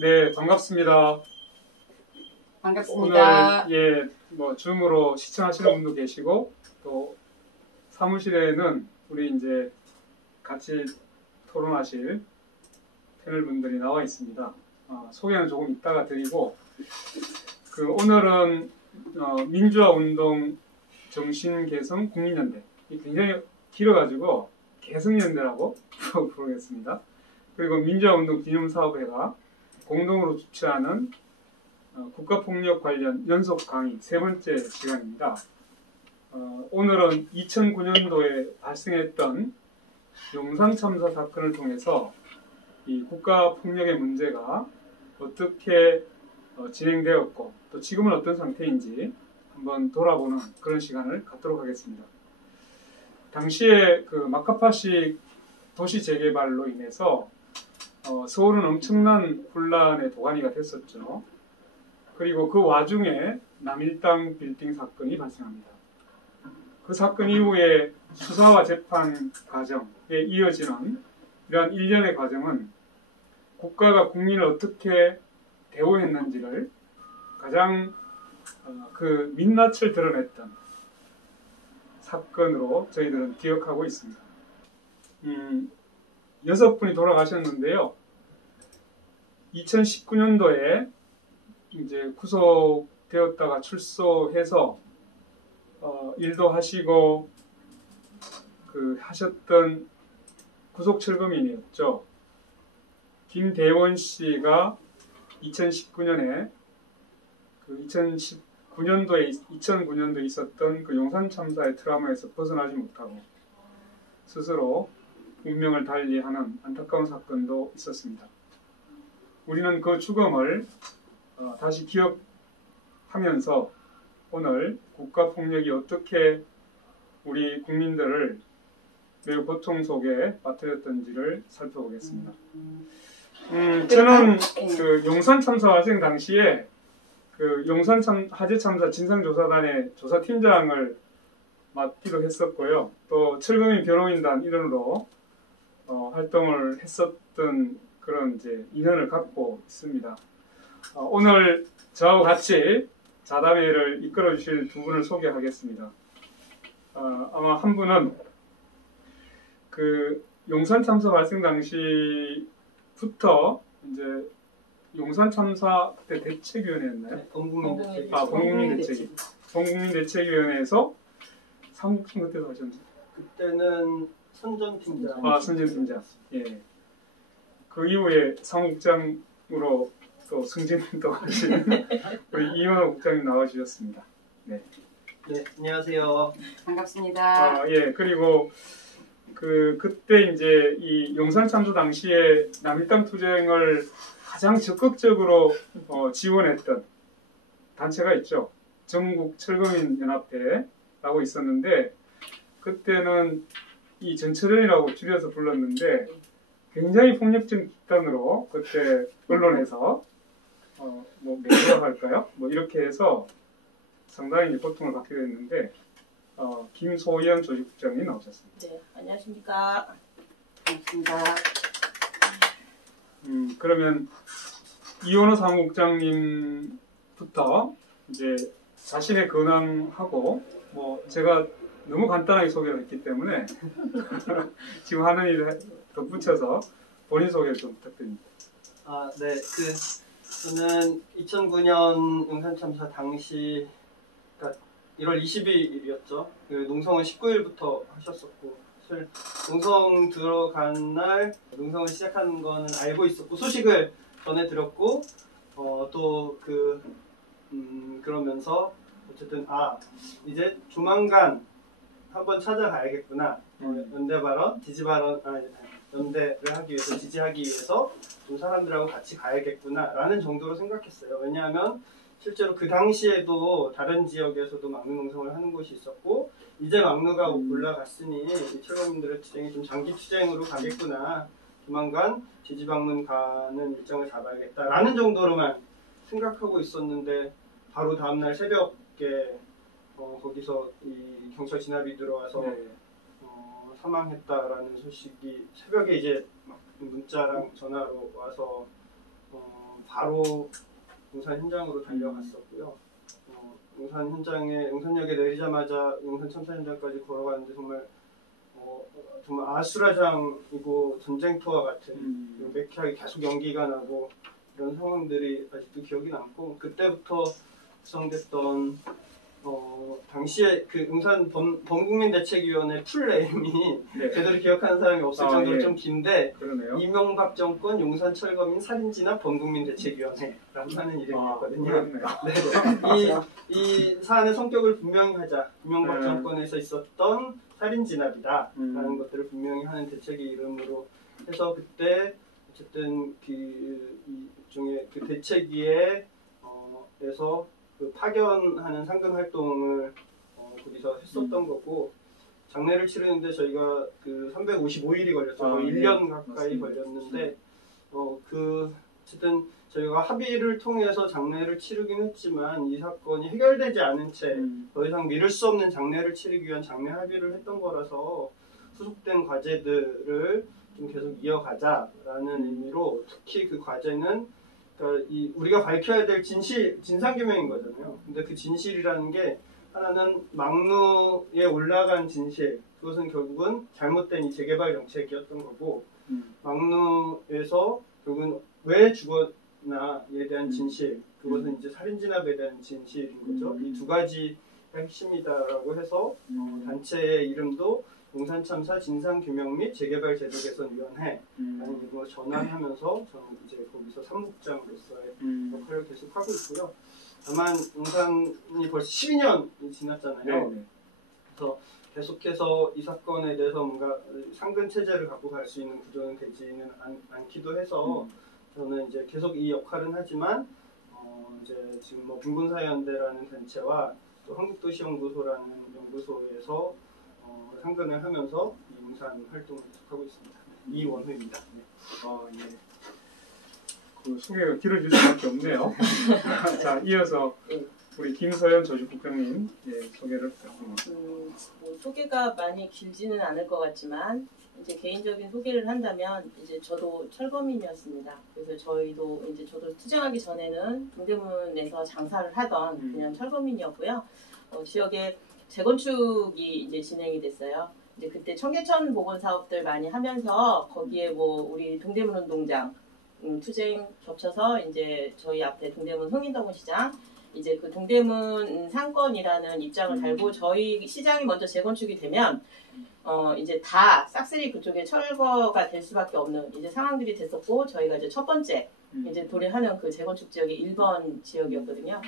네, 반갑습니다. 반갑습니다. 오늘 줌으로 시청하시는 분도 계시고 또 사무실에는 우리 이제 같이 토론하실 패널 분들이 나와 있습니다. 소개는 조금 이따가 드리고 오늘은 민주화 운동 정신개성 국민연대 굉장히 길어가지고 개성연대라고 부르겠습니다. 그리고 민주화 운동 기념사업회가 공동으로 주최하는 국가폭력 관련 연속 강의 세 번째 시간입니다. 오늘은 2009년도에 발생했던 용산 참사 사건을 통해서 이 국가폭력의 문제가 어떻게 진행되었고 또 지금은 어떤 상태인지 한번 돌아보는 그런 시간을 갖도록 하겠습니다. 당시에 그 마카파식 도시 재개발로 인해서 서울은 엄청난 혼란의 도가니가 됐었죠. 그리고 그 와중에 남일당 빌딩 사건이 발생합니다. 그 사건 이후에 수사와 재판 과정에 이어지는 이러한 일련의 과정은 국가가 국민을 어떻게 대우했는지를 가장 그 민낯을 드러냈던 사건으로 저희들은 기억하고 있습니다. 6분이 돌아가셨는데요. 2019년도에 이제 구속되었다가 출소해서 일도 하시고 하셨던 구속 철거민이었죠. 김대원 씨가 2019년에 2009년도에 있었던 그 용산 참사의 트라우마에서 벗어나지 못하고 스스로 운명을 달리하는 안타까운 사건도 있었습니다. 우리는 그 죽음을 다시 기억하면서 오늘 국가폭력이 어떻게 우리 국민들을 매우 고통 속에 빠뜨렸던지를 살펴보겠습니다. 저는 그 용산 참사 발생 당시에 그 용산 화재 참사 진상조사단의 조사팀장을 맡기도 했었고요. 또 철거민 변호인단 일원으로 활동을 했었던 그런 이제 인연을 갖고 있습니다. 오늘 저하고 같이 자담회를 이끌어 주실 두 분을 소개하겠습니다. 아마 한 분은 그 용산 참사 발생 당시부터 이제 용산 참사 그때 대책위원회였나요? 네, 범국민대책위. 범국민대책위원회에서 사무국장 그때도 하셨나요? 그때는 선전팀장. 선전팀장. 예. 그 이후에 사무국장으로 또 승진도 하신 우리 이현호 국장님 나와주셨습니다. 네. 네, 안녕하세요. 반갑습니다. 예. 그리고 그때 이제 이 용산 참사 당시에 남일당 투쟁을 가장 적극적으로 지원했던 단체가 있죠. 전국 철거민 연합회라고 있었는데 그때는 이 전철연이라고 줄여서 불렀는데 굉장히 폭력적 집단으로 그때 언론에서 매도라고 할까요? 이렇게 해서 상당히 고통을 받게 됐는데 김소연 조직국장이 나오셨습니다. 네, 안녕하십니까. 반갑습니다. 그러면 이현호 사무국장님부터 이제 자신의 근황하고 제가 너무 간단하게 소개를 했기 때문에 지금 하는 일을 덧붙여서 본인 소개를 좀 부탁드립니다. 네, 저는 2009년 용산 참사 당시, 그러니까 1월 20일이었죠. 농성은 19일부터 하셨었고, 사실 농성 들어간 날 농성을 시작하는 거는 알고 있었고 소식을 전해드렸고, 그러면서 어쨌든 이제 조만간 한번 찾아가야겠구나. 연대 발언, 지지 발언, 연대를 하기 위해서, 지지하기 위해서 좀 사람들하고 같이 가야겠구나라는 정도로 생각했어요. 왜냐하면 실제로 그 당시에도 다른 지역에서도 막루 농성을 하는 곳이 있었고, 이제 막루가 올라갔으니 철거민들의 투쟁이 좀 장기 투쟁으로 가겠구나. 조만간 지지 방문 가는 일정을 잡아야겠다라는 정도로만 생각하고 있었는데, 바로 다음날 새벽에 거기서 이 경찰 진압이 들어와서 사망했다라는 소식이 새벽에 이제 막 문자랑 전화로 와서 바로 용산 현장으로 달려갔었고요. 용산역에 내리자마자 용산 참사 현장까지 걸어가는데 정말 아수라장이고 전쟁터와 같은 매캐하게 계속 연기가 나고 이런 상황들이 아직도 기억이 남고, 그때부터 구성됐던 당시에 그 용산 범국민대책위원회 풀네임이 네. 제대로 기억하는 사람이 없을 정도로 예. 좀 긴데, 그러네요. 이명박 정권 용산철거민 살인진압 범국민대책위원회라고 하는 이름이었거든요. 네. 이 사안의 성격을 분명히 하자. 이명박 정권에서 있었던 살인진압이다라는 것들을 분명히 하는 대책의 이름으로 해서, 그때 어쨌든 일종의 그 대책위에서 그 파견하는 상근 활동을 거기서 했었던 거고, 장례를 치르는데 저희가 그 355일이 걸렸어요. 거의 1년 가까이 맞습니다. 걸렸는데, 어쨌든 저희가 합의를 통해서 장례를 치르긴 했지만 이 사건이 해결되지 않은 채 더 이상 미룰 수 없는 장례를 치르기 위한 장례 합의를 했던 거라서 후속된 과제들을 좀 계속 이어가자라는 의미로, 특히 그 과제는 그러니까 우리가 밝혀야 될 진상규명인 거잖아요. 근데 그 진실이라는 게 하나는 막루에 올라간 진실, 그것은 결국은 잘못된 이 재개발 정책이었던 거고, 막루에서 결국은 왜 죽었나에 대한 진실, 그것은 이제 살인진압에 대한 진실인 거죠. 이 두 가지가 핵심이다라고 해서 단체의 이름도 용산참사 진상규명 및 재개발 제도 개선위원회라는 이름으로 전환하면서 저는 이제 거기서 사무국장으로서의 역할을 계속 하고 있고요. 다만 용산이 벌써 12년이 지났잖아요. 네. 그래서 계속해서 이 사건에 대해서 뭔가 상근 체제를 갖고 갈 수 있는 구조는 되지는 않기도 해서 저는 이제 계속 이 역할은 하지만 이제 지금 뭐 빈곤사연대라는 단체와 또 한국도시연구소라는 연구소에서 상근을 하면서 이 용산 활동을 계속하고 있습니다. 이원회입니다. 네. 예. 그 소개가 길어질 수밖에 없네요. 자, 이어서 우리 김서연 조직국장님 소개를 부탁드립니다. 뭐 소개가 많이 길지는 않을 것 같지만 이제 개인적인 소개를 한다면 이제 저도 철거민이었습니다. 그래서 저도 투쟁하기 전에는 동대문에서 장사를 하던 그냥 철거민이었고요. 지역에 재건축이 이제 진행이 됐어요. 이제 그때 청계천 복원 사업들 많이 하면서 거기에 뭐 우리 동대문 운동장 투쟁 겹쳐서 이제 저희 앞에 동대문 흥인동원 시장 이제 그 동대문 상권이라는 입장을 달고 저희 시장이 먼저 재건축이 되면 이제 다 싹쓸이 그쪽에 철거가 될 수밖에 없는 이제 상황들이 됐었고, 저희가 이제 첫 번째 이제 도래하는 그 재건축 지역이 1번 지역이었거든요.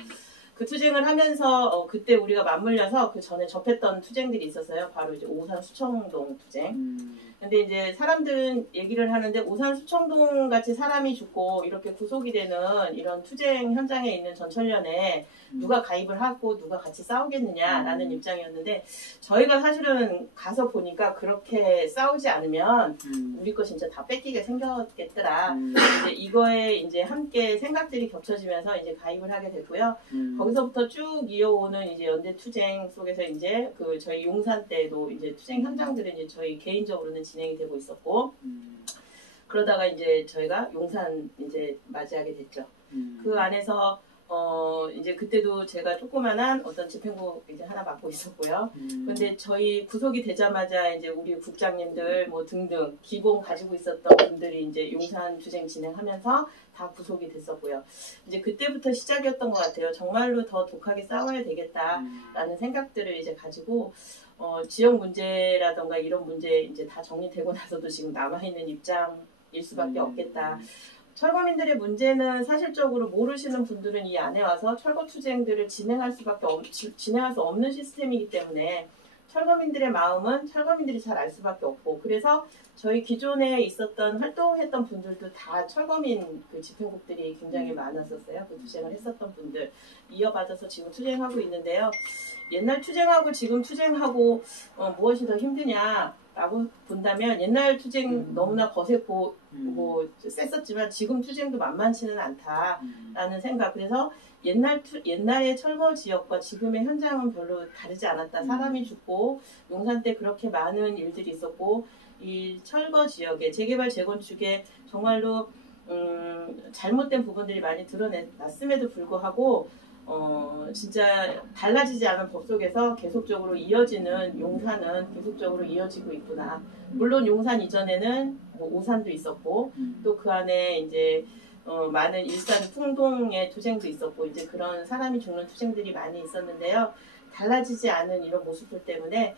그 투쟁을 하면서 그때 우리가 맞물려서 그 전에 접했던 투쟁들이 있었어요. 바로 이제 오산 수청동 투쟁. 근데 이제 사람들은 얘기를 하는데 오산 수청동 같이 사람이 죽고 이렇게 구속이 되는 이런 투쟁 현장에 있는 전철련에 누가 가입을 하고 누가 같이 싸우겠느냐라는 입장이었는데, 저희가 사실은 가서 보니까 그렇게 싸우지 않으면 우리 거 진짜 다 뺏기게 생겼겠더라. 이제 이거에 이제 함께 생각들이 겹쳐지면서 이제 가입을 하게 됐고요. 거기서부터 쭉 이어오는 이제 연대 투쟁 속에서 이제 그 저희 용산 때도 이제 투쟁 현장들은 이제 저희 개인적으로는 진행이 되고 있었고, 그러다가 이제 저희가 용산 이제 맞이하게 됐죠. 그 안에서 이제 그때도 제가 조그만한 어떤 집행부 이제 하나 맡고 있었고요. 근데 저희 구속이 되자마자 이제 우리 국장님들 뭐 등등 기본 가지고 있었던 분들이 이제 용산 투쟁 진행하면서 다 구속이 됐었고요. 이제 그때부터 시작이었던 것 같아요. 정말로 더 독하게 싸워야 되겠다라는 생각들을 이제 가지고 지역 문제라던가 이런 문제 이제 다 정리되고 나서도 지금 남아있는 입장일 수밖에 없겠다. 철거민들의 문제는 사실적으로 모르시는 분들은 이 안에 와서 철거 투쟁들을 진행할 수 없는 시스템이기 때문에 철거민들의 마음은 철거민들이 잘 알 수밖에 없고, 그래서 저희 기존에 있었던 활동했던 분들도 다 철거민 그 집행국들이 굉장히 많았었어요. 그 투쟁을 했었던 분들 이어받아서 지금 투쟁하고 있는데요. 옛날 투쟁하고 지금 투쟁하고 무엇이 더 힘드냐라고 본다면 옛날 투쟁 너무나 거세고 뭐 셌었지만 지금 투쟁도 만만치는 않다라는 생각. 그래서 옛날의 철거 지역과 지금의 현장은 별로 다르지 않았다. 사람이 죽고 용산 때 그렇게 많은 일들이 있었고, 이 철거 지역에 재개발 재건축에 정말로 잘못된 부분들이 많이 드러났음에도 불구하고 진짜 달라지지 않은 법 속에서 계속적으로 이어지는 용산은 계속적으로 이어지고 있구나. 물론 용산 이전에는 뭐 오산도 있었고 또 그 안에 이제 많은 일산 풍동의 투쟁도 있었고 이제 그런 사람이 죽는 투쟁들이 많이 있었는데요. 달라지지 않은 이런 모습들 때문에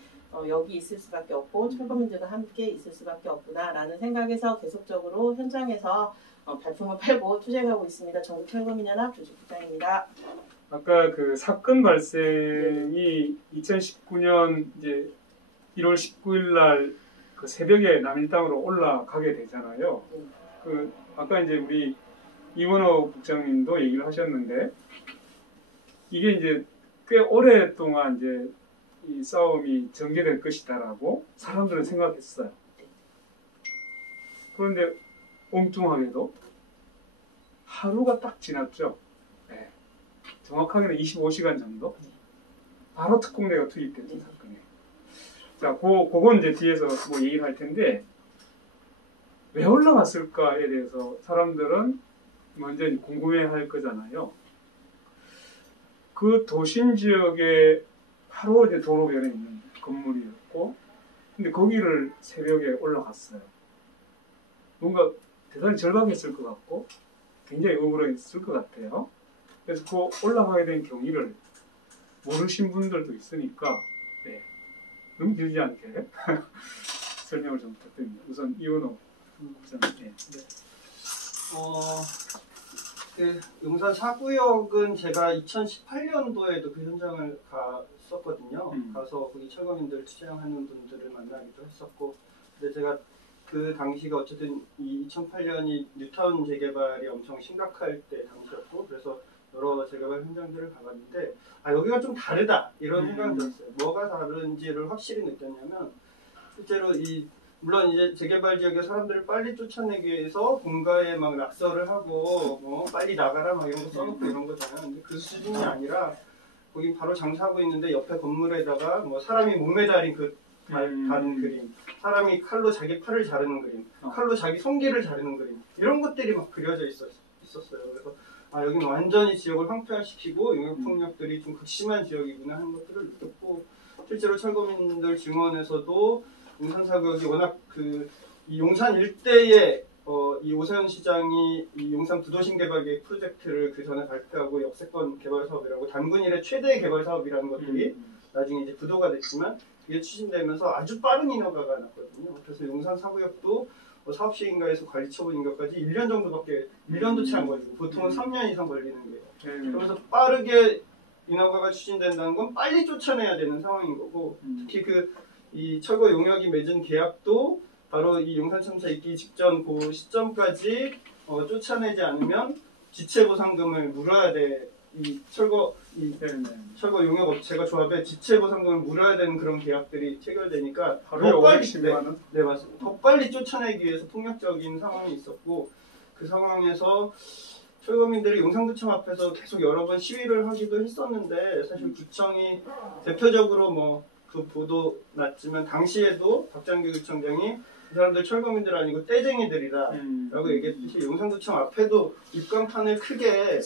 여기 있을 수밖에 없고 철거민들과 함께 있을 수밖에 없구나라는 생각에서 계속적으로 현장에서 발품을 팔고 투쟁하고 있습니다. 전국철거민연합 조직부장입니다. 아까 그 사건 발생이 2019년 이제 1월 19일 날 그 새벽에 남일당으로 올라가게 되잖아요. 그 아까 이제 우리 이원호 국장님도 얘기를 하셨는데 이게 이제 꽤 오랫동안 이제 이 싸움이 전개될 것이다라고 사람들은 생각했어요. 그런데 엉뚱하게도 하루가 딱 지났죠. 네. 정확하게는 25시간 정도? 바로 특공대가 투입됐던 사건이에요. 자, 그건 이제 뒤에서 뭐 얘기를 할 텐데, 왜 올라갔을까에 대해서 사람들은 먼저 궁금해 할 거잖아요. 그 도심 지역에 바로 이제 도로변에 있는 건물이었고, 근데 거기를 새벽에 올라갔어요. 뭔가 대단히 절박했을 것 같고, 굉장히 억울했을 것 같아요. 그래서 그 올라가게 된 경위를 모르신 분들도 있으니까 네. 너무 길지 않게 설명을 좀 부탁드립니다. 우선 이원호 국장님. 네. 그 용산 사구역은 제가 2018년도에도 그 현장을 갔었거든요. 가서 거기 철거민들 투쟁하는 분들을 만나기도 했었고, 근데 제가 그 당시가 어쨌든 2008년이 뉴타운 재개발이 엄청 심각할 때 당시였고, 그래서 여러 재개발 현장들을 가봤는데 여기가 좀 다르다 이런 생각이 들었어요. 뭐가 다른지를 확실히 느꼈냐면 실제로 물론 이제 재개발 지역의 사람들을 빨리 쫓아내기 위해서 공가에 막 낙서를 하고 뭐 빨리 나가라 막 이런 거 써놓고 이런 거잖아요. 근데 그 수준이 아니라 거기 바로 장사하고 있는데 옆에 건물에다가 뭐 사람이 목매달린 다른 그림, 사람이 칼로 자기 팔을 자르는 그림, 칼로 자기 성기를 자르는 그림 이런 것들이 막 그려져 있었어요. 그래서 여기는 완전히 지역을 황폐화시키고 용역폭력들이 좀 극심한 지역이구나 하는 것들을 느꼈고, 실제로 철거민들 증언에서도 용산 사구역이 워낙 이 용산 일대에 이 오세훈 시장이 이 용산 부도심 개발 계획 프로젝트를 그 전에 발표하고 역세권 개발 사업이라고 단군 이래 최대 개발 사업이라는 것들이 나중에 이제 부도가 됐지만 이게 추진되면서 아주 빠른 인허가가 났거든요. 그래서 용산 사구역도 사업 시행인가에서 관리 처분 인가까지 1년도 채 안 걸리고 보통은 3년 이상 걸리는 거예요. 그러면서 빠르게 인허가가 추진된다는 건 빨리 쫓아내야 되는 상황인 거고, 특히 이 철거 용역이 맺은 계약도 바로 이 용산 참사 있기 직전 그 시점까지 쫓아내지 않으면 지체보상금을 물어야 돼. 이 철거 용역 업체가 조합에 지체보상금을 물어야 되는 그런 계약들이 체결되니까 더 빨리 네 맞습니다. 더 빨리 쫓아내기 위해서 폭력적인 상황이 있었고, 그 상황에서 철거민들이 용산구청 앞에서 계속 여러 번 시위를 하기도 했었는데, 사실 구청이 대표적으로 뭐 그 보도 났지만 당시에도 박장규 구청장이 이 사람들 철거민들 아니고 떼쟁이들이다 라고 얘기했듯이 용산구청 앞에도 입간판을 크게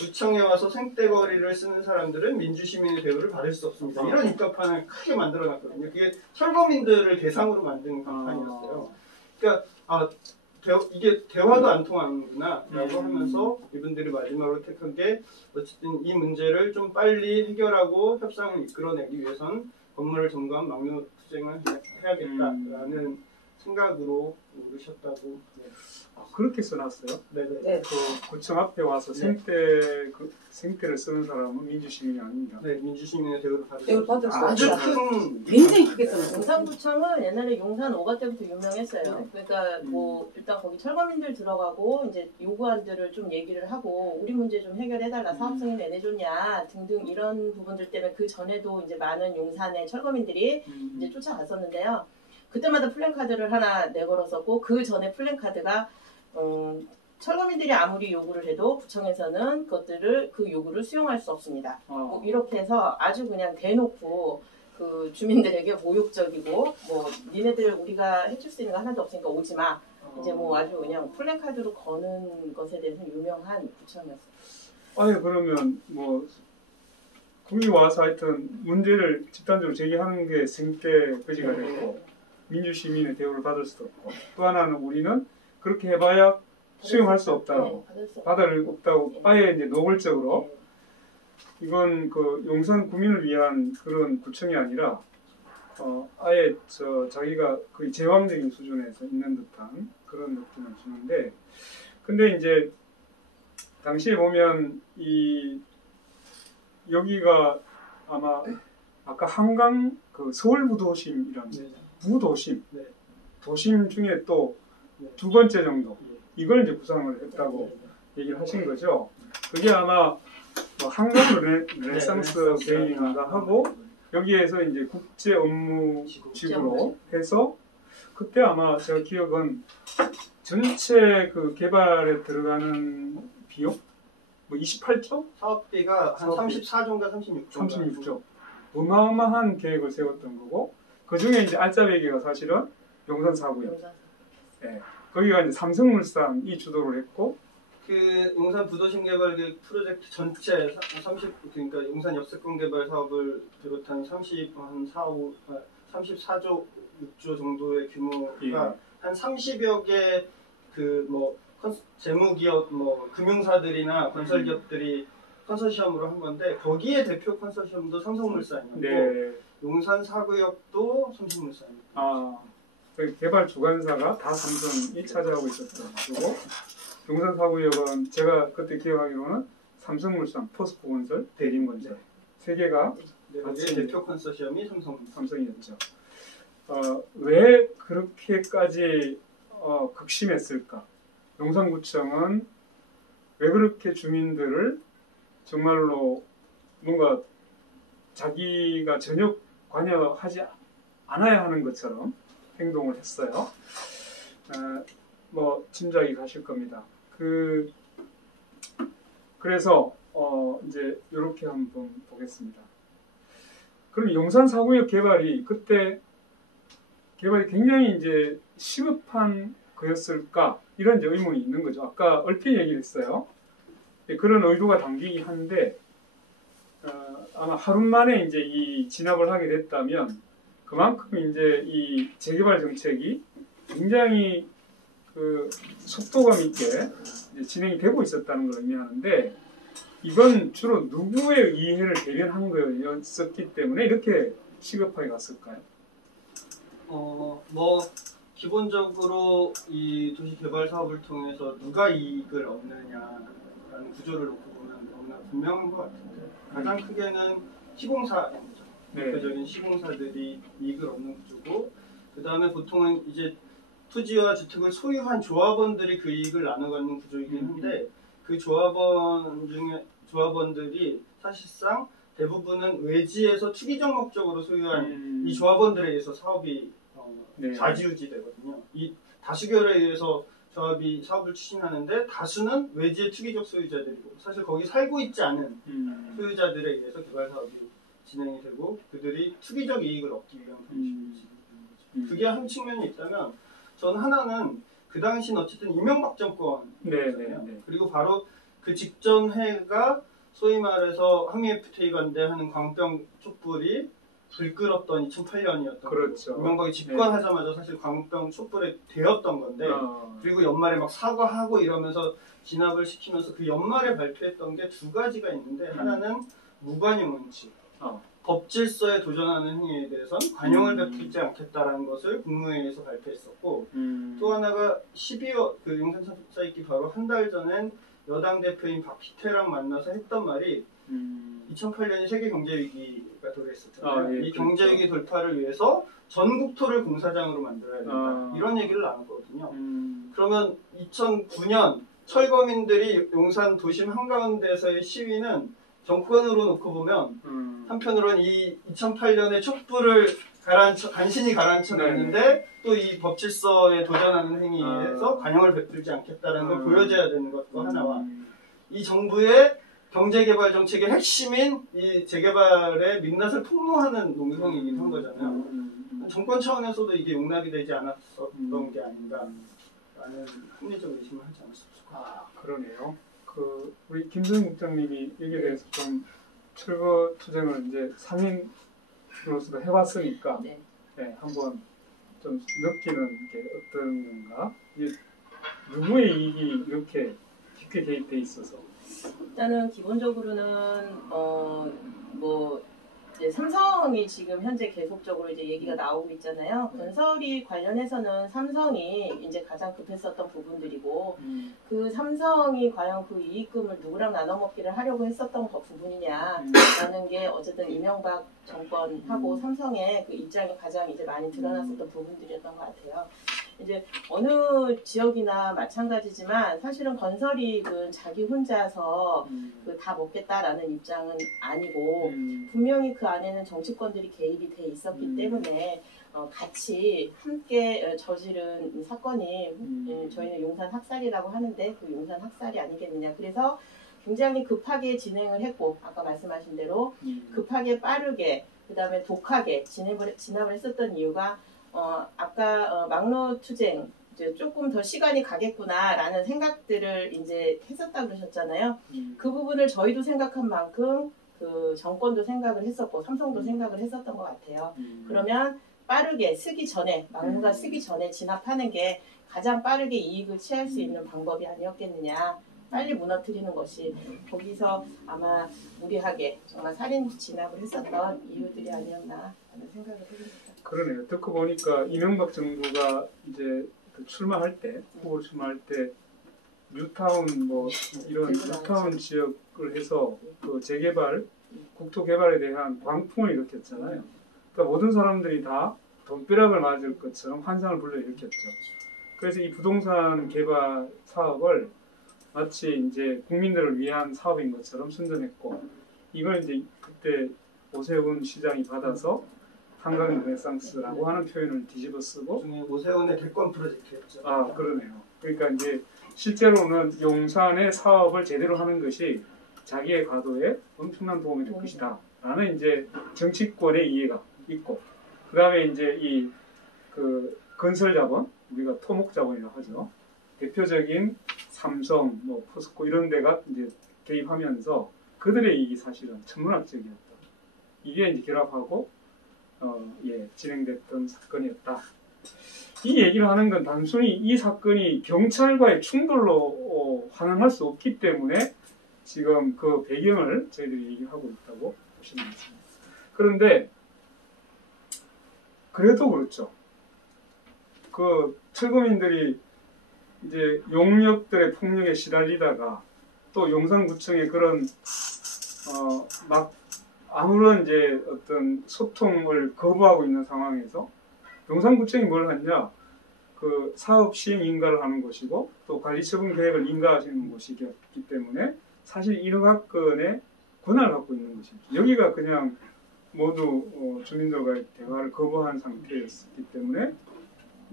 구청에 와서 생떼거리를 쓰는 사람들은 민주시민의 대우를 받을 수 없습니다. 이런 입간판을 크게 만들어놨거든요. 그게 철거민들을 대상으로 만든 간판이었어요. 그러니까 이게 대화도 안 통하는구나 라고 하면서 이분들이 마지막으로 택한 게 어쨌든 이 문제를 좀 빨리 해결하고 협상을 이끌어내기 위해선 건물을 점거한 막루 투쟁을 해야겠다라는 생각으로 오르셨다고. 네. 그렇게 써놨어요? 네네. 그 구청 앞에 와서 생떼를 쓰는 사람은 민주시민이 아닙니다. 네, 민주시민의 대우를 받으셨어요. 아주 큰 굉장히 크게 써놨어요. 용산구청은 옛날에 용산 5가 때부터 유명했어요. 그러니까 뭐 일단 거기 철거민들 들어가고 이제 요구안들을 좀 얘기를 하고 우리 문제 좀 해결해달라, 사업 승인 왜 내줬냐 등등 이런 부분들 때문에 그 전에도 이제 많은 용산의 철거민들이 이제 쫓아갔었는데요. 그때마다 플랜카드를 하나 내걸었었고, 그 전에 플랜카드가 철거민들이 아무리 요구를 해도 구청에서는 그 요구를 수용할 수 없습니다. 뭐 이렇게 해서 아주 그냥 대놓고 그 주민들에게 모욕적이고 뭐 니네들 우리가 해줄 수 있는 거 하나도 없으니까 오지 마. 이제 뭐 아주 그냥 플래카드로 거는 것에 대해서 유명한 구청이었어요. 아니 그러면 뭐 거기 와서 하여튼 문제를 집단적으로 제기하는 게 생태 거지가 됐고 민주시민의 대우를 받을 수도 없고 또 하나는 우리는 그렇게 해봐야 수용할 수 없다고 받을 없다고 아예 이제 노골적으로 이건 그 용산 구민을 위한 그런 구청이 아니라 아예 자기가 거의 제왕적인 수준에서 있는 듯한 그런 느낌을 주는데 근데 이제 당시에 보면 여기가 아마 아까 한강 그 서울 부도심이라는 부도심 도심 중에 또 두 번째 정도 이걸 이제 구상을 했다고 얘기를 하신 거죠. 그게 아마 뭐 한강 르네상스 개인인가 하고 여기에서 이제 국제 업무 지구로 해서 그때 아마 제가 기억은 전체 그 개발에 들어가는 비용 뭐 28조? 사업비가 한 34조인가 36조. 36조. 어마어마한 계획을 세웠던 거고 그 중에 이제 알짜배기가 사실은 용산 4구역. 네. 거기가 이제 삼성물산이 주도를 했고 그 용산 부도심 개발 계획 프로젝트 전체 30 그러니까 용산 역세권 개발 사업을 비롯한 34조 6조 정도의 규모가 한 30여 개 그 뭐 재무기업 뭐 금융사들이나 건설기업들이 컨소시엄으로 한 건데 거기에 대표 컨소시엄도 삼성물산이었고 용산 4구역도 삼성물산이었고 그 개발 주관사가 다 삼성이 차지하고 있었던 거고 용산 4구역은 제가 그때 기억하기로는 삼성물산, 포스코건설, 대림건설 세 개가 같이 대표 컨소시엄이 삼성이었죠. 왜 그렇게까지 극심했을까? 용산구청은 왜 그렇게 주민들을 정말로 뭔가 자기가 전혀 관여하지 않아야 하는 것처럼 행동을 했어요. 뭐 짐작이 가실 겁니다. 그래서 이제 이렇게 한번 보겠습니다. 그럼 용산 4구역 개발이 그때 개발이 굉장히 이제 시급한 거였을까 이런 이제 의문이 있는 거죠. 아까 얼핏 얘기를 했어요. 그런 의도가 담기긴 한데 아마 하루 만에 이제 이 진압을 하게 됐다면 그만큼 이제 이 재개발 정책이 굉장히 그 속도감 있게 이제 진행이 되고 있었다는 걸 의미하는데 이건 주로 누구의 이해를 대변한 거였었기 때문에 이렇게 시급하게 갔을까요? 뭐 기본적으로 이 도시 개발 사업을 통해서 누가 이익을 얻느냐라는 구조를 놓고 보면 너무나 분명한 것 같은데 가장 크게는 시공사입니다. 대표적인 시공사들이 이익을 얻는 구조고 그 다음에 보통은 이제 토지와 주택을 소유한 조합원들이 그 이익을 나눠가는 구조이긴 한데 그 조합원들이 사실상 대부분은 외지에서 투기적 목적으로 소유한 이 조합원들에 의해서 사업이 좌지우지 되거든요. 이 다수결에 의해서 조합이 사업을 추진하는데 다수는 외지의 투기적 소유자들이고 사실 거기 살고 있지 않은 소유자들에 의해서 개발 사업이 진행이 되고 그들이 투기적 이익을 얻기 위한 방식으로 진행되는 거죠. 그게 한 측면이 있다면 전 하나는 그 당시는 어쨌든 이명박 정권이었잖아요. 그리고 바로 그 직전 해가 소위 말해서 항미 FTA 반대하는 광우병 촛불이 불끌었던 2008년이었던 그렇죠. 이명박이 집권하자마자 사실 광우병 촛불에 되었던 건데 그리고 연말에 막 사과하고 이러면서 진압을 시키면서 그 연말에 발표했던 게 두 가지가 있는데 하나는 무관용 원칙 법질서에 도전하는 행위에 대해서는 관용을 베풀지 않겠다라는 것을 국무회의에서 발표했었고 또 하나가 12월 그 용산 참사 있기 바로 한 달 전엔 여당 대표인 박희태랑 만나서 했던 말이 2008년이 세계 경제 위기가 도래했었잖아요. 이 경제 위기 돌파를 위해서 전국토를 공사장으로 만들어야 된다. 이런 얘기를 나눴거든요. 그러면 2009년 철거민들이 용산 도심 한가운데에서의 시위는 정권으로 놓고 보면 한편으로는 이 2008년에 촛불을 간신히 가라앉혀냈는데 또 이 법질서에 도전하는 행위에서 관용을 베풀지 않겠다는 걸 보여줘야 되는 것도 하나와 이 정부의 경제개발 정책의 핵심인 이 재개발의 민낯을 폭로하는 농성이긴 한 거잖아요. 정권 차원에서도 이게 용납이 되지 않았었던 게 아닌가. 라는 합리적 의심을 하지 않을 수 없을 것 같아요. 그러네요. 우리 김수영 국장님이 여기에 대해서 좀 철거 투쟁을 이제 상인으로서도 해왔으니까 네. 네, 한번 좀 느끼는 게 어떤 건가? 이게 누구의 이익이 이렇게 깊게 개입돼 있어서 일단은 기본적으로는 뭐 이제 삼성이 지금 현재 계속적으로 이제 얘기가 나오고 있잖아요. 건설이 관련해서는 삼성이 이제 가장 급했었던 부분들이고 그 삼성이 과연 그 이익금을 누구랑 나눠 먹기를 하려고 했었던 부분이냐라는 게 어쨌든 이명박 정권하고 삼성의 그 입장이 가장 이제 많이 드러났었던 부분들이었던 것 같아요. 이제 어느 지역이나 마찬가지지만 사실은 건설이익은 자기 혼자서 다 먹겠다라는 입장은 아니고 분명히 그 안에는 정치권들이 개입이 돼 있었기 때문에 같이 함께 저지른 사건이 저희는 용산 학살이라고 하는데 그 용산 학살이 아니겠느냐. 그래서 굉장히 급하게 진행을 했고 아까 말씀하신 대로 급하게 빠르게 그다음에 독하게 진압을 했었던 이유가 아까 막로 투쟁 이제 조금 더 시간이 가겠구나라는 생각들을 이제 했었다 그러셨잖아요. 그 부분을 저희도 생각한 만큼 그 정권도 생각을 했었고 삼성도 생각을 했었던 것 같아요. 그러면 빠르게 쓰기 전에 막루가 쓰기 전에 진압하는 게 가장 빠르게 이익을 취할 수 있는 방법이 아니었겠느냐. 빨리 무너뜨리는 것이 거기서 아마 무리하게 정말 살인 진압을 했었던 이유들이 아니었나 하는 생각을 해봅니다. 그러네요. 듣고 보니까 이명박 정부가 이제 그 출마할 때 후보로 출마할 때 뉴타운 뭐 이런 뉴타운 지역을 해서 그 재개발, 국토 개발에 대한 광풍을 일으켰잖아요. 그러니까 모든 사람들이 다 돈벼락을 맞을 것처럼 환상을 불러일으켰죠. 그래서 이 부동산 개발 사업을 마치 이제 국민들을 위한 사업인 것처럼 선전했고 이걸 이제 그때 오세훈 시장이 받아서 한강 르네상스라고 하는 표현을 뒤집어 쓰고 중에 오세훈의 대권 프로젝트였죠. 그러네요. 그러니까 이제 실제로는 용산의 사업을 제대로 하는 것이 자기의 가도에 엄청난 도움이 될 것이다 라는 이제 정치권의 이해가 있고 그 다음에 이제 이 그 건설 자본 우리가 토목 자본이라고 하죠. 대표적인 삼성, 뭐 포스코 이런 데가 이제 개입하면서 그들의 이익이 사실은 천문학적이었다. 이게 이제 결합하고 진행됐던 사건이었다. 이 얘기를 하는 건 단순히 이 사건이 경찰과의 충돌로 환원할 수 없기 때문에 지금 그 배경을 저희들이 얘기하고 있다고 보시면 됩니다. 그런데 그래도 그렇죠. 그 철거민들이 이제 용역들의 폭력에 시달리다가 또 용산구청의 그런 막 아무런 이제 어떤 소통을 거부하고 있는 상황에서 용산구청이 뭘 했냐? 그 사업 시행 인가를 하는 곳이고 또 관리처분 계획을 인가하시는 곳이기 때문에 사실 일억건의 권한을 갖고 있는 것입니다. 여기가 그냥 모두 주민들과의 대화를 거부한 상태였기 때문에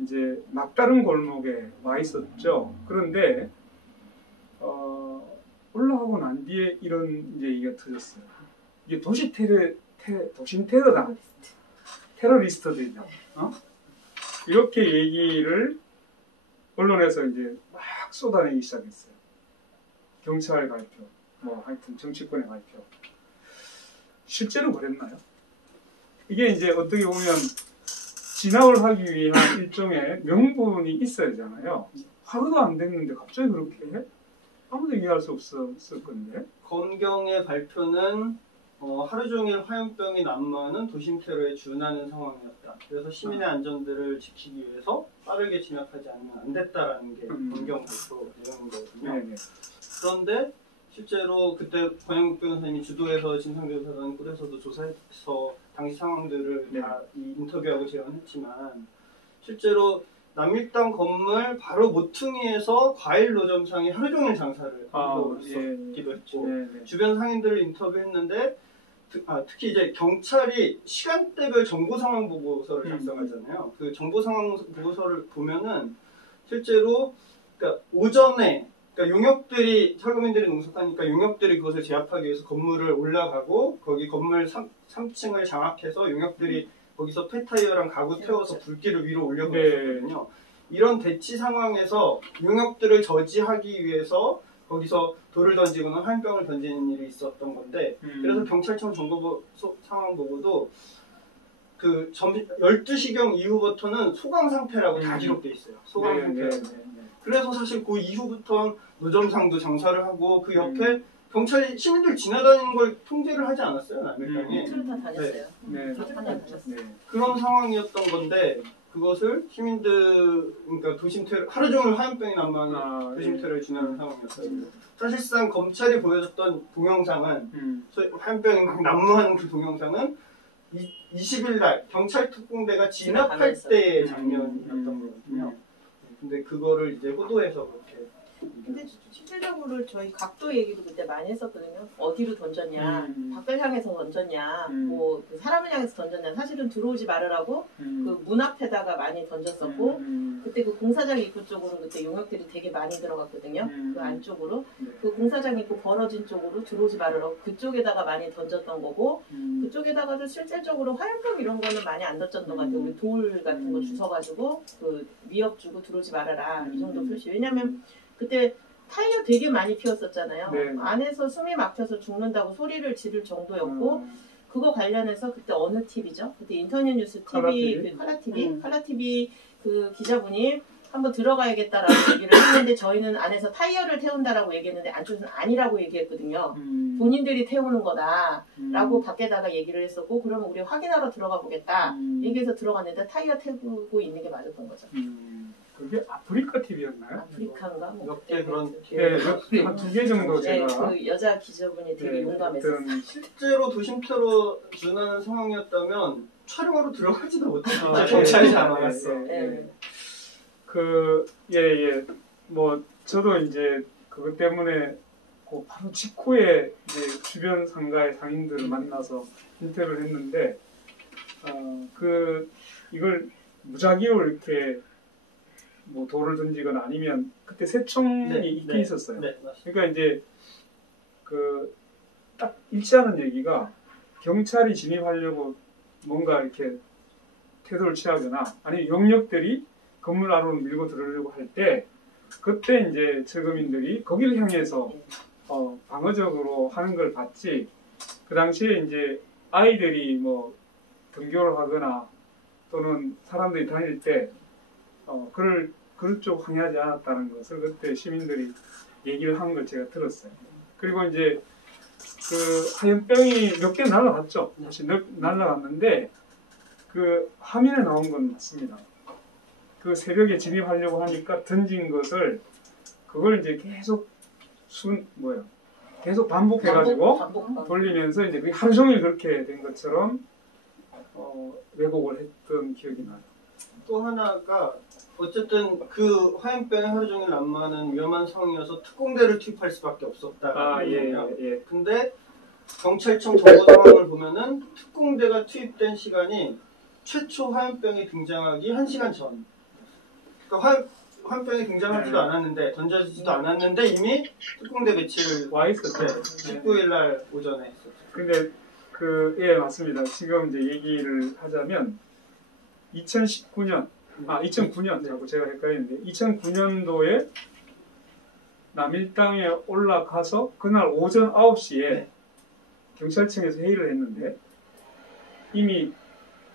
이제 막다른 골목에 와 있었죠. 그런데 올라가고 난 뒤에 이런 이제 얘기가 터졌어요. 이게 도심 테러다. 테러리스트들이다. 이렇게 얘기를 언론에서 이제 막 쏟아내기 시작했어요. 경찰 발표, 뭐 하여튼 정치권의 발표. 실제로 그랬나요? 이게 이제 어떻게 보면 진압을 하기 위한 일종의 명분이 있어야 되잖아요. 하루도 안 됐는데 갑자기 그렇게 해? 아무도 얘기할 수 없었을 건데. 검경의 발표는 하루 종일 화염병이 난무하는 도심 테러에 준하는 상황이었다. 그래서 시민의 안전들을 지키기 위해서 빠르게 진압하지 않으면 안 됐다라는 게 검경 발표 내용인 거거든요. 네네. 그런데 실제로 그때 권영국 변호사님이 주도해서 진상조사단 꿀에서도 조사해서 당시 상황들을 다 인터뷰하고 재현했지만 실제로 남일당 건물 바로 모퉁이에서 과일 노점상에 하루 종일 장사를 하고 있었기도 했고 주변 상인들을 인터뷰했는데 특히 이제 경찰이 시간대별 정보 상황 보고서를 작성하잖아요. 그 정보 상황 보고서를 보면은 실제로 그러니까 오전에 그러니까 용역들이 철거민들이 농석하니까 용역들이 그것을 제압하기 위해서 건물을 올라가고 거기 건물 3층을 장악해서 용역들이 거기서 폐타이어랑 가구 태워서 불길을 위로 올려보냈거든요. 이런 대치 상황에서 용역들을 저지하기 위해서 거기서 돌을 던지거나 화염병을 던지는 일이 있었던 건데 그래서 경찰청 정보 상황 보고도 그 12시경 이후부터는 소강 상태라고 다 기록돼 있어요. 소강 상태라고. 그래서 사실 그 이후부터 노점상도 장사를 하고 그 옆에 경찰이 시민들 지나다니는 걸 통제를 하지 않았어요, 남일강에. 틀을 다 다녔어요. 네. 다 다녔어요. 그런 상황이었던 건데 그것을 시민들 그러니까 도심 테러 하루 종일 화염병이 난무하는 도심 테러에 지나는 상황이었어요. 사실상 검찰이 보여줬던 동영상은 화염병이 막 난무하는 그 동영상은 20일 날 경찰 특공대가 진압할 때의 장면이었던 거거든요. 근데 그거를 이제 호도해서 그렇게. 근데 실질적으로 저희 각도 얘기도 그때 많이 했었거든요. 어디로 던졌냐, 밖을 향해서 던졌냐, 뭐 그 사람을 향해서 던졌냐. 사실은 들어오지 말으라고 그 문 앞에다가 많이 던졌었고, 그때 그 공사장 입구 쪽으로 그때 용역들이 되게 많이 들어갔거든요. 그 안쪽으로 그 공사장 입구 벌어진 쪽으로 들어오지 말으라고 그쪽에다가 많이 던졌던 거고, 그쪽에다가도 실질적으로 화염병 이런 거는 많이 안 던졌던 것 같아요. 우리 돌 같은 거 주워가지고 그 위협 주고 들어오지 말아라 이 정도 표시. 왜냐면 그때 타이어 되게 많이 피웠었잖아요. 네. 안에서 숨이 막혀서 죽는다고 소리를 지를 정도였고 그거 관련해서 그때 어느 TV죠? 그때 인터넷 뉴스 TV, 칼라TV 그 기자분이 한번 들어가야겠다라고 얘기를 했는데 저희는 안에서 타이어를 태운다라고 얘기했는데 안쪽에서는 아니라고 얘기했거든요. 본인들이 태우는 거다라고 밖에다가 얘기를 했었고 그러면 우리 확인하러 들어가 보겠다 얘기해서 들어갔는데 타이어 태우고 있는 게 맞았던 거죠. 그게 아프리카 TV였나요? 아프리카인가? 뭐 몇개 그런. 네, 한 2개 정도 제가. 그 여자 기자분이 되게 용감했어요. 실제로 도심 테러 준하는 상황이었다면 촬영하러 들어가지도 못했죠. 경찰이 잘 막았어. 뭐 저도 이제 그것 때문에 그 바로 직후에 이제 주변 상가의 상인들을 만나서 인터뷰를 했는데 이걸 무작위로 이렇게 뭐 돌을 던지거나 아니면 그때 새총이 있긴 있었어요. 그러니까 이제 그 딱 일치하는 얘기가 경찰이 진입하려고 뭔가 이렇게 태도를 취하거나 아니면 용역들이 건물 안으로 밀고 들어오려고 할 때 그때 이제 철거민들이 거기를 향해서 방어적으로 하는 걸 봤지. 그 당시에 이제 아이들이 뭐 등교를 하거나 또는 사람들이 다닐 때 그쪽 항의하지 않았다는 것을 그때 시민들이 얘기를 한 걸 제가 들었어요. 그리고 이제 그 화염병이 몇 개 날아갔죠. 다시 날아갔는데 그 화면에 나온 건 맞습니다. 그 새벽에 진입하려고 하니까 던진 것을 그걸 이제 계속 반복해가지고 돌리면서 이제 그게 하루 종일 그렇게 된 것처럼 왜곡을 했던 기억이 나요. 또 하나가 어쨌든 그 화염병이 하루 종일 난무하는 위험한 상황이어서 특공대를 투입할 수밖에 없었다. 근데 경찰청 정보 상황을 보면은 특공대가 투입된 시간이 최초 화염병이 등장하기 1시간 전. 그러니까 화염병이 등장하지도 않았는데 던져지지도 않았는데 이미 특공대 배치를 와 있었죠. 19일 날 오전에 했었죠. 근데 맞습니다. 지금 이제 얘기를 하자면 2009년 자꾸 제가 헷갈리는데 2009년도에 남일당에 올라가서 그날 오전 9시에 경찰청에서 회의를 했는데 이미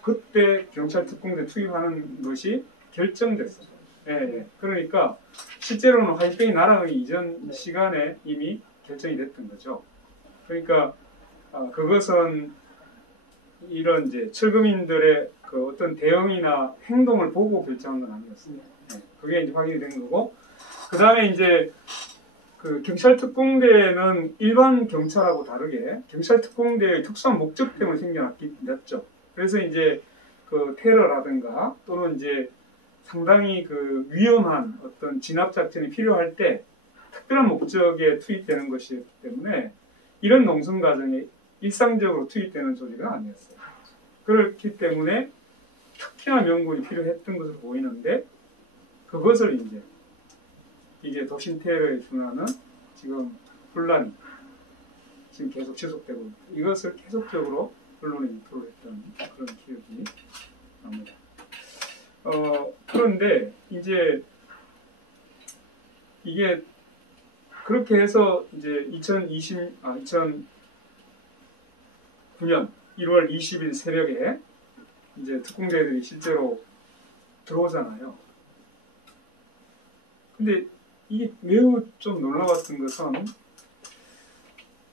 그때 경찰 특공대 투입하는 것이 결정됐어요. 그러니까 실제로는 화염병이 날아가기 이전 시간에 이미 결정이 됐던 거죠. 그러니까 그것은 이런 이제 철거민들의 그 어떤 대응이나 행동을 보고 결정한 건 아니었습니다. 그게 이제 확인이 된 거고, 그 다음에 이제 그 경찰 특공대는 일반 경찰하고 다르게 경찰 특공대의 특수한 목적 때문에 생겨났죠. 그래서 이제 그 테러라든가 또는 이제 상당히 그 위험한 어떤 진압 작전이 필요할 때 특별한 목적에 투입되는 것이기 때문에 이런 농성 과정에 일상적으로 투입되는 조직은 아니었어요. 그렇기 때문에 특히나 명분이 필요했던 것으로 보이는데 그것을 이제 도심 테러에 준하는 지금 혼란이 지금 계속 지속되고 있다. 이것을 계속적으로 언론에 유포를 했던 그런 기억이 납니다. 그런데 이제 이게 그렇게 해서 이제 2009년 1월 20일 새벽에 이제 특공대들이 실제로 들어오잖아요. 근데 이게 매우 좀 놀라웠던 것은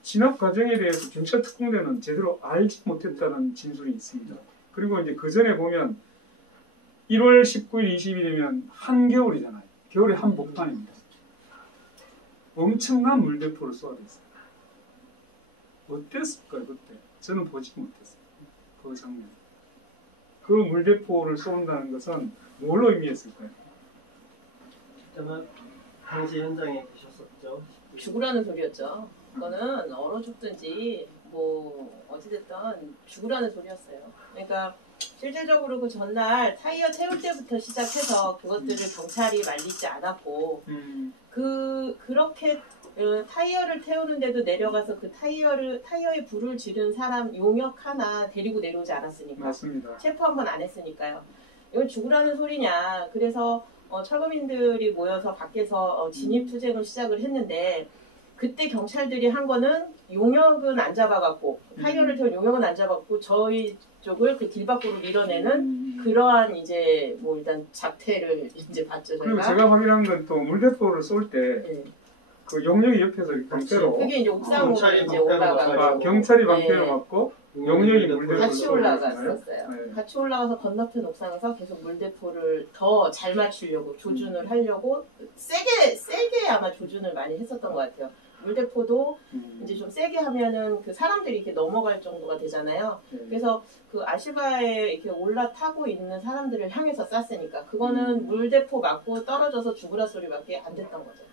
진압 과정에 대해서 경찰 특공대는 제대로 알지 못했다는 진술이 있습니다. 그리고 이제 그 전에 보면 1월 19일, 20일이면 한겨울이잖아요. 겨울에 한복판입니다. 엄청난 물대포를 쏘아댔어요. 어땠을까요, 그때? 저는 보지 못했어요. 그 장면. 그 물대포를 쏘는다는 것은 뭘로 의미했을까요? 그때는 당시 현장에 계셨었죠. 죽으라는 소리였죠. 그거는 얼어 죽든지 뭐 어찌됐든 죽으라는 소리였어요. 그러니까 실질적으로 그 전날 타이어 태울 때부터 시작해서 그것들을 경찰이 말리지 않았고 그렇게 타이어를 태우는데도 내려가서 그 타이어에 불을 지른 사람 용역 하나 데리고 내려오지 않았으니까. 맞습니다. 체포 한 번 안 했으니까요. 이건 죽으라는 소리냐. 그래서 철거민들이 모여서 밖에서 진입투쟁을 시작을 했는데 그때 경찰들이 한 거는 용역은 안 잡아갖고 타이어를 태운 용역은 안 잡았고 저희 쪽을 그 길 밖으로 밀어내는 그러한 이제 뭐 일단 작태를 이제 봤죠. 그리고 저희가. 제가 확인한 건 또 물대포를 쏠 때 그 용역이 옆에서 방패로 그게 이제 옥상으로 경찰이 이제 방패로 올라가고 막아요. 경찰이 방패로 맞고 용역이 물대포를 같이 쏘고 올라갔었어요. 네. 같이 올라가서 건너편 옥상에서 계속 물대포를 더 잘 맞추려고 조준을 하려고 세게 아마 조준을 많이 했었던 것 같아요. 물대포도 이제 좀 세게 하면은 그 사람들이 이렇게 넘어갈 정도가 되잖아요. 그래서 그 아시바에 이렇게 올라타고 있는 사람들을 향해서 쐈으니까 그거는 물대포 맞고 떨어져서 죽으라 소리밖에 안 됐던 거죠.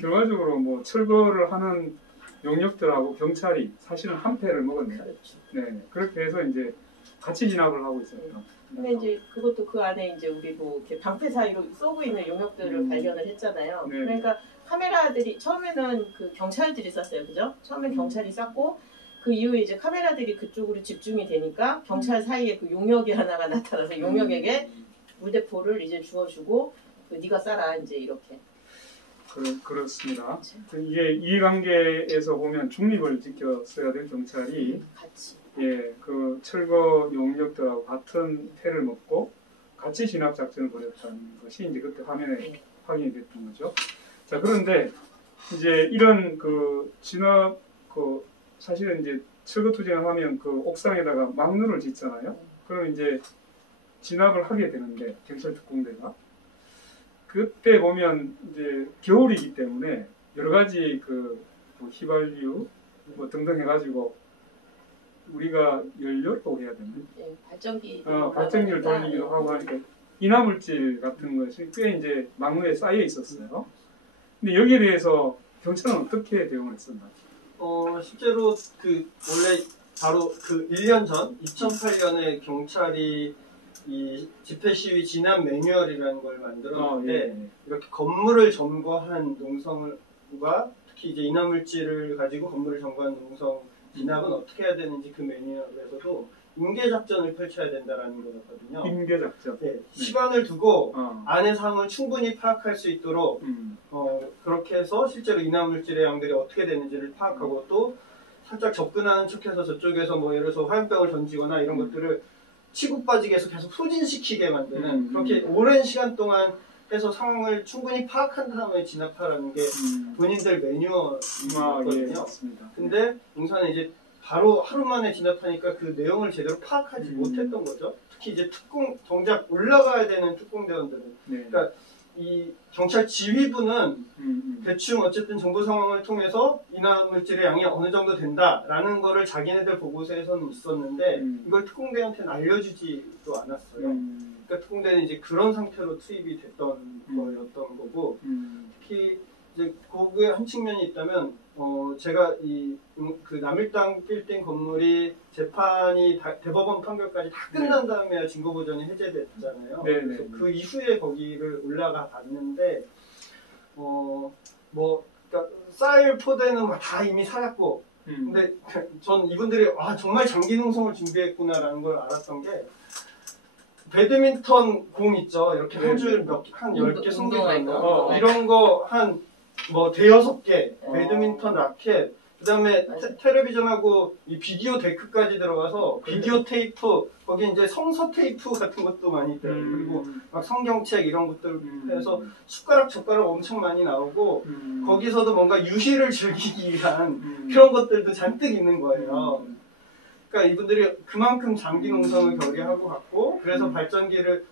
결과적으로 뭐 철거를 하는 용역들하고 경찰이 사실은 한 패를 먹었네요. 그렇죠. 네, 그렇게 해서 이제 같이 진압을 하고 있었다. 근데 이제 그것도 그 안에 이제 우리도 이렇게 방패 사이로 쏘고 있는 용역들을 발견을 했잖아요. 네. 그러니까 카메라들이 처음에는 그 경찰들이 쐈어요, 그죠? 처음에 경찰이 쐈고 그 이후에 이제 카메라들이 그쪽으로 집중이 되니까 경찰 사이에 그 용역이 하나가 나타나서 용역에게 물대포를 이제 주워주고 그 네가 쏴라 이제 이렇게. 그렇습니다. 이게 이해관계에서 보면 중립을 지켰어야 될 경찰이 같이. 그 철거 용역들하고 같은 패를 먹고 같이 진압 작전을 벌였다는 것이 이제 그때 화면에 확인이 됐던 거죠. 자, 그런데 이제 이런 그 진압 사실은 이제 철거 투쟁을 하면 그 옥상에다가 막루를 짓잖아요. 그럼 이제 진압을 하게 되는데 경찰 특공대가 그때 보면 이제 겨울이기 때문에 여러 가지 뭐 휘발유 뭐 등등 해가지고 우리가 연료라고 해야 되나? 발전기를 돌리기도 하고 하니까 인화물질 같은 것이 꽤 이제 막루에 쌓여 있었어요. 근데 여기에 대해서 경찰은 어떻게 대응을 했었나요? 실제로 원래 바로 1년 전 2008년에 경찰이 이 집회 시위 진압 매뉴얼이라는 걸 만들었는데 이렇게 건물을 점거한 농성과 특히 이제 인화물질을 가지고 건물을 점거한 농성 진압은 어떻게 해야 되는지 그 매뉴얼에서도 인계 작전을 펼쳐야 된다라는 거였거든요. 인계 작전. 네, 시간을 두고 안의 상황을 충분히 파악할 수 있도록 그렇게 해서 실제로 인화물질의 양들이 어떻게 되는지를 파악하고 또 살짝 접근하는 척해서 저쪽에서 뭐 예를 들어서 화염병을 던지거나 이런 것들을 치고 빠지게 해서 계속 소진시키게 만드는 그렇게 오랜 시간 동안 해서 상황을 충분히 파악한 다음에 진압하라는 게 본인들 매뉴얼이거든요. 근데 용사는 이제 바로 하루 만에 진압하니까 그 내용을 제대로 파악하지 못했던 거죠. 특히 이제 정작 올라가야 되는 특공대원들은. 그러니까 이 경찰 지휘부는 대충 어쨌든 정보 상황을 통해서 인화물질의 양이 어느 정도 된다라는 거를 자기네들 보고서에서는 있었는데 이걸 특공대한테는 알려주지도 않았어요. 그러니까 특공대는 이제 그런 상태로 투입이 됐던 거였던 거고 특히 이제 거기에 한 측면이 있다면 제가 그 남일당 빌딩 건물이 재판이 대법원 판결까지 다 끝난 다음에 증거 보전이 해제됐잖아요. 그래서 그 이후에 거기를 올라가 봤는데 그러니까 쌀 포대는 다 이미 살았고 근데 전 이분들이 정말 장기 농성을 준비했구나라는 걸 알았던 게 배드민턴 공 있죠. 이렇게 네. 한 줄 한 10개 운동화 숨겨져 이거. 있는 이런 거 한 뭐 대여섯 개 어. 배드민턴 라켓 그다음에 맞아. 텔레비전하고 이 비디오 데크까지 들어가서 비디오 테이프 거기 이제 성서 테이프 같은 것도 많이 있더라고요. 그리고 막 성경책 이런 것들 해서 숟가락 젓가락 엄청 많이 나오고 거기서도 뭔가 유희를 즐기기 위한 그런 것들도 잔뜩 있는 거예요. 그러니까 이분들이 그만큼 장기 농성을 결의하고 갔고 그래서 발전기를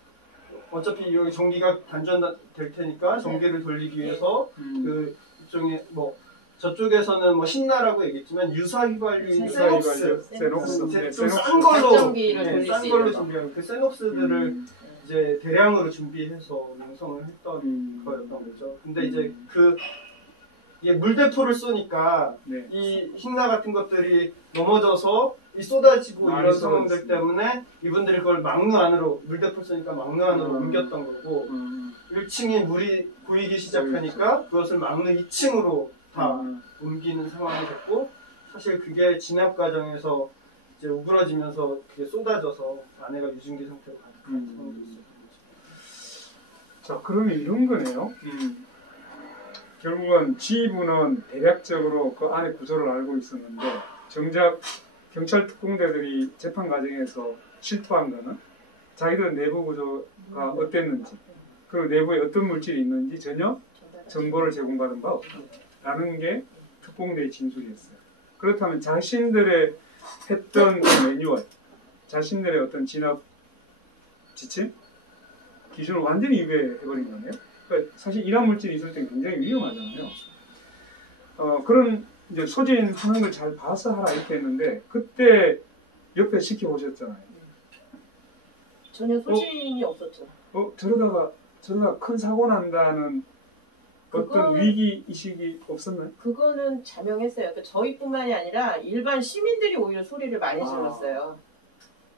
어차피 여기 전기가 단전될 테니까 전기를 돌리기 위해서 그 일종의 뭐 저쪽에서는 뭐 신나라고 얘기했지만 유사휘발유인 세녹스 좀 싼 걸로 발전기를 돌릴 싼 수 걸로 있는 거. 준비하고 그 세녹스들을 이제 대량으로 준비해서 농성을 했던 거였던 거죠. 근데 이제 그 이게 물대포를 쏘니까 네. 이 흰나 같은 것들이 넘어져서 이 쏟아지고 많이 이런 상황들 쏟아졌습니다. 때문에 이분들이 그걸 막루 안으로 물대포 쏘니까 막루 안으로 옮겼던 거고 1층에 물이 고이기 시작하니까 그것을 막루 2층으로 다 옮기는 상황이 됐고 사실 그게 진압 과정에서 이제 우그러지면서 그게 쏟아져서 아내가 유증기 상태로 가득한 상황도 있었던 거죠. 자, 그러면 이런 거네요. 결국은 지휘부는 대략적으로 그 안에 구조를 알고 있었는데 정작 경찰 특공대들이 재판 과정에서 실토한 거는 자기들 내부 구조가 어땠는지 그리고 내부에 어떤 물질이 있는지 전혀 정보를 제공받은 바 없다라는 게 특공대의 진술이었어요. 그렇다면 자신들의 했던 매뉴얼, 자신들의 어떤 진압 지침, 기준을 완전히 위배해버린 거네요. 그러니까 사실 이런 물질이 있을 때 굉장히 위험하잖아요. 그런 이제 소진하는 걸 잘 봐서 하라 이렇게 했는데 그때 옆에 지켜보셨잖아요. 전혀 소신이 없었죠. 저러다가 큰 사고 난다는 어떤 그건- 위기 의식이 없었나요? 그거는 자명했어요. 그러니까 저희뿐만이 아니라 일반 시민들이 오히려 소리를 많이 아. 질렀어요.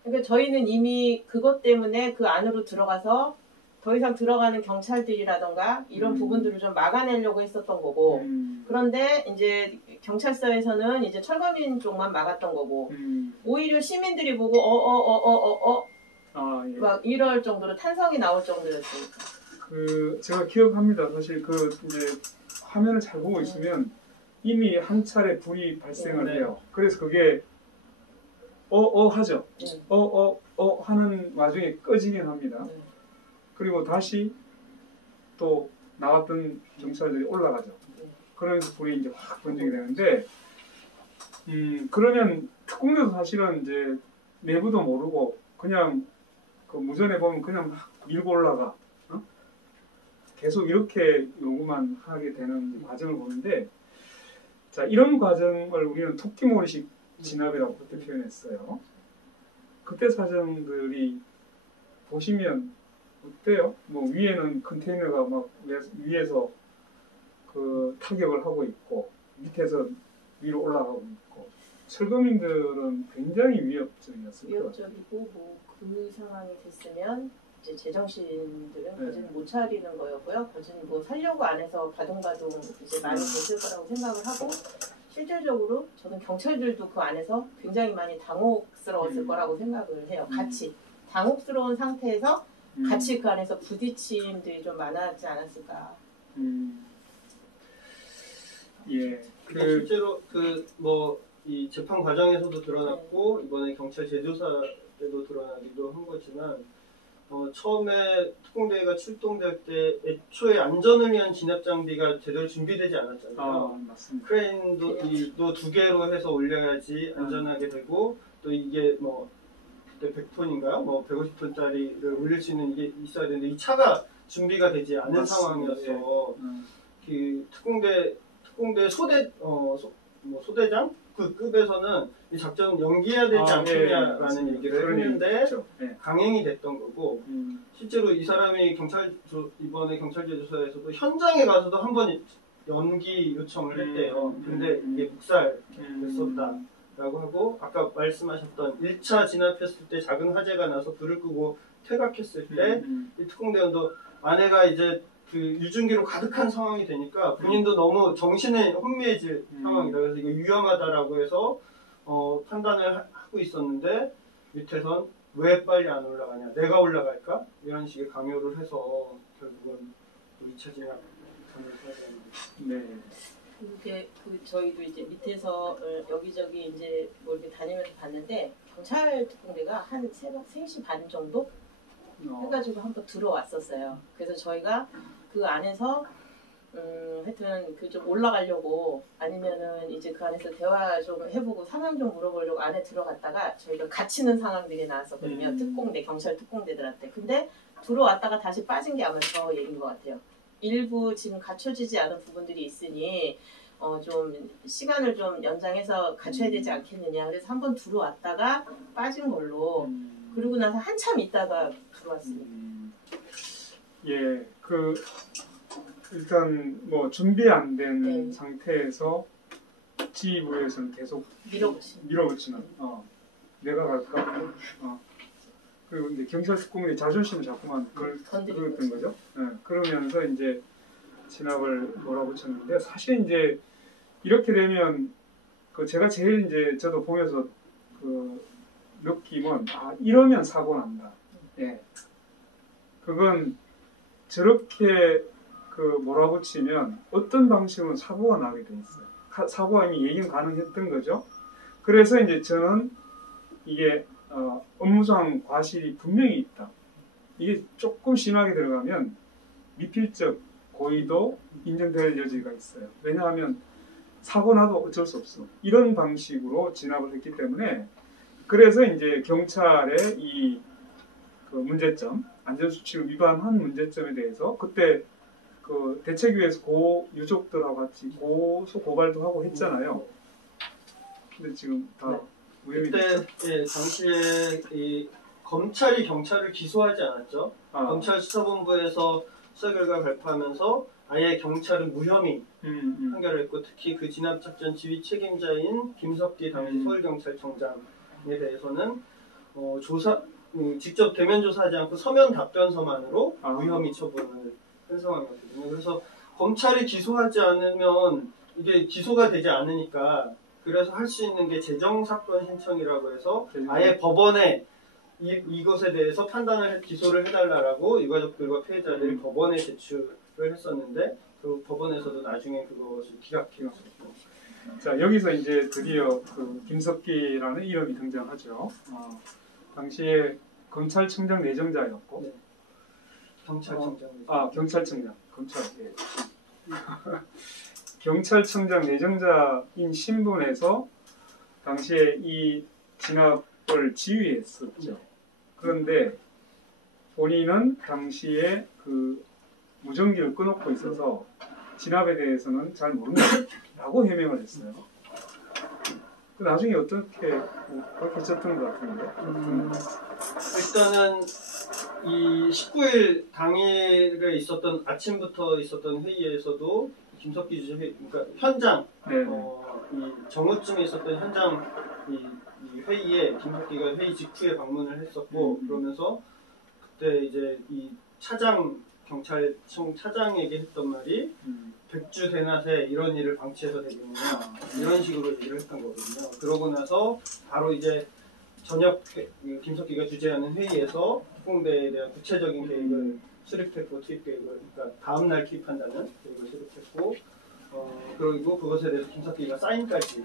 그러니까 저희는 이미 그것 때문에 그 안으로 들어가서 더 이상 들어가는 경찰들이라던가 이런 부분들을 좀 막아내려고 했었던 거고 그런데 이제 경찰서에서는 이제 철거민 쪽만 막았던 거고 오히려 시민들이 보고 아, 예. 막 이럴 정도로 탄성이 나올 정도였으니까. 제가 기억합니다. 사실 이제 화면을 잘 보고 있으면 이미 한 차례 불이 발생을 네. 해요. 그래서 그게 하죠. 네. 하는 와중에 꺼지긴 합니다. 네. 그리고 다시 또 나왔던 경찰들이 올라가죠. 네. 그러면서 불이 이제 확 번지게 되는데, 그러면 특공대도 사실은 이제 내부도 모르고 그냥 그 무전에 보면 그냥 막 밀고 올라가. 계속 이렇게 요구만 하게 되는 과정을 보는데, 자, 이런 과정을 우리는 토끼몰이식 진압이라고 그때 표현했어요. 그때 사정들이 보시면 어때요? 뭐 위에는 컨테이너가 막 위에서 그 타격을 하고 있고 밑에서 위로 올라가고 있고 철거민들은 굉장히 위협적이었을 거예요. 위협적이고 뭐 그 상황이 됐으면 이제 제정신들은 네. 거진 못 차리는 거였고요. 거진 뭐 살려고 안 해서 바둥바둥 이제 많이 됐을 거라고 생각을 하고 실질적으로 저는 경찰들도 그 안에서 굉장히 많이 당혹스러웠을 거라고 생각을 해요. 같이 당혹스러운 상태에서 같이 그 안에서 부딪힘들이 좀 많았지 않았을까. 예. 실제로 이 재판 과정에서도 드러났고 이번에 경찰 재조사 때도 드러나기도 한 거지만 처음에 특공대가 출동될 때 애초에 안전을 위한 진압 장비가 제대로 준비되지 않았잖아요. 맞습니다. 크레인도 또 2개로 해서 올려야지 안전하게 되고 또 이게 뭐 그때 100톤인가요? 뭐 150톤짜리를 올릴 수 있는 이게 있어야 되는데 이 차가 준비가 되지 않은 맞습니다. 상황이어서 그 특공대 소대장 그 급에서는 이 작전은 연기해야 되지 않겠냐라는 얘기를 했는데 강행이 됐던 거고 실제로 이 사람이 이번에 경찰제조사에서도 현장에 가서도 한번 연기 요청을 했대요. 근데 이게 묵살됐었다라고 하고 아까 말씀하셨던 1차 진압했을 때 작은 화재가 나서 불을 끄고 퇴각했을 때 이 특공대원도 아내가 이제 그 유증기로 가득한 상황이 되니까 본인도 너무 정신에 혼미해질 상황이다. 그래서 이거 위험하다라고 해서 판단을 하고 있었는데 밑에선 왜 빨리 안 올라가냐, 내가 올라갈까? 이런 식의 강요를 해서 결국은 2차 진압 강요를 해야 되는데. 네. 이게 저희도 이제 밑에서 여기저기 이제 뭐 이렇게 다니면서 봤는데 경찰 특공대가 한 새벽 3시 반 정도 해가지고 한번 들어왔었어요. 그래서 저희가 그 안에서 하여튼 그 좀 올라가려고 아니면은 이제 그 안에서 대화 좀 해보고 상황 좀 물어보려고 안에 들어갔다가 저희가 갇히는 상황들이 나왔었거든요. 특공대, 경찰 특공대들한테. 근데 들어왔다가 다시 빠진 게 아마 저 얘기인 것 같아요. 일부 지금 갖춰지지 않은 부분들이 있으니 좀 시간을 좀 연장해서 갖춰야 되지 않겠느냐. 그래서 한번 들어왔다가 빠진 걸로 그러고 나서 한참 있다가 들어왔습니다. 예, 일단 뭐 준비 안 된 네. 상태에서 지휘부에서는 계속 밀어붙이는. 내가 갈까? 그리고 이제 경찰 특공대 자존심을 자꾸만 건드렸던 거죠. 그러면서 이제 진압을 몰아붙였는데 사실 이제 이렇게 되면 제가 제일 이제 저도 보면서 느낌은 이러면 사고 난다. 예. 그건 저렇게 몰아붙이면 어떤 방식으로 사고가 나게 돼 있어요. 사고가 이미 예견 가능했던 거죠. 그래서 이제 저는 이게 업무상 과실이 분명히 있다. 이게 조금 심하게 들어가면 미필적 고의도 인정될 여지가 있어요. 왜냐하면 사고 나도 어쩔 수 없어. 이런 방식으로 진압을 했기 때문에 그래서 이제 경찰의 이 문제점, 안전수칙을 위반한 문제점에 대해서 그때 대책위에서 유족들하고 같이 고소 고발도 하고 했잖아요. 근데 지금 다 무혐의 그때 당시에 이 검찰이 경찰을 기소하지 않았죠. 검찰 수사본부에서 수사 결과 발표하면서 아예 경찰은 무혐의 판결을 했고 특히 그 진압작전 지휘 책임자인 김석기 당시 서울경찰청장에 대해서는 직접 대면 조사하지 않고 서면 답변서만으로 무혐의 처분을 한 상황이었거든요. 그래서 검찰이 기소하지 않으면 이게 기소가 되지 않으니까 그래서 할 수 있는 게 재정사건 신청이라고 해서 아예 법원에 이것에 대해서 기소를 해달라고 유가족들과 피해자들이 법원에 제출을 했었는데 그 법원에서도 나중에 그것을 기각했었고. 자, 여기서 이제 드디어 김석기라는 이름이 등장하죠. 당시에 검찰청장 내정자였고. 네. 경찰청장. 경찰청장. 검찰. 예. 경찰청장 내정자인 신분에서 당시에 이 진압을 지휘했었죠. 그런데 본인은 당시에 무전기를 끊었고 있어서 진압에 대해서는 잘 모른다라고 해명을 했어요. 나중에 어떻게 그렇게 쳤던 것 같은데. 일단은 이 19일 당일에 있었던 아침부터 있었던 회의에서도 김석기 주재 그러니까 현장 이 정오쯤에 있었던 현장 이 회의에 김석기가 회의 직후에 방문을 했었고 그러면서 그때 이제 이 경찰청 차장에게 했던 말이 백주 대낮에 이런 일을 방치해서 되겠느냐 이런 식으로 얘기를 했던 거거든요. 그러고 나서 바로 이제 저녁 김석기가 주재하는 회의에서 특공대에 대한 구체적인 계획을 수립했고 투입 계획을 그러니까 다음 날 투입한다는 계획을 수립했고 그리고 그것에 대해서 김석기가 사인까지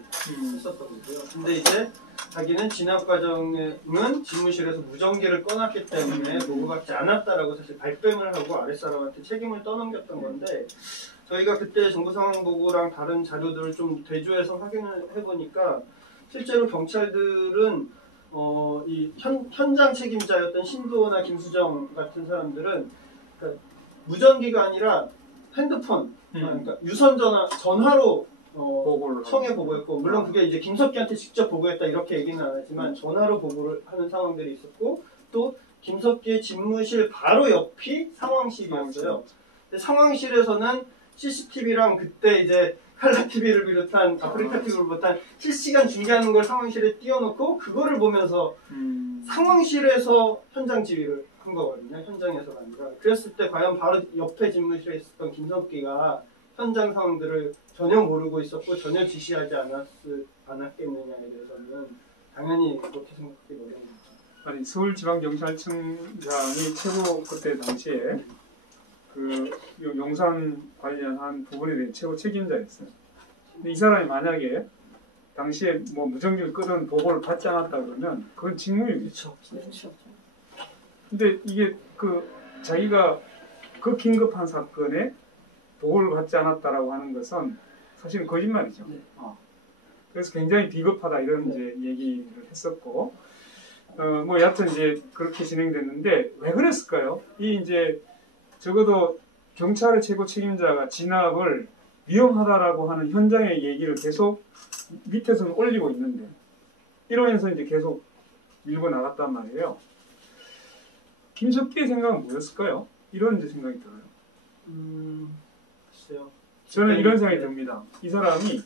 했었던 거고요. 근데 이제 자기는 진압 과정은 집무실에서 무전기를 꺼놨기 때문에 보고받지 않았다라고 사실 발뺌을 하고 아랫사람한테 책임을 떠넘겼던 건데 저희가 그때 정보상황보고랑 다른 자료들을 좀 대조해서 확인을 해보니까 실제로 경찰들은 이 현장 책임자였던 신도나 김수정 같은 사람들은 그러니까 무전기가 아니라 핸드폰, 그러니까 전화로 청에 보고했고 물론 그게 이제 김석기한테 직접 보고했다 이렇게 얘기는 안 하지만 전화로 보고를 하는 상황들이 있었고 또 김석기의 집무실 바로 옆이 상황실이었어요. 근데 상황실에서는 CCTV랑 그때 이제 칼라 TV를 비롯한 아프리카 TV를 비롯한 실시간 중계하는 걸 상황실에 띄워놓고 그거를 보면서 상황실에서 현장 지휘를 한 거거든요. 현장에서가 아니라. 그랬을 때 과연 바로 옆에 집무실에 있었던 김석기가 현장 상황들을 전혀 모르고 있었고 전혀 지시하지 않았겠느냐에 대해서는 당연히 그렇게 생각하기 어려운 거죠. 아니 서울지방경찰청장이 최고 그때 당시에 그 용산 관련한 부분에 대해 최고 책임자였어요. 근데 이 사람이 만약에 당시에 뭐 무전기를 끄던 보고를 받지 않았다 그러면 그건 직무유기죠. 그렇죠. 근데 이게 그 자기가 그 긴급한 사건에 보고를 받지 않았다라고 하는 것은 사실은 거짓말이죠. 네. 그래서 굉장히 비겁하다 이런 네. 이제 얘기를 했었고, 뭐 여하튼 이제 그렇게 진행됐는데 왜 그랬을까요? 이 이제 적어도 경찰의 최고 책임자가 진압을 위험하다라고 하는 현장의 얘기를 계속 밑에서는 올리고 있는데 이러면서 이제 계속 밀고 나갔단 말이에요. 김석기의 생각은 뭐였을까요? 이런 이제 생각이 들어요. 글쎄요. 저는 이런 생각이 네. 듭니다. 이 사람이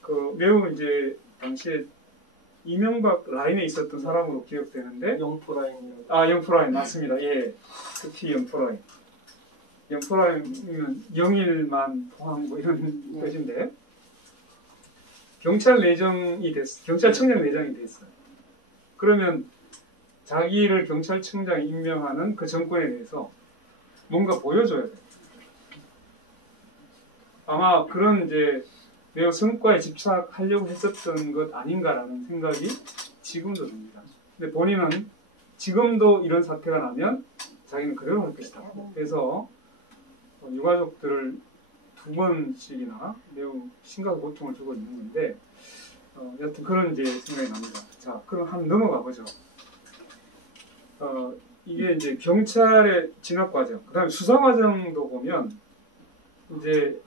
그 매우 이제 당시에 이명박 라인에 있었던 사람으로 기억되는데, 영포라인이라고. 영포라인 맞습니다. 예, 특히 영포라인. 영포라인은 영일만 포함 뭐 이런 뜻인데 경찰 내정이 됐어. 경찰청장 내정이 됐어요. 그러면 자기를 경찰청장에 임명하는 그 정권에 대해서 뭔가 보여줘야 돼요. 아마 그런 이제 매우 성과에 집착하려고 했었던 것 아닌가라는 생각이 지금도 듭니다. 근데 본인은 지금도 이런 사태가 나면 자기는 그대로 할 것이다. 그래서 유가족들을 2번씩이나 매우 심각한 고통을 주고 있는 건데, 여튼 그런 이제 생각이 납니다. 자, 그럼 한번 넘어가 보죠. 이게 이제 경찰의 진압 과정, 그 다음에 수사 과정도 보면 이제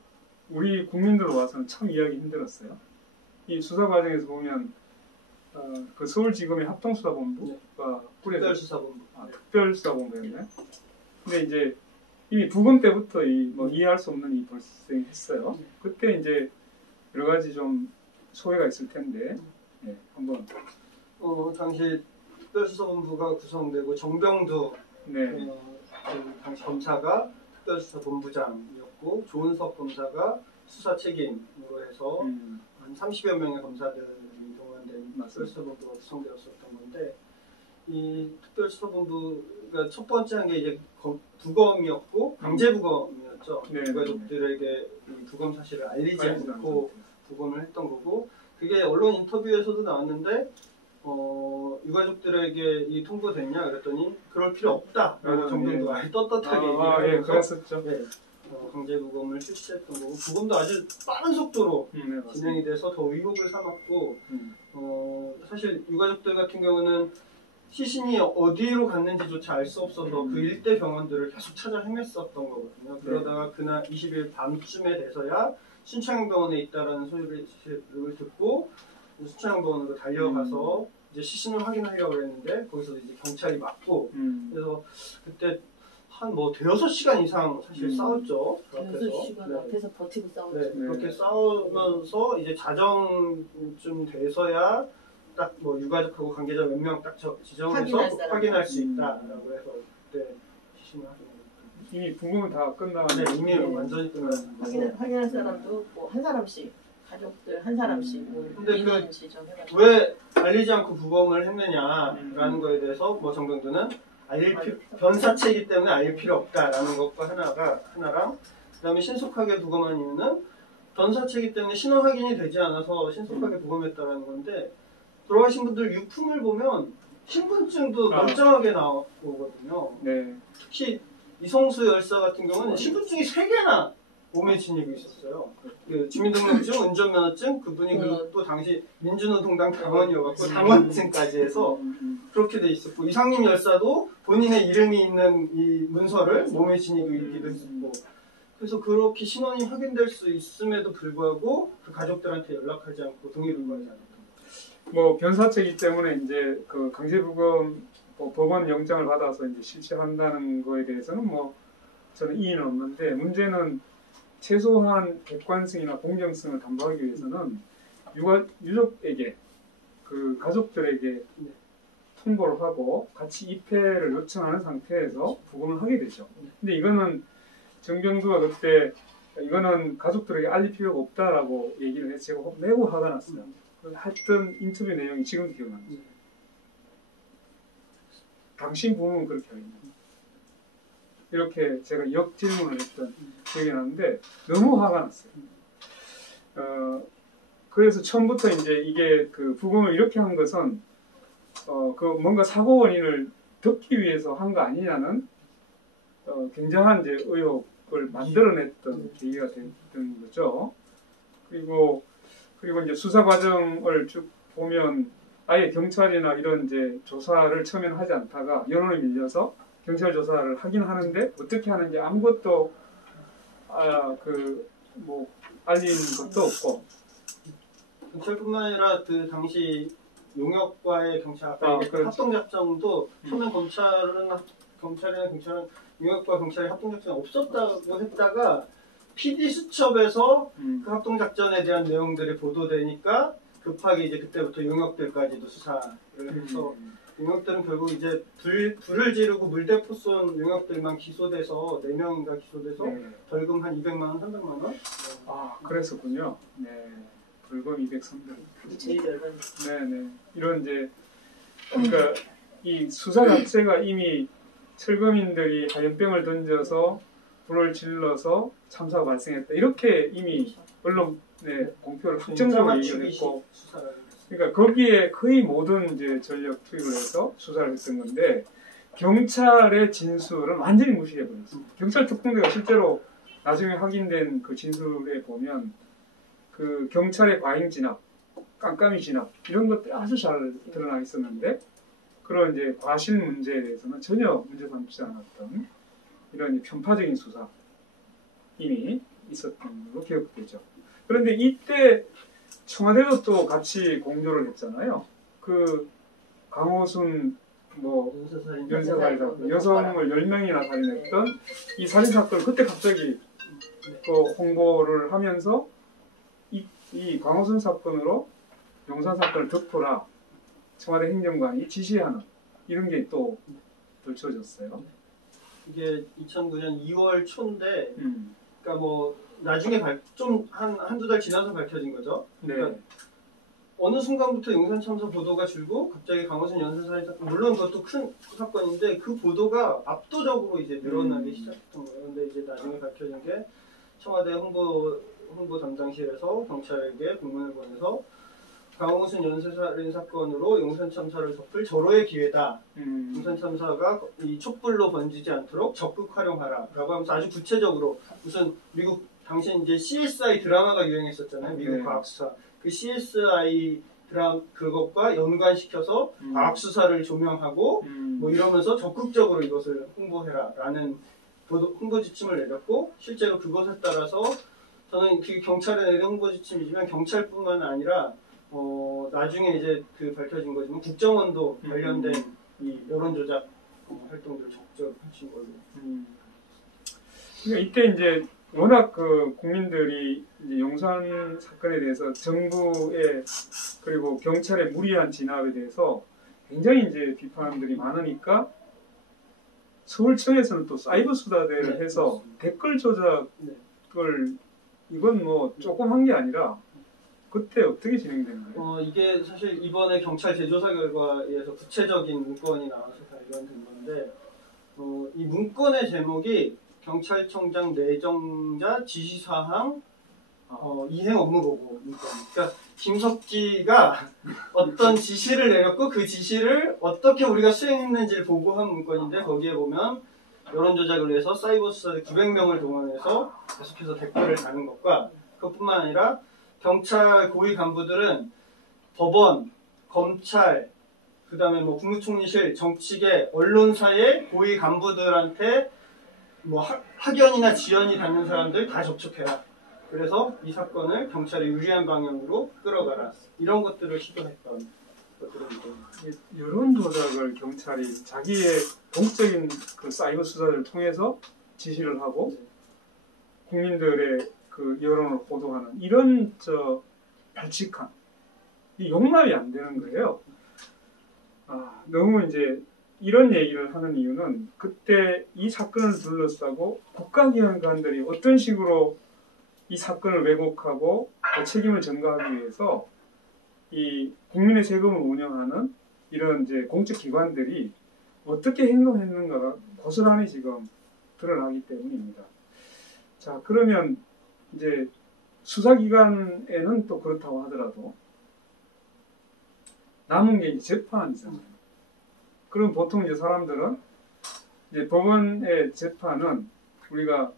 우리 국민들 와서는 참 이해하기 힘들었어요. 이 수사 과정에서 보면 그 서울지검의 합동수사본부가 특별수사본부. 특별수사본부였나요? 근데 이제 이미 부검 때부터 뭐 이해할 수 없는 일이 발생했어요. 그때 이제 여러 가지 좀 소외가 있을 텐데, 네, 한번. 당시 특별수사본부가 구성되고 정병두 네. 그 당시 검사가 특별수사본부장이었고 조은석 검사가 수사 책임으로 해서 한 30여 명의 검사들이 동원된 특별수사본부가 구성되었었던 건데, 이 특별수사본부가 첫 번째 한 게 이제 부검이었고 강제부검이었죠. 네. 유가족들에게 이 부검 사실을 알리지 않고 부검을 했던 거고, 그게 언론 인터뷰에서도 나왔는데 유가족들에게 이 통보됐냐 그랬더니 그럴 필요 없다라고 정병도가 예. 떳떳하게 얘기를 예, 하면서 그랬었죠. 네, 강제부검을 실시했던 거고, 부검도 아주 빠른 속도로 네, 진행이 돼서 더 의혹을 삼았고, 사실 유가족들 같은 경우는 시신이 어디로 갔는지조차 알 수 없어서 그 일대 병원들을 계속 찾아 헤맸었던 거거든요. 그러다가 그날 20일 밤쯤에 돼서야 순창병원에 있다라는 소리를 듣고 순창병원으로 달려가서 이제 시신을 확인하려고 했는데 거기서 이제 경찰이 맞고, 그래서 그때 한 뭐 대여섯 시간 이상 사실 싸웠죠. 그 앞에서. 6시간 앞에서 버티고 싸웠죠. 네, 그렇게 싸우면서 이제 자정쯤 돼서야 딱 뭐 유가족하고 관계자 몇 명 딱 지정해서 확인할 수 있다라고 해서 그때 시신을 확인했죠. 이미 부검은 다 끝나갔는데. 네, 이미 완전히 끝났습니다. 확인할 사람도 뭐 한 사람씩, 가족들 한 사람씩 근데 인원 지정해가지고. 왜 알리지 않고 부검을 했느냐라는 거에 대해서 뭐 정병두는 변사체이기 때문에 알릴 필요 없다라는 것과 하나랑, 그다음에 신속하게 부검한 이유는 변사체이기 때문에 신원 확인이 되지 않아서 신속하게 부검했다라는 건데, 돌아가신 분들 유품을 보면 신분증도 멀쩡하게 나오거든요. 네. 특히 이성수 열사 같은 경우는 신분증이 3개나 몸에 지니고 있었어요. 그 주민등록증, 운전면허증, 그분이 그리고 또 당시 민주노동당 당원이어갖고 당원증까지 해서 그렇게 돼 있었고, 이상림 열사도 본인의 이름이 있는 이 문서를 몸에 지니고 있기도 했었고, 그래서 그렇게 신원이 확인될 수 있음에도 불구하고 그 가족들한테 연락하지 않고 동의를 구하지 않았던 거죠. 뭐 변사체이기 때문에 이제 그 강제부검 법원 영장을 받아서 이제 실시한다는 거에 대해서는 뭐 저는 이의는 없는데, 문제는 최소한 객관성이나 공정성을 담보하기 위해서는 유족에게, 그 가족들에게 통보를 하고 같이 입회를 요청하는 상태에서 부검을 하게 되죠. 근데 이거는 정병두가 그때 이거는 가족들에게 알릴 필요가 없다라고 얘기를 해서 제가 매우 화가 났어요. 했던 인터뷰 내용이 지금도 기억납니다. 당신 부모는 그렇게 하겠냐. 이렇게 제가 역질문을 했던 기억이 나는데 너무 화가 났어요. 그래서 처음부터 이제 이게 그 부검을 이렇게 한 것은 그 뭔가 사고 원인을 덮기 위해서 한 거 아니냐는 굉장한 이제 의혹을 만들어냈던 계기가 됐던 거죠. 그리고 이제 수사 과정을 쭉 보면 아예 경찰이나 이런 이제 조사를 처음에는 하지 않다가 여론에 밀려서 경찰 조사를 하긴 하는데 어떻게 하는지 아무것도 뭐 알린 것도 없고. 경찰뿐만 아니라 그 당시 용역과의 경찰 아까 그렇죠. 합동작전도 처음엔 경찰이나 경찰은 용역과 경찰의 합동작전이 없었다고 했다가 PD 수첩에서 그 합동작전에 대한 내용들이 보도되니까 급하게 이제 그때부터 용역들까지도 수사를 해서 용역들은 결국 이제 불을 지르고 물대포 쏜 용역들만 기소돼서 4명인가 기소돼서 벌금 한 200만 원, 300만 원. 아, 그랬었군요. 네. 벌금 200, 300. 그게 제일 열받네. 네네. 이런 이제 그러니까 이 수사 자체가 이미 철거민들이 하얀병을 던져서 불을 질러서 참사가 발생했다. 이렇게 이미 언론에 공표를 확정적으로 얘기를 했고, 그러니까 거기에 거의 모든 이제 전력 투입을 해서 수사를 했던 건데 경찰의 진술은 완전히 무시해버렸어요. 경찰 특공대가 실제로 나중에 확인된 그 진술에 보면 그 경찰의 과잉 진압, 깜깜이 진압 이런 것들이 아주 잘 드러나 있었는데 그런 이제 과실 문제에 대해서는 전혀 문제 삼지 않았던 이런 편파적인 수사 이미 있었던 걸로 기억되죠. 그런데 이때 청와대도 또 같이 공조를 했잖아요. 그 강호순 연쇄살인 사건, 여성을 10명이나 살인했던 이 살인 사건을 그때 갑자기 또 홍보를 하면서 이 강호순 사건으로 용산 사건을 덮어라 청와대 행정관이 지시하는 이런 게 또 펼쳐졌어요. 이게 2009년 2월 초인데, 그러니까 뭐 나중에 좀 한두 달 지나서 밝혀진 거죠. 네. 그러니까 어느 순간부터 용산 참사 보도가 줄고 갑자기 강호순 연쇄살인 사건, 물론 그것도 큰 사건인데 그 보도가 압도적으로 이제 늘어나기 시작했던 거예요. 근데 이제 나중에 밝혀진 게 청와대 홍보 담당실에서 경찰에게 공문을 보내서 강호순 연쇄살인 사건으로 용산 참사를 덮을 절호의 기회다. 용산 참사가 이 촛불로 번지지 않도록 적극 활용하라. 라고 하면서 아주 구체적으로 무슨 미국 당시 이제 CSI 드라마가 유행했었잖아요. 미국 과학수사. 그 CSI 그것과 연관시켜서 과학수사를 조명하고 뭐 이러면서 적극적으로 이것을 홍보해라. 라는 홍보 지침을 내렸고 실제로 그것에 따라서 저는 그 경찰에 내린 홍보 지침이지만 경찰뿐만 아니라 나중에 이제 그 밝혀진 거지만 국정원도 관련된 이 여론조작 활동들을 적극적으로 펼친 걸로. 그러니까 이때 이제 워낙 그 국민들이 이제 용산 사건에 대해서 정부의 그리고 경찰의 무리한 진압에 대해서 굉장히 이제 비판들이 많으니까 서울청에서는 또 사이버 수사대를 해서 댓글 조작을 이건 뭐 조금 한 게 아니라 그때 어떻게 진행된 거예요? 이게 사실 이번에 경찰 재조사 결과에 의해서 구체적인 문건이 나와서 발견된 건데 이 문건의 제목이 경찰청장 내정자 지시사항 이행 업무 보고 문건. 그러니까 김석지가 어떤 지시를 내렸고 그 지시를 어떻게 우리가 수행했는지를 보고한 문건인데 거기에 보면 여론조작을 위해서 사이버 수사대 900명을 동원해서 계속해서 댓글을 다는 것과 그것뿐만 아니라 경찰 고위 간부들은 법원, 검찰, 그 다음에 뭐 국무총리실, 정치계, 언론사의 고위 간부들한테 뭐 학연이나 지연이 닿는 사람들 다 접촉해라. 그래서 이 사건을 경찰의 유리한 방향으로 끌어가라. 이런 것들을 시도했던 것들인데. 여론 조작을 경찰이 자기의 공적인 그 사이버 수사를 통해서 지시를 하고 국민들의 그 여론을 보도하는 이런 발칙한 이 용납이 안 되는 거예요. 너무 이제 이런 얘기를 하는 이유는 그때 이 사건을 둘러싸고 국가기관들이 어떤 식으로 이 사건을 왜곡하고 그 책임을 전가하기 위해서 이 국민의 세금을 운영하는 이런 이제 공적 기관들이 어떻게 행동했는가가 고스란히 지금 드러나기 때문입니다. 자, 그러면 이제 수사기관에는 또 그렇다고 하더라도 남은 게 이제 재판이잖아요. 그럼 보통 이제 사람들은 이제 법원의 재판은 우리가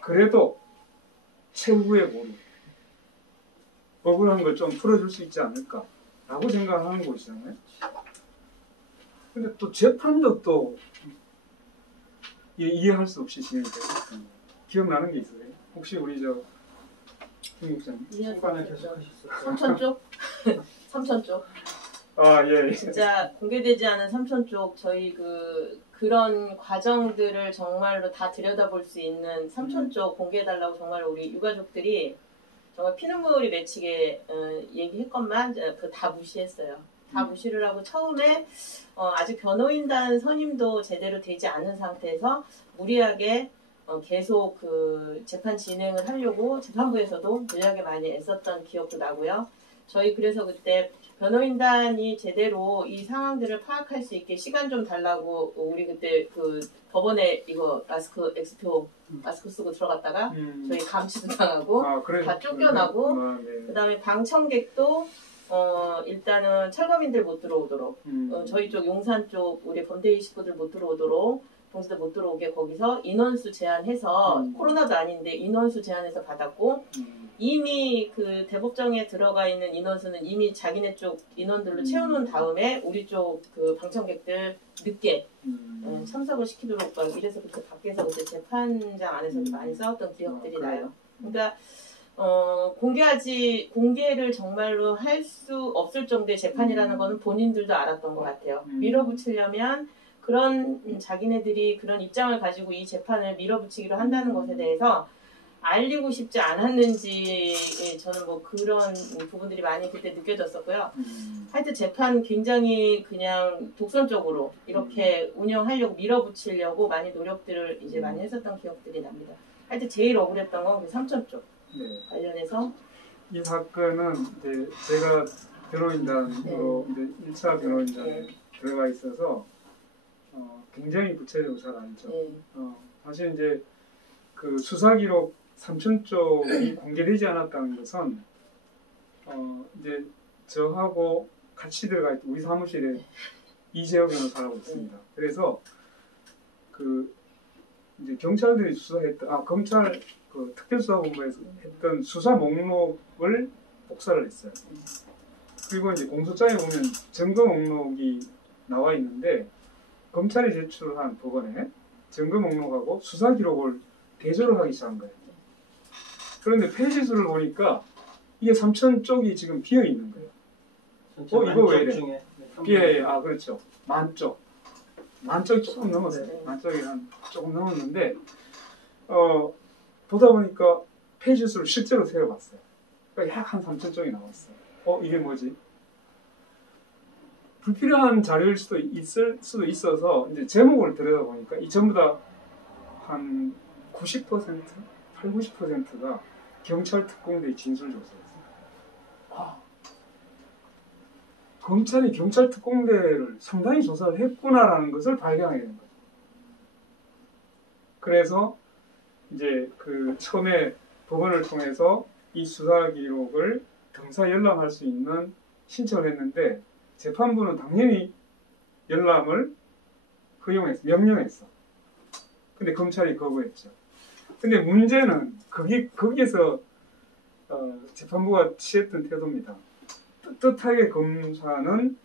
그래도 최후의 보루, 억울한 걸 좀 풀어줄 수 있지 않을까라고 생각하는 곳이잖아요. 근데 또 재판도 또 이해할 수 없이 진행돼요. 기억나는 게 있으세요? 혹시 우리 김 목사님? 시간을 계속하셨어요. 삼천쪽? 삼천쪽. 아, 예. 진짜 공개되지 않은 삼천쪽 저희 그런 과정들을 정말로 다 들여다볼 수 있는 삼천쪽 공개해달라고 정말 우리 유가족들이 정말 피눈물이 맺히게 얘기했건만 다 무시했어요. 다 무시를 하고 처음에 아직 변호인단 선임도 제대로 되지 않은 상태에서 무리하게 계속 그 재판 진행을 하려고 재판부에서도 무리하게 많이 애썼던 기억도 나고요. 저희 그래서 그때 변호인단이 제대로 이 상황들을 파악할 수 있게 시간 좀 달라고 우리 그때 그 법원에 이거 마스크 엑스표 마스크 쓰고 들어갔다가 저희 감시도 당하고 다 쫓겨나고 네. 그다음에 방청객도 일단은 철거민들 못 들어오도록 저희 쪽 용산 쪽 우리 범대위 식구들 못 들어오도록 동시대 못 들어오게 거기서 인원수 제한해서 코로나도 아닌데 인원수 제한해서 받았고 이미 그 대법정에 들어가 있는 인원수는 이미 자기네 쪽 인원들로 채워놓은 다음에 우리 쪽 그 방청객들 늦게 참석을 시키도록 막 이래서 그때 밖에서 그때 재판장 안에서도 많이 싸웠던 기억들이 나요. 그러니까 공개를 정말로 할 수 없을 정도의 재판이라는 거는 본인들도 알았던 것 같아요. 밀어붙이려면 그런 자기네들이 그런 입장을 가지고 이 재판을 밀어붙이기로 한다는 것에 대해서 알리고 싶지 않았는지 저는 뭐 그런 부분들이 많이 그때 느껴졌었고요. 하여튼 재판 굉장히 그냥 독선적으로 이렇게 운영하려고 밀어붙이려고 많이 노력들을 이제 많이 했었던 기억들이 납니다. 하여튼 제일 억울했던 건 그 삼천쪽 관련해서 이 사건은 이제 제가 변호인단으로 이제 1차 변호인단에 들어가 있어서 굉장히 구체적으로 잘 알죠. 사실 이제 그 수사 기록 삼천쪽이 공개되지 않았다는 것은 이제 저하고 같이 들어가 있던 우리 사무실에 이재호 변호사라고 있습니다. 그래서 그 이제 경찰들이 수사했던 검찰 그 특별수사본부에서 했던 수사 목록을 복사를 했어요. 그리고 이제 공소장에 보면 증거 목록이 나와 있는데 검찰이 제출한 법원에 증거 목록하고 수사 기록을 대조를 하기 시작한 거예요. 그런데 페이지 수를 보니까 이게 3,000쪽이 지금 비어 있는 거예요. 이거 왜 이래? 그렇죠. 만쪽. 만쪽이 조금 넘었어요. 만쪽이 한 조금 넘었는데 보다 보니까 페이지 수를 실제로 세어봤어요. 그러니까 약 한 3,000쪽이 나왔어요. 이게 뭐지? 불필요한 자료일 수도 있을 수도 있어서 이제 제목을 들여다보니까 이 전부 다 한 90%, 80-90%가 경찰 특공대 진술 조사였어요. 검찰이 경찰 특공대를 상당히 조사를 했구나라는 것을 발견하게 된 거죠. 그래서 이제 그 처음에 법원을 통해서 이 수사 기록을 등사 열람할 수 있는 신청을 했는데 재판부는 당연히 열람을 명령했어. 근데 검찰이 거부했죠. 근데 문제는 거기에서 재판부가 취했던 태도입니다. 떳떳하게 검사는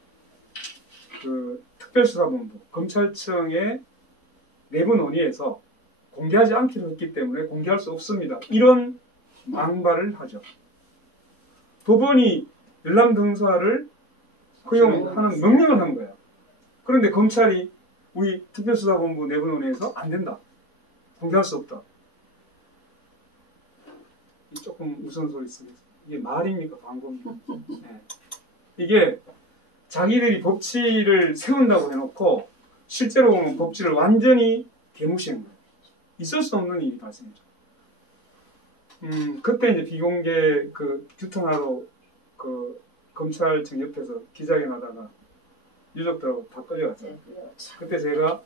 그 특별수사본부, 검찰청의 내부 논의에서 공개하지 않기로 했기 때문에 공개할 수 없습니다. 이런 망발을 하죠. 법원이 열람 등사를 허용하는 명령을 한 거예요. 그런데 검찰이 우리 특별수사본부 내부 논의에서 안 된다. 공개할 수 없다. 조금 우스운소리 쓰겠어요. 이게 말입니까? 광고입니까? 네. 이게 자기들이 법치를 세운다고 해놓고 실제로 보면 법치를 완전히 개무시한 거예요. 있을 수 없는 일이 발생했죠. 그때 이제 비공개 그 규탄하러 그 검찰청 옆에서 기자회견 하다가 유족들하고 다 끌려갔어요. 네, 그렇죠. 그때 제가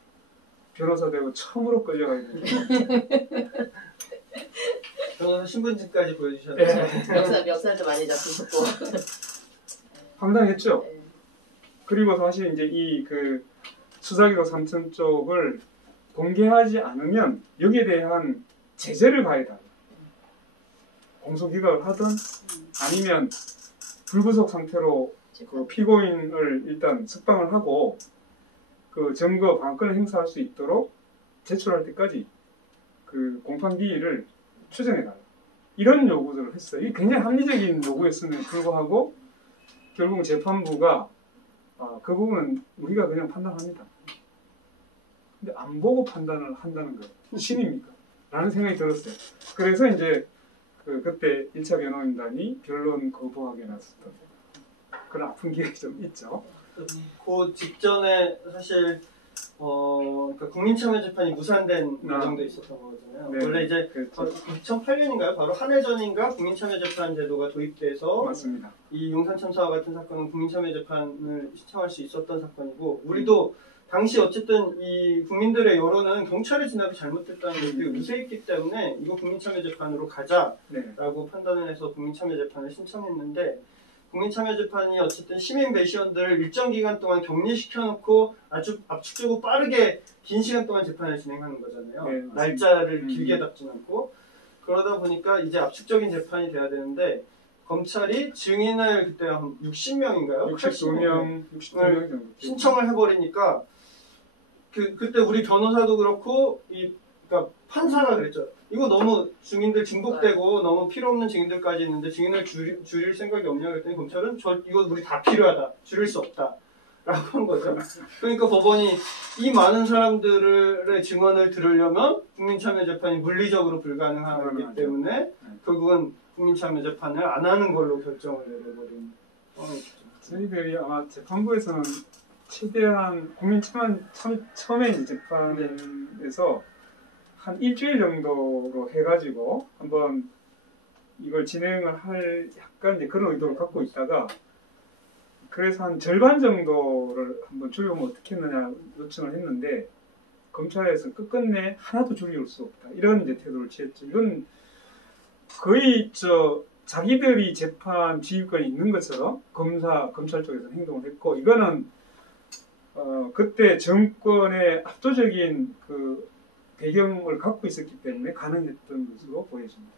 변호사 되고 처음으로 끌려가게 됐어요. 변호사 신분증까지 보여주셨죠. 네. 멱살도 많이 잡히셨고. 황당했죠. 네. 그리고 사실 이제 이 그 수사기록 3천 쪽을 공개하지 않으면 여기에 대한 제재를 가해다. 공소기각을 하든 아니면 불구속 상태로 그 피고인을 일단 석방을 하고 그 증거 방어권을 행사할 수 있도록 제출할 때까지 그 공판 기일을 추정해달라. 이런 요구들을 했어요. 이게 굉장히 합리적인 요구였음에도 불구하고 결국은 재판부가 그 부분은 우리가 그냥 판단합니다. 근데 안 보고 판단을 한다는 거 신입니까? 라는 생각이 들었어요. 그래서 이제 그때 1차 변호인단이 변론 거부하게 났었던 그런 아픈 기억이 좀 있죠. 그 직전에 사실 그러니까 국민참여재판이 무산된 과정도 있었던 거잖아요. 네. 원래 이제 그렇죠. 2008년인가요? 바로 한 해 전인가 국민참여재판 제도가 도입돼서 맞습니다. 이 용산 참사와 같은 사건은 국민참여재판을 신청할 수 있었던 사건이고 우리도 당시 어쨌든 이 국민들의 여론은 경찰의 진압이 잘못됐다는 게 되게 우세했기 때문에 이거 국민참여재판으로 가자라고 네. 판단을 해서 국민참여재판을 신청했는데 국민참여재판이 어쨌든 시민 배시원들을 일정 기간 동안 격리시켜놓고 아주 압축적으로 빠르게 긴 시간 동안 재판을 진행하는 거잖아요. 네, 맞습니다. 날짜를 길게 잡진 않고 그러다 보니까 이제 압축적인 재판이 돼야 되는데 검찰이 증인을 그때 한 60명인가요? 62명 정도. 신청을 해버리니까 그때 우리 변호사도 그렇고 그러니까 판사가 그랬죠. 이거 너무 증인들 중복되고 너무 필요 없는 증인들까지 있는데 증인을 줄일 생각이 없냐고 했더니 검찰은 이거 우리 다 필요하다. 줄일 수 없다. 라고 한 거죠. 그러니까 법원이 이 많은 사람들의 증언을 들으려면 국민참여재판이 물리적으로 불가능하기 때문에 결국은 국민참여재판을 안 하는 걸로 결정을 내려버린 상황이죠. 저희들이 아마 재판부에서는 최대한 처음에 이제 재판에서 한 일주일 정도로 해가지고 한번 이걸 진행을 할 약간 이제 그런 의도를 갖고 있다가 그래서 한 절반 정도를 한번 줄이면 어떻겠느냐 요청을 했는데 검찰에서 끝끝내 하나도 줄일 수 없다 이런 이제 태도를 취했죠. 이건 거의 자기들이 재판 지휘권이 있는 것처럼 검찰 쪽에서 행동을 했고 이거는 그때 정권의 압도적인 그 배경을 갖고 있었기 때문에 가능했던 것으로 보여집니다.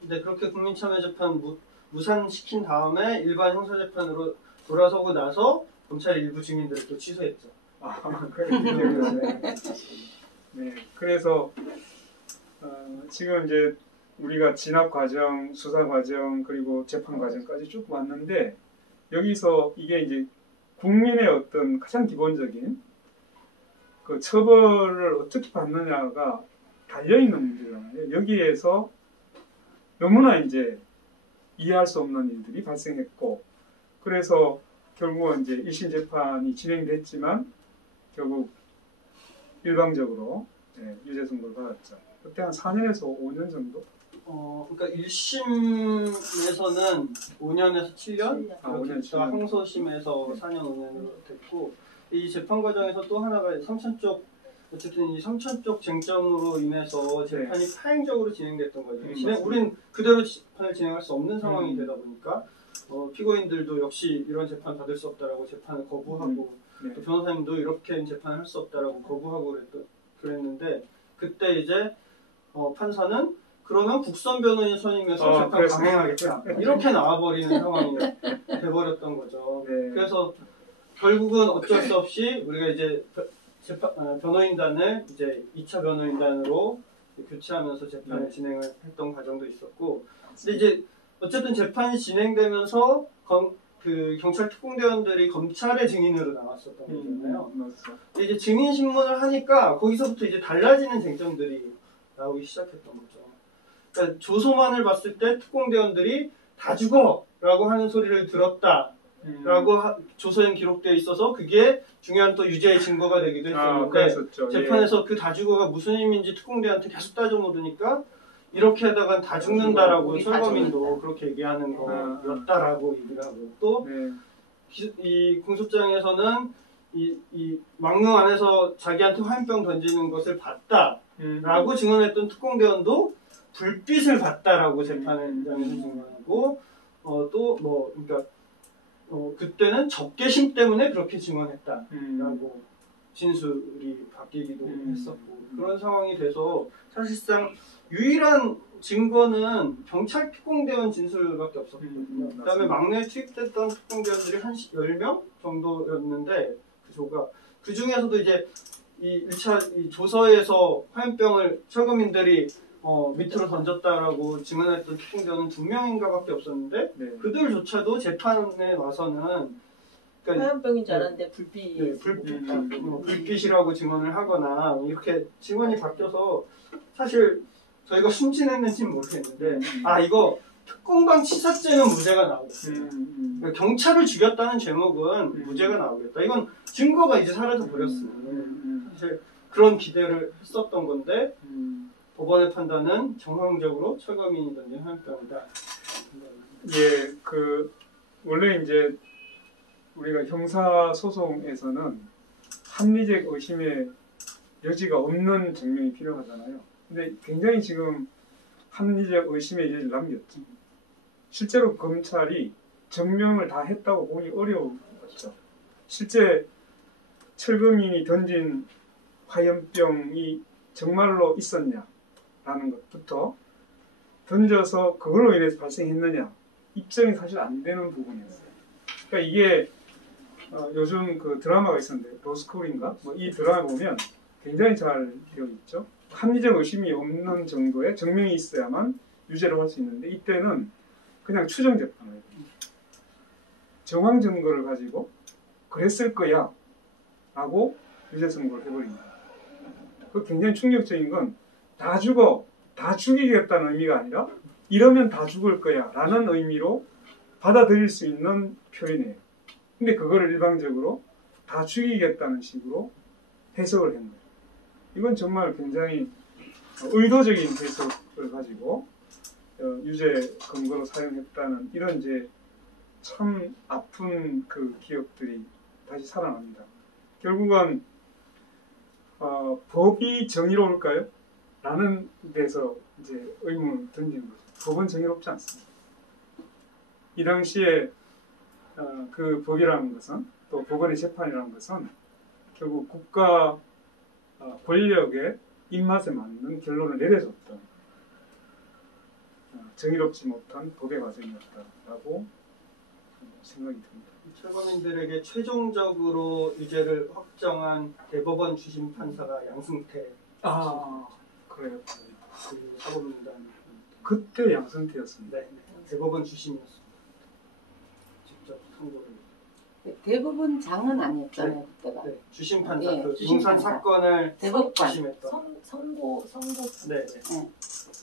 근데 그렇게 국민참여재판 무산시킨 다음에 일반 형사재판으로 돌아서고 나서 검찰이 일부 증인들을 또 취소했죠. 네, 그래서 지금 이제 우리가 진압 과정, 수사 과정 그리고 재판 과정까지 쭉 왔는데 여기서 이게 이제 국민의 어떤 가장 기본적인 그 처벌을 어떻게 받느냐가 달려있는 문제잖아요. 여기에서 너무나 이제 이해할 수 없는 일들이 발생했고, 그래서 결국은 이제 1심 재판이 진행됐지만, 결국 일방적으로 유죄 선고를 받았죠. 그때 한 4년에서 5년 정도? 그러니까 1심에서는 5년에서 7년? 그렇게 7년. 항소심에서 4년, 5년으로 됐고, 이 재판 과정에서 또 하나가 어쨌든 이 3천 쪽 쟁점으로 인해서 재판이 파행적으로 진행됐던 거죠. 우린 그대로 재판을 진행할 수 없는 상황이 되다 보니까 피고인들도 역시 이런 재판 받을 수 없다라고 재판을 거부하고 또 변호사님도 이렇게 재판을 할 수 없다라고 거부하고 그랬는데 그때 이제 판사는 그러면 국선 변호인 선임해서 재판 강행하겠다 이렇게 나와버리는 상황이 돼버렸던 거죠. 그래서 결국은 어쩔 수 없이 우리가 이제 변호인단을 이제 2차 변호인단으로 교체하면서 재판을 진행을 했던 과정도 있었고, 근데 이제 어쨌든 재판이 진행되면서 그 경찰 특공대원들이 검찰의 증인으로 나왔었던 거잖아요. 근데 이제 증인 신문을 하니까 거기서부터 이제 달라지는 쟁점들이 나오기 시작했던 거죠. 그러니까 조서만을 봤을 때 특공대원들이 다 죽어라고 하는 소리를 들었다. 라고 조서엔 기록되어 있어서 그게 중요한 또 유죄의 증거가 되기도 했었는데 재판에서 그 다 죽어가 무슨 의미인지 특공대한테 계속 따져 물으니까 이렇게 하다간 다 죽는다라고 철거민도 그렇게 얘기하는 거였다라고 얘기를 하고 또 이 공소장에서는 이 막루 안에서 자기한테 화염병 던지는 것을 봤다라고 증언했던 특공대원도 불빛을 봤다라고 재판장에서 증언하고 또 뭐 그러니까 그때는 적개심 때문에 그렇게 증언했다라고 진술이 바뀌기도 했었고 그런 상황이 돼서 사실상 유일한 증거는 경찰 특공대원 진술밖에 없었거든요. 그다음에 막내에 투입됐던 특공대원들이 한 10명 정도였는데 그 조가 그 중에서도 이제 이 1차 이 조서에서 화염병을 철거민들이 밑으로 던졌다라고 증언했던 특공대원은 2명인가밖에 없었는데 네. 그들조차도 재판에 와서는 그러니까 화염병인 줄 알았는데 불빛. 네, 불빛이라고 증언을 하거나 이렇게 증언이 바뀌어서 사실 저희가 숨진했는지는 모르겠는데 이거 특공방 치사죄는 무죄가 나오겠어요. 그러니까 경찰을 죽였다는 제목은 무죄가 나오겠다. 이건 증거가 이제 사라져 버렸어요. 사실 그런 기대를 했었던 건데 법원의 판단은 정황적으로 철거민이 던진 화염병이다. 예, 원래 이제 우리가 형사 소송에서는 합리적 의심의 여지가 없는 증명이 필요하잖아요. 근데 굉장히 지금 합리적 의심의 여지를 남겼죠. 실제로 검찰이 증명을 다 했다고 보기 어려운 거죠. 실제 철거민이 던진 화염병이 정말로 있었냐라는 것부터 던져서 그걸로 인해서 발생했느냐 입증이 사실 안 되는 부분이었어요. 그러니까 이게 요즘 그 드라마가 있었는데 로스쿨인가? 이 드라마 보면 굉장히 잘 되어 있죠. 합리적 의심이 없는 정도의 증명이 있어야만 유죄를 할 수 있는데 이때는 그냥 추정 재판을 해요. 정황 증거를 가지고 그랬을 거야 라고 유죄 선고를 해버립니다. 그 굉장히 충격적인 건 다 죽어, 다 죽이겠다는 의미가 아니라 이러면 다 죽을 거야 라는 의미로 받아들일 수 있는 표현이에요. 근데 그거를 일방적으로 다 죽이겠다는 식으로 해석을 한 거예요. 이건 정말 굉장히 의도적인 해석을 가지고 유죄 근거로 사용했다는 이런 이제 참 아픈 그 기억들이 다시 살아납니다. 결국은 법이 정의로울까요? 라는 데서 이제 의문을 던진 거죠. 법은 정의롭지 않습니다. 이 당시에 그 법이라는 것은 또 법원의 재판이라는 것은 결국 국가 권력의 입맛에 맞는 결론을 내려줬던 정의롭지 못한 법의 과정이었다라고 생각이 듭니다. 철거민들에게 최종적으로 유죄를 확정한 대법원 주심 판사가 양승태. 그래요. 그 사법농단. 그때 양승태였습니다. 네, 대법원 주심이었습니다. 직접 선고를. 대부분 장은 아니었잖아요 그때가. 네, 주심 판사. 예, 그 주심 용산 판사. 사건을 대법관. 주심했던. 선고. 네.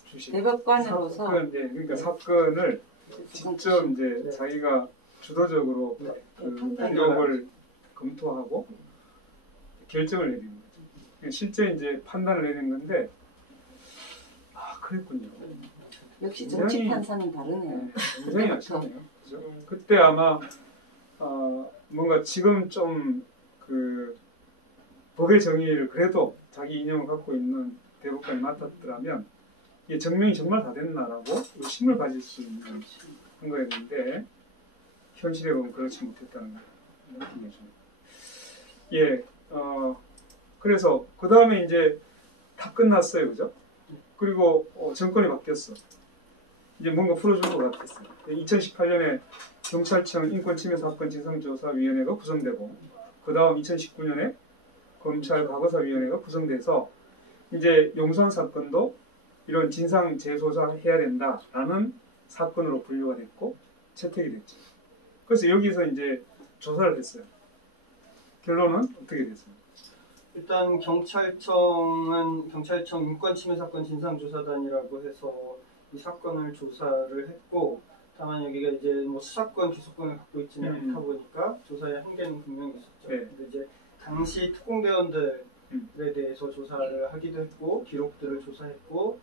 주심. 대법관으로서 그러니까 사건을 직접 이제 네. 자기가 주도적으로 네. 그 의혹을 검토하고 결정을 내리는 거죠. 실제 이제 판단을 내리는 건데 그랬군요. 역시 굉장히- 정치 판사는 다르네요. 굉장히 아쉽네요. 그죠? 그때 아마 뭔가 지금 좀 그 법의 정의를 그래도 자기 이념을 갖고 있는 대법관이 맡았더라면 이게 증명이 정말 다 됐나라고 의심을 가질 수 있는 거였는데 현실에 보면 그렇지 못했다는 느낌이죠. 예, 그래서 그 다음에 이제 다 끝났어요, 그죠? 그리고 정권이 바뀌었어. 이제 뭔가 풀어줄 것 같았어요. 2018년에 경찰청 인권침해사건 진상조사위원회가 구성되고 그 다음 2019년에 검찰 과거사위원회가 구성돼서 이제 용산 사건도 이런 진상 재조사해야 된다라는 사건으로 분류가 됐고 채택이 됐죠. 그래서 여기서 이제 조사를 했어요. 결론은 어떻게 됐어요? 일단 경찰청은 경찰청 인권침해사건 진상조사단이라고 해서 이 사건을 조사를 했고 다만 여기가 이제 뭐 수사권, 기소권을 갖고 있지는 않다 보니까 조사의 한계는 분명히 있었죠. 네. 근데 이제 당시 특공대원들에 대해서 조사를 하기도 했고 기록들을 조사했고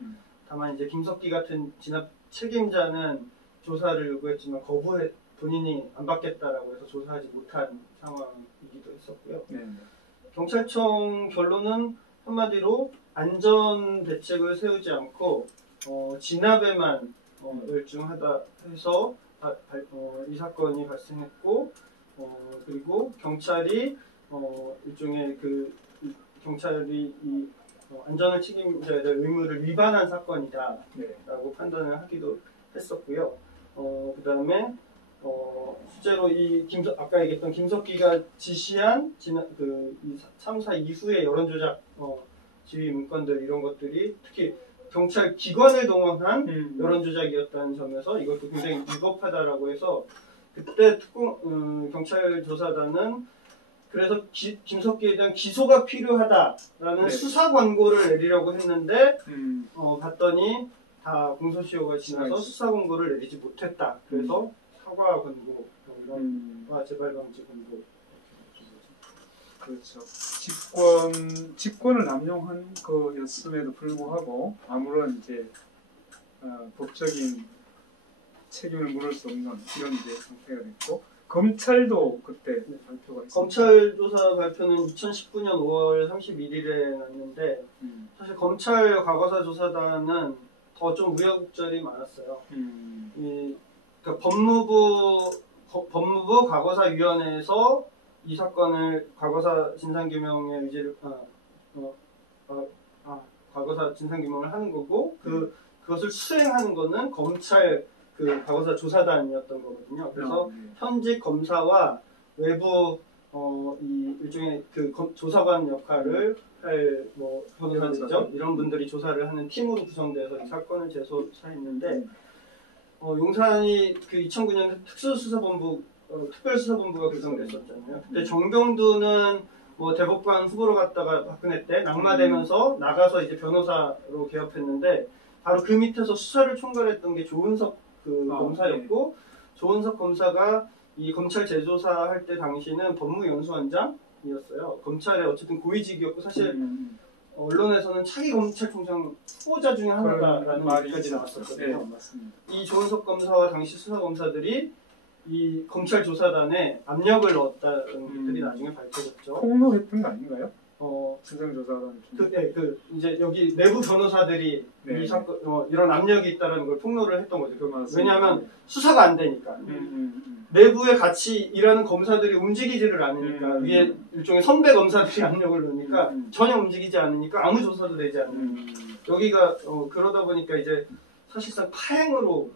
다만 이제 김석기 같은 진압 책임자는 조사를 요구했지만 거부했던 본인이 안 받겠다라고 해서 조사하지 못한 상황이기도 했었고요. 네. 경찰청 결론은 한마디로 안전 대책을 세우지 않고 진압에만 열중하다 해서 이 사건이 발생했고 그리고 경찰이 일종의 경찰이 이 안전을 책임져야 될 의무를 위반한 사건이다라고 네. 판단을 하기도 했었고요. 그 다음에 실제로 아까 얘기했던 김석기가 지시한 이 참사 이후의 여론조작 지휘 문건들 이런 것들이 특히 경찰 기관을 동원한 여론조작이었다는 점에서 이것도 굉장히 위법하다라고 해서 그때 경찰 조사단은 그래서 김석기에 대한 기소가 필요하다라는 네. 수사 권고를 내리려고 했는데 봤더니 다 공소시효가 지나서 네. 수사 권고를 내리지 못했다. 그래서 사과 권고 이런 재발 방지 권고. 그렇죠. 직권을 남용한 거였음에도 불구하고 아무런 이제 법적인 책임을 물을 수 없는 이런 이제 상태가 됐고 검찰도 그때 발표가 있습니다. 검찰 조사 발표는 2019년 5월 31일에 났는데 사실 검찰 과거사 조사단은 더 좀 우여곡절이 많았어요. 그러니까 법무부 과거사위원회에서 이 사건을 과거사 진상규명의 의지를 과거사 진상규명을 하는 거고 그것을 수행하는 거는 검찰 과거사 조사단이었던 거거든요. 그래서 현직 검사와 외부 이 일종의 조사관 역할을 할 변호사죠 이런 분들이 조사를 하는 팀으로 구성돼서 이 사건을 재조사했는데 용산이 2009년 특별수사본부가 구성됐었잖아요. 그때 정병두는 대법관 후보로 갔다가 박근혜 때 낙마되면서 나가서 이제 변호사로 개업했는데 바로 그 밑에서 수사를 총괄했던 게 조은석 검사였고 조은석 검사가 이 검찰 재조사할 때 당시는 법무연수원장이었어요. 검찰의 어쨌든 고위직이었고 사실 언론에서는 차기 검찰총장 후보자 중에 하나다라는 말까지 나왔었거든요. 네, 맞습니다. 이 조은석 검사와 당시 수사검사들이 이 검찰 조사단에 압력을 넣었다는 것들이 나중에 밝혀졌죠. 폭로했던 거 아닌가요? 진상조사단 중에. 이제 여기 내부 변호사들이 네. 이 사건 이런 압력이 있다는 걸 폭로를 했던 거죠. 맞습니다. 왜냐하면 수사가 안 되니까. 내부에 같이 일하는 검사들이 움직이지를 않으니까 위에 일종의 선배 검사들이 압력을 넣으니까 전혀 움직이지 않으니까 아무 조사도 되지 않는 여기가 그러다 보니까 이제 사실상 파행으로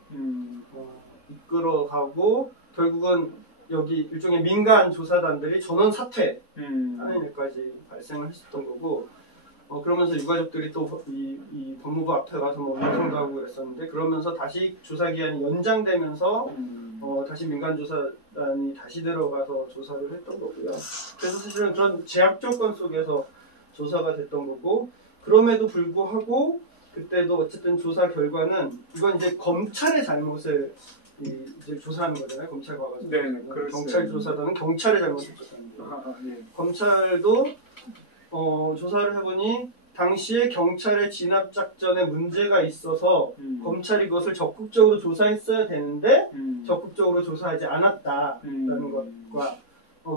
이끌어가고 결국은 여기 일종의 민간 조사단들이 전원 사퇴하는 일까지 발생을 했었던 거고 그러면서 유가족들이 또 이 법무부 앞에 가서 운동도 하고 그랬었는데 그러면서 다시 조사 기한이 연장되면서 다시 민간 조사단이 다시 들어가서 조사를 했던 거고요. 그래서 사실은 그런 제약 조건 속에서 조사가 됐던 거고 그럼에도 불구하고 그때도 어쨌든 조사 결과는 이건 이제 검찰의 잘못을 이제 조사하는 거잖아요. 검찰 과거사. 네, 경찰 조사단은 경찰의 잘못을 조사하는 거예요. 네. 검찰도 조사를 해보니 당시에 경찰의 진압 작전에 문제가 있어서 검찰이 그것을 적극적으로 조사했어야 되는데 적극적으로 조사하지 않았다라는 것과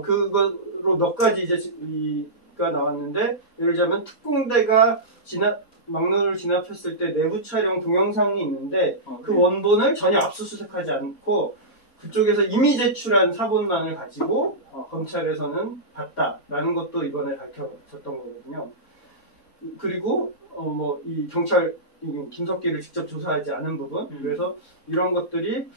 그거로 몇 가지 이제가 나왔는데 예를 들자면 특공대가 막루를 진압했을 때 내부 촬영 동영상이 있는데 그 원본을 전혀 압수수색하지 않고 그쪽에서 이미 제출한 사본만을 가지고 검찰에서는 봤다라는 것도 이번에 밝혀졌던 거거든요. 그리고 이 경찰 김석기를 직접 조사하지 않은 부분 그래서 이런 것들이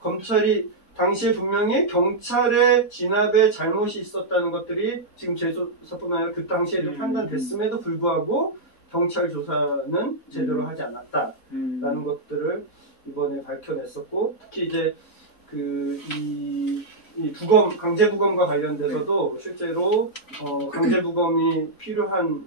검찰이 당시에 분명히 경찰의 진압에 잘못이 있었다는 것들이 지금 재조사뿐만 아니라 그 당시에도 판단됐음에도 불구하고 경찰 조사는 제대로 하지 않았다라는 것들을 이번에 밝혀냈었고 특히 이제 이 강제부검과 관련돼서도 실제로 강제부검이 필요한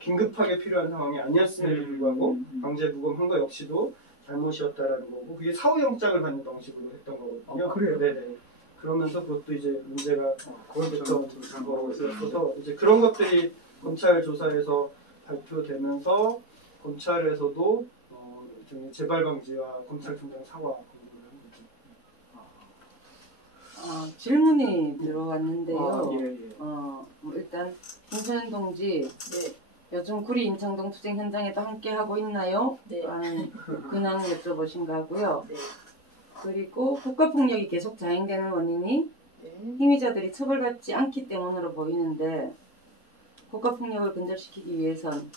긴급하게 필요한 상황이 아니었음에도 불구하고 강제부검한 거 역시도 잘못이었다라는 거고 그게 사후영장을 받는 방식으로 했던 거거든요. 그래요? 네네. 그러면서 그것도 이제 문제가 됐던 거였어서 이제 그런 것들이 검찰 조사에서 발표되면서 검찰에서도 일종의 재발 방지와 검찰총장 사과 권고를 한 거죠. 질문이 들어왔는데요. 예, 예. 일단 김소연 동지 네, 요즘 구리 인창동 투쟁 현장에도 함께 하고 있나요? 네. 라는 근황 여쭤보신 거고요. 네, 그리고 국가폭력이 계속 자행되는 원인이 네. 행위자들이 처벌받지 않기 때문으로 보이는데 국가폭력을 근절시키기 위해선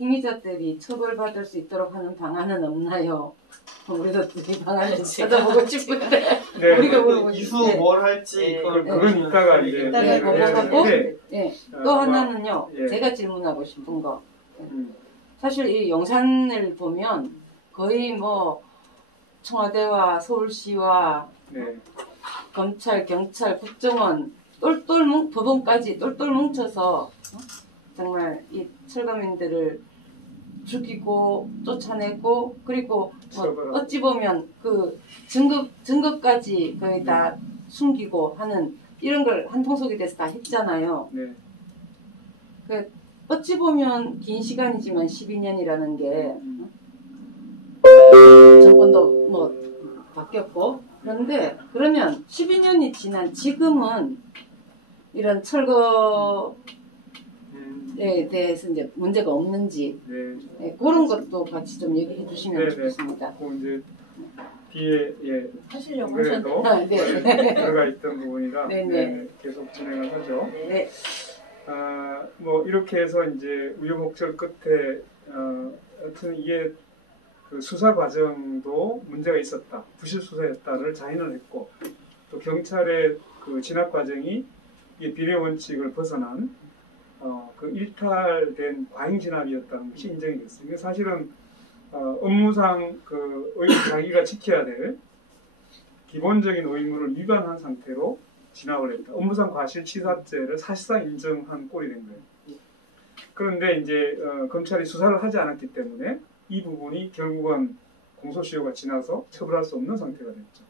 행위자들이 처벌받을 수 있도록 하는 방안은 없나요? 우리도 이 방안을 찾아보고 싶은데 네. 우리가 물어보고 이후 싶은데 뭘 할지 네. 그걸 그건 이따가 이제 이따가 네, 넘어가고 네. 예. 어, 또 하나는요. 예. 제가 질문하고 싶은 거 음, 사실 이 영상을 보면 거의 뭐 청와대와 서울시와 네. 검찰, 경찰, 국정원 법원까지 똘똘 뭉쳐서 정말 이 철거민들을 죽이고 쫓아내고 그리고 뭐 처벌하고. 어찌 보면 그 증거까지 거의 다 숨기고 하는 이런 걸 한통속이 돼서 다 했잖아요. 네. 그 어찌 보면 긴 시간이지만 12년이라는 게 정권도 뭐 바뀌었고 그런데 그러면 12년이 지난 지금은 이런 철거에 대해서 이제 문제가 없는지 네. 그런 것도 같이 좀 얘기해 주시면 네, 좋겠습니다. 그 이제 뒤에 예. 하시려고 그래도 하셨는데. 네. 들어가 있던 부분이라 네, 네, 네. 계속 진행을 하죠. 네. 뭐 이렇게 해서 이제 우여곡절 끝에 하여튼 이게 그 수사 과정도 문제가 있었다, 부실 수사였다를 자인을 했고 또 경찰의 그 진압 과정이 이게 비례 원칙을 벗어난 그 일탈된 과잉 진압이었다는 것이 인정이 됐어요. 이게 사실은 업무상 그 자기가 지켜야 될 기본적인 의무를 위반한 상태로 진압을 했다. 업무상 과실치사죄를 사실상 인정한 꼴이 된 거예요. 그런데 이제 검찰이 수사를 하지 않았기 때문에 이 부분이 결국은 공소시효가 지나서 처벌할 수 없는 상태가 됐죠.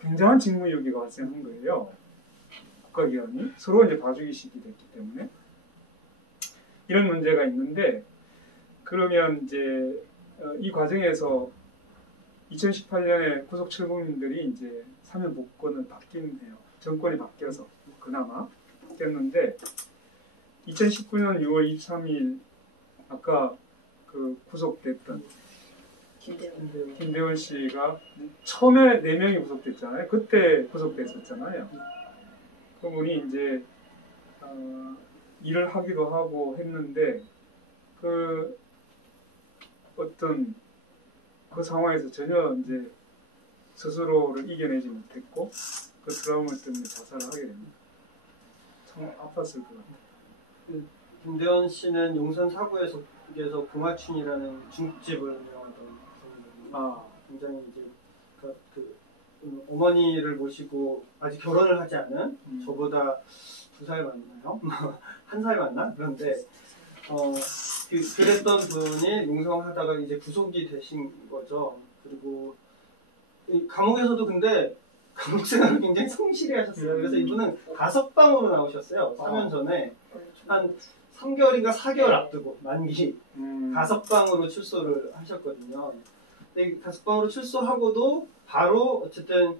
굉장한 직무유기가 발생한 거예요. 국가기관이 서로 이제 봐주기식이 됐기 때문에 이런 문제가 있는데 그러면 이제 이 과정에서 2018년에 구속 철거민들이 이제 사면 복권을 받긴 해요. 정권이 바뀌어서 그나마 됐는데 2019년 6월 23일 아까 그 구속됐던 김대원 씨가 처음에 4명이 구속됐잖아요. 그때 구속됐었잖아요. 그분이 이제 일을 하기도 하고 했는데 그 어떤 그 상황에서 전혀 이제 스스로를 이겨내지 못했고 그 트라우마 때문에 자살을 하게 됩니다. 참 아팠을 것 같아요. 김대원 씨는 용산 사구에서 봉화춘이라는 중국집을 운영하던 분이거든요. 굉장히 이제 그 어머니를 모시고 아직 결혼을 하지 않은 저보다 2살 많나요? 1살 많나? 그런데 그랬던 분이 농성하다가 이제 구속이 되신 거죠. 그리고 이 감옥에서도 근데 감옥 생활을 굉장히 성실히 하셨어요. 그래서 이분은 가석방으로 나오셨어요. 4년 전에 한 3개월인가 4개월 앞두고 만기 가석방으로 출소를 하셨거든요. 근데 가석방으로 출소하고도 바로 어쨌든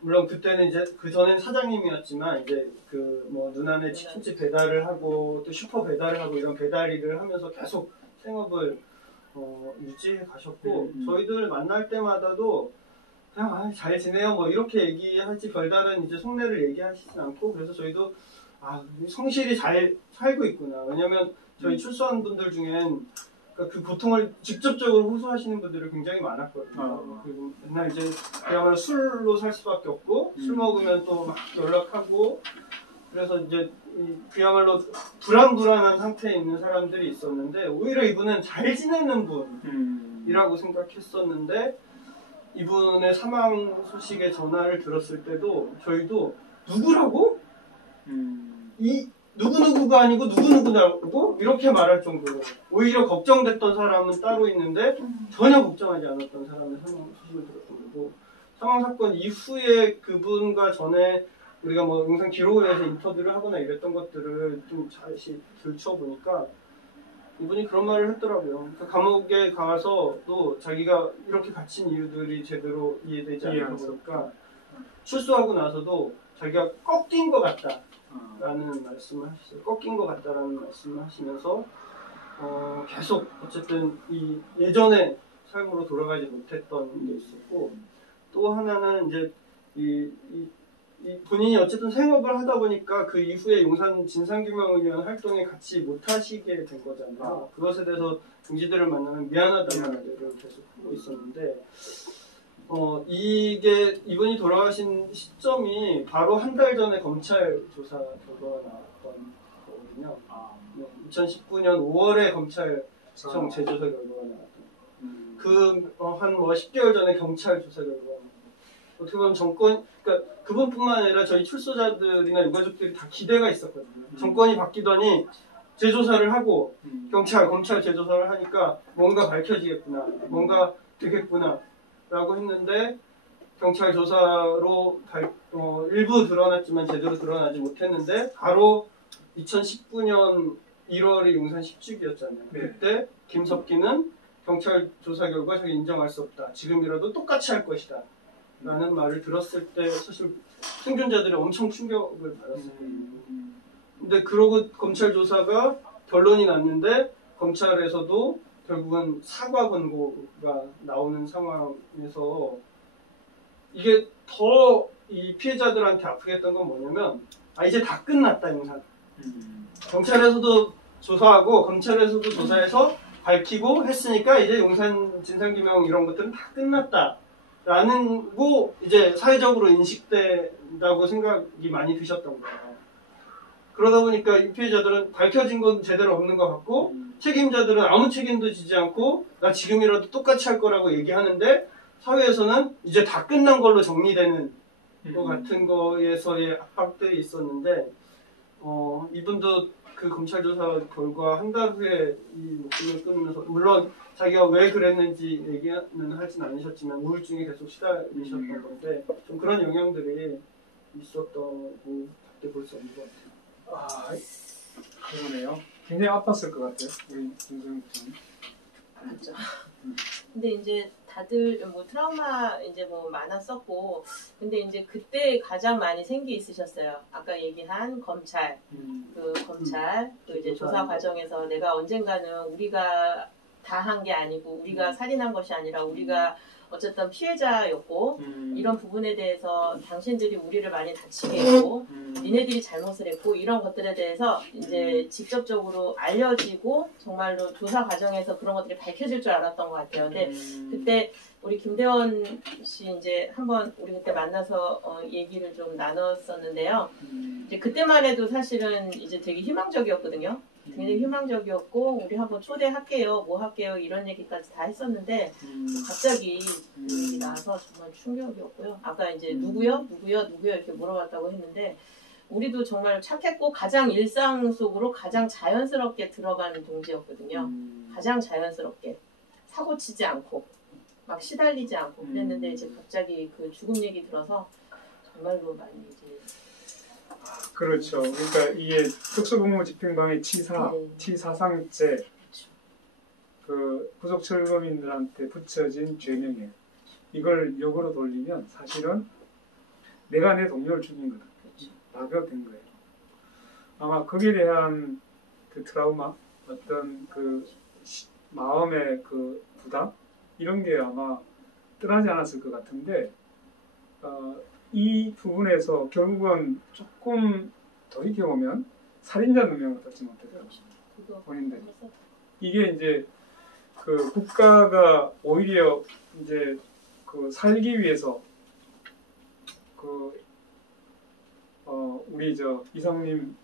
물론 그때는 이제 그 전엔 사장님이었지만 이제 그 뭐 눈안에 치킨집 배달을 하고 또 슈퍼 배달을 하고 이런 배달 일을 하면서 계속 생업을 유지해 가셨고 저희들 만날 때마다도 그냥 잘 지내요 뭐 이렇게 얘기하지 별다른 이제 속내를 얘기하시진 않고 그래서 저희도 성실히 잘 살고 있구나. 왜냐면 저희 출소한 분들 중엔 그 고통을 직접적으로 호소하시는 분들이 굉장히 많았거든요. 그리고 맨날 이제 그야말로 술로 살 수밖에 없고 술 먹으면 또 막 연락하고 그래서 이제 그야말로 불안한 상태에 있는 사람들이 있었는데 오히려 이분은 잘 지내는 분이라고 생각했었는데 이분의 사망 소식의 전화를 들었을 때도 저희도 누구라고? 이 누구누구가 아니고 누구누구라고 이렇게 말할 정도로 오히려 걱정됐던 사람은 따로 있는데 전혀 걱정하지 않았던 사람의 사망 소식을 들었던 거고 사망 사건 이후에 그분과 전에 우리가 뭐 영상 기록을 해서 인터뷰를 하거나 이랬던 것들을 좀 다시 들춰보니까 이분이 그런 말을 했더라고요. 그러니까 감옥에 가서도 자기가 이렇게 갇힌 이유들이 제대로 이해되지 않다 보니까 출소하고 나서도 자기가 꺾인 것 같다라는 어. 말씀을 하셨어요. 꺾인 것 같다라는 말씀을 하시면서 계속 어쨌든 이 예전의 삶으로 돌아가지 못했던 게 있었고, 또 하나는 이제 이 본인이 어쨌든 생업을 하다 보니까 그 이후에 용산 진상규명위원 활동에 같이 못하시게 된 거잖아요. 그것에 대해서 동지들을 만나면 미안하다는 말들을 계속 하고 있었는데, 이게 이분이 돌아가신 시점이 바로 한 달 전에 검찰 조사 결과가 나왔던 거거든요. 2019년 5월에 검찰청 재조사 결과가 나왔던. 한 10개월 전에 경찰 조사 결과가 어떻게 보면 그러니까 그분뿐만 아니라 저희 출소자들이나 유가족들이 다 기대가 있었거든요. 정권이 바뀌더니 재조사를 하고 검찰 재조사를 하니까 뭔가 밝혀지겠구나, 뭔가 되겠구나 라고 했는데, 경찰 조사로 일부 드러났지만 제대로 드러나지 못했는데, 바로 2019년 1월이 용산 10주기였잖아요. 네. 그때 김석기는 경찰 조사 결과 자기 인정할 수 없다, 지금이라도 똑같이 할 것이다 라는 말을 들었을 때 사실 생존자들이 엄청 충격을 받았어요. 근데 그러고 검찰 조사가 결론이 났는데, 검찰에서도 결국은 사과 권고가 나오는 상황에서 이게 더 이 피해자들한테 아프게 했던 건 뭐냐면, 이제 다 끝났다, 용산. 경찰에서도 조사하고 검찰에서도 조사해서 밝히고 했으니까 이제 용산 진상규명 이런 것들은 다 끝났다 라는 거 이제 사회적으로 인식된다고 생각이 많이 드셨던 거예요. 그러다 보니까 이 피해자들은 밝혀진 건 제대로 없는 것 같고, 책임자들은 아무 책임도 지지 않고 나 지금이라도 똑같이 할 거라고 얘기하는데, 사회에서는 이제 다 끝난 걸로 정리되는 것 같은 거에서의 압박들이 있었는데, 이분도 그 검찰 조사 결과 한 달 후에 이 목숨을 끊으면서, 물론 자기가 왜 그랬는지 얘기는 하진 않으셨지만 우울증에 계속 시달리셨던 건데, 좀 그런 영향들이 있었다고 밖에 볼 수 없는 것 같아요. 그러네요. 굉장히 아팠을 것 같아요, 우리 김소영 부장님. 맞죠. 근데 이제 다들 뭐 트라우마 이제 뭐 많았었고, 근데 이제 그때 가장 많이 생기 있으셨어요. 아까 얘기한 검찰, 그 이제 조사 과정에서 내가 언젠가는 우리가 다 한 게 아니고, 우리가 살인한 것이 아니라 우리가 어쨌든 피해자였고, 이런 부분에 대해서 당신들이 우리를 많이 다치게 했고, 니네들이 잘못을 했고, 이런 것들에 대해서 이제 직접적으로 알려지고, 정말로 조사 과정에서 그런 것들이 밝혀질 줄 알았던 것 같아요. 근데 그때 우리 김대원 씨 이제 한번 우리 그때 만나서 얘기를 좀 나눴었는데요. 이제 그때만 해도 사실은 이제 되게 희망적이었거든요. 굉장히 희망적이었고, 우리 한번 초대할게요, 뭐 할게요, 이런 얘기까지 다 했었는데, 갑자기 그 얘기 나와서 정말 충격이었고요. 아까 이제 누구요 이렇게 물어봤다고 했는데, 우리도 정말 착했고 가장 일상 속으로 가장 자연스럽게 들어가는 동지였거든요. 가장 자연스럽게 사고 치지 않고 막 시달리지 않고 그랬는데, 이제 갑자기 그 죽음 얘기 들어서 정말로 많이 이제. 그렇죠. 그러니까 이게 특수공무집행방해 치사상죄, 그 구속 철거민들한테 붙여진 죄명이에요. 이걸 역으로 돌리면 사실은 내가 내 동료를 죽인 거다. 낙엽된 거예요. 아마 거기에 대한 그 트라우마, 어떤 그 마음의 그 부담, 이런 게 아마 떠나지 않았을 것 같은데, 이 부분에서 결국은 조금 돌이켜보면 살인자 누명을 받지 못했어요. 본인들. 이게 이제 그 국가가 오히려 이제 그 살기 위해서 우리 이상님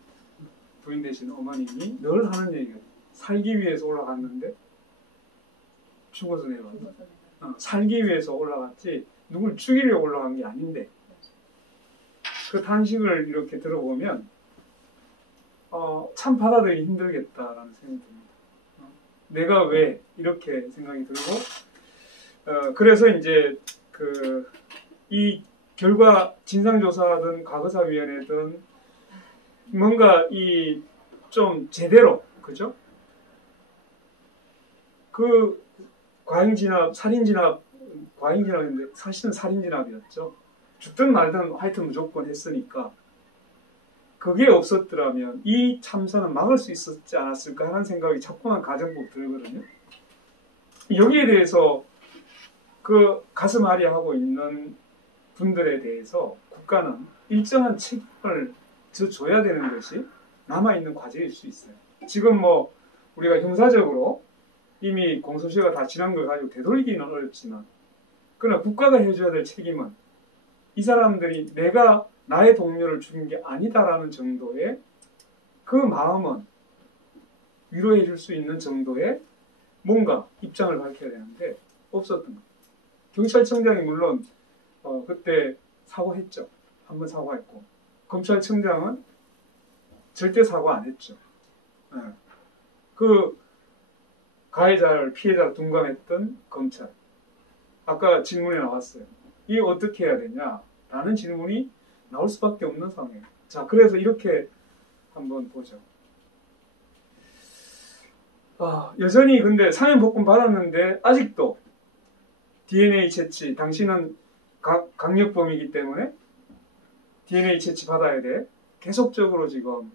부인 되신 어머님이 늘 하는 얘기가, 살기 위해서 올라갔는데 죽어서 내려왔다. 살기 위해서 올라갔지 누굴 죽이려고 올라간 게 아닌데, 그 단식을 이렇게 들어보면 참 받아들이기 힘들겠다라는 생각이 듭니다. 내가 왜 이렇게 생각이 들고, 그래서 이제 이 결과 진상조사든 과거사위원회든 뭔가 이 좀 제대로, 그죠? 그 과잉진압, 살인진압, 과잉진압인데 사실은 살인진압이었죠. 죽든 말든 하여튼 무조건 했으니까 그게 없었더라면 이 참사는 막을 수 있었지 않았을까 하는 생각이 자꾸만 가정법 들거든요. 여기에 대해서 그 가슴 아리하고 있는 분들에 대해서 국가는 일정한 책임을 져줘야 되는 것이 남아있는 과제일 수 있어요. 지금 뭐 우리가 형사적으로 이미 공소시효가 다 지난 걸 가지고 되돌리기는 어렵지만 그러나 국가가 해줘야 될 책임은 이 사람들이 내가 나의 동료를 죽인 게 아니다라는 정도의 그 마음은 위로해 줄 수 있는 정도의 뭔가 입장을 밝혀야 되는데 없었던 거예요. 경찰청장이 물론 그때 사과했죠. 한번 사과했고 검찰청장은 절대 사과 안 했죠. 그 가해자를 피해자를 둔감했던 검찰. 아까 질문이 나왔어요. 이게 어떻게 해야 되냐? 라는 질문이 나올 수밖에 없는 상황이에요. 자, 그래서 이렇게 한번 보죠. 여전히 근데 사면복권 받았는데 아직도 DNA 채취, 당신은 강력범이기 때문에 DNA 채취 받아야 돼. 계속적으로 지금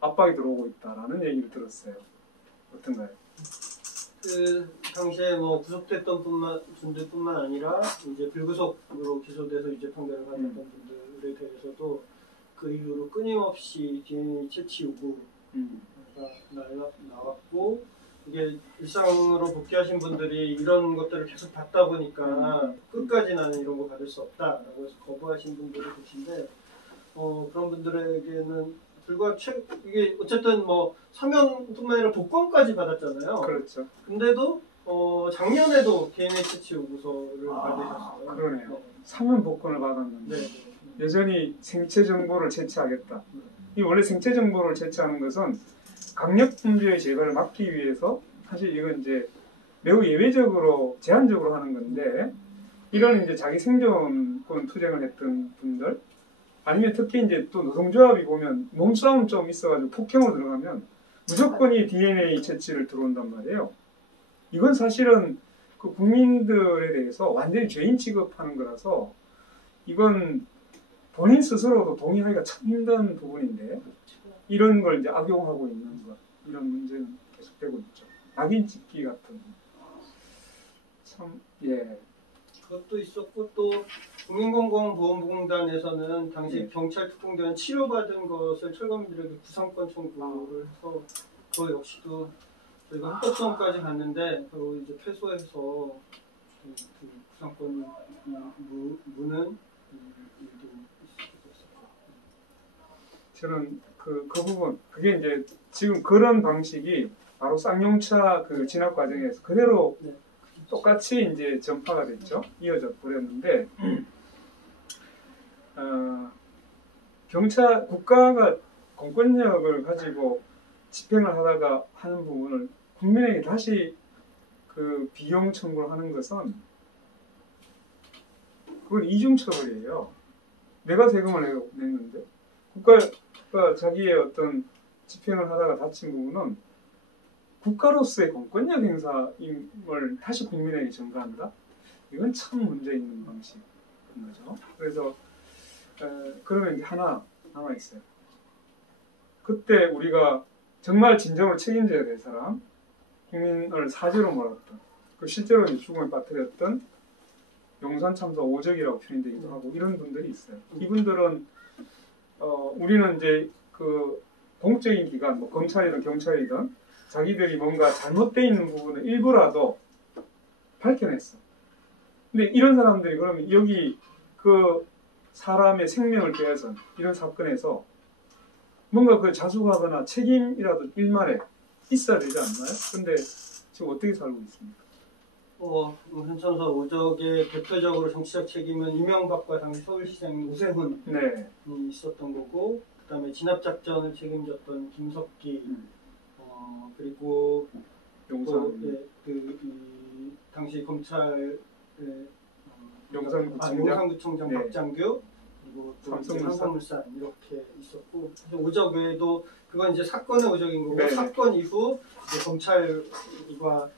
압박이 들어오고 있다라는 얘기를 들었어요. 어떤가요? 그 당시에 뭐 구속됐던 분들뿐만 아니라 이제 불구속으로 기소돼서 이제 판결을 받았던 분들에 대해서도 그 이후로 끊임없이 DNA 채취 요구가 나왔고 이게 일상으로 복귀하신 분들이 이런 것들을 계속 받다 보니까 끝까지 나는 이런 거 받을 수 없다라고 해서 거부하신 분들이 계신데 그런 분들에게는 이게 어쨌든 뭐 사면뿐만 아니라 복권까지 받았잖아요. 그렇죠. 근데도 작년에도 DNA 채취 요구서를 받으셨어요. 그러네요. 네. 사면 복권을 받았는데 여전히 생체 정보를 채취하겠다. 이 원래 생체 정보를 채취하는 것은 강력범죄의 재발을 막기 위해서 사실 이건 이제 매우 예외적으로 제한적으로 하는 건데 이런 이제 자기 생존권 투쟁을 했던 분들 아니면 특히 이제 또 노동조합이 보면 몸싸움 좀 있어가지고 폭행으로 들어가면 무조건 이 DNA 채취를 들어온단 말이에요. 이건 사실은 그 국민들에 대해서 완전히 죄인 취급하는 거라서 이건 본인 스스로도 동의하기가 참 힘든 부분인데 이런 걸 이제 악용하고 있는 것 이런 문제는 계속되고 있죠. 낙인 찍기 같은 참 예. 그것도 있었고 또 국민건강보험공단에서는 당시 네. 경찰 특공대원 치료받은 것을 철거민들에게 구상권 청구를 해서 그거 역시도 저희가 합법성까지 갔는데 그리고 이제 패소해서 그 구상권 무는 일도 있었고 저는 그 부분 그게 이제 지금 그런 방식이 바로 쌍용차 그 진압 과정에서 그대로 네. 똑같이 이제 전파가 됐죠. 이어져 버렸는데 국가가 공권력을 가지고 집행을 하다가 하는 부분을 국민에게 다시 그 비용 청구를 하는 것은 그건 이중처벌이에요. 내가 세금을 냈는데 국가가 자기의 어떤 집행을 하다가 다친 부분은 국가로서의 공권력 행사임을 다시 국민에게 전가한다? 이건 참 문제 있는 방식인 거죠. 그래서 그러면 이제 하나 남아있어요. 그때 우리가 정말 진정으로 책임져야 될 사람, 국민을 사죄로 몰았던, 그 실제로 죽음을 빠뜨렸던 용산 참사 오적이라고 표현되기도 하고 이런 분들이 있어요. 이분들은 우리는 이제 그 공적인 기관, 뭐 검찰이든 경찰이든 자기들이 뭔가 잘못되어 있는 부분을 일부라도 밝혀냈어. 근데 이런 사람들이 그러면 여기 그 사람의 생명을 빼앗은 이런 사건에서 뭔가 그 자수하거나 책임이라도 일말에 있어야 되지 않나요? 근데 지금 어떻게 살고 있습니까? 용산 참사 오적의 대표적으로 정치적 책임은 이명박과 당시 서울시장인 오세훈이 네. 있었던 거고 그다음에 진압작전을 책임졌던 김석기 그리고 용산 당시 검찰 용산구청장 용산구청장 네. 박장규 그리고 또 삼성물산. 삼성물산 이렇게 있었고 오적 외에도 그건 이제 사건의 오적인 거고 네. 사건 이후 이제 검찰과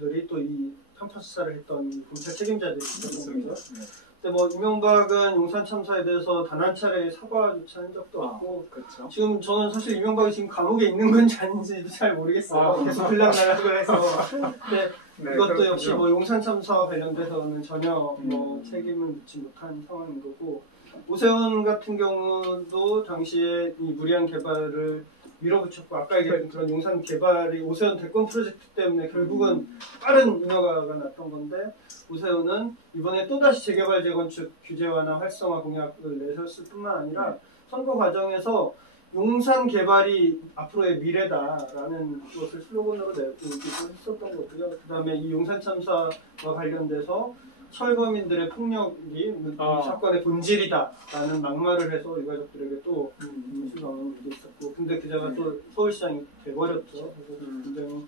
경찰들이 또 이 편파 수사를 했던 검찰 책임자들이 있었던 거죠. 네. 근데 뭐 이명박은 용산 참사에 대해서 단 한 차례 사과조차 한 적도 없고 그렇죠. 지금 저는 사실 이명박이 지금 감옥에 있는 건지 아닌지도 잘 모르겠어요. 계속 들락날락을 해서. 근데 네, 이것도 그렇군요. 역시 뭐 용산 참사와 관련돼서는 전혀 뭐 음. 책임을 묻지 못한 상황인 거고 오세훈 같은 경우도 당시에 이 무리한 개발을 밀어붙였고 아까 얘기했던 그런 용산 개발이 오세훈 대권 프로젝트 때문에 결국은 빠른 인허가가 났던 건데 오세훈은 이번에 또다시 재개발 재건축 규제 완화 활성화 공약을 내셨을 뿐만 아니라 선거 과정에서 용산 개발이 앞으로의 미래다라는 것을 슬로건으로 내기도 했었던 거고요. 그 다음에 이 용산 참사와 관련돼서 철거민들의 폭력이 이 사건의 본질이다라는 막말을 해서 유가족들에게 또 실망을 있었고, 근데 그자가 또 서울시장이 돼버렸죠. 그래서 굉장히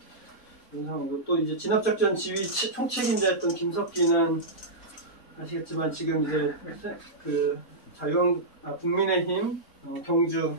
용산이고 또 이제 진압작전 지휘 총책임자였던 김석기는 아시겠지만 지금 이제 그 국민의힘 경주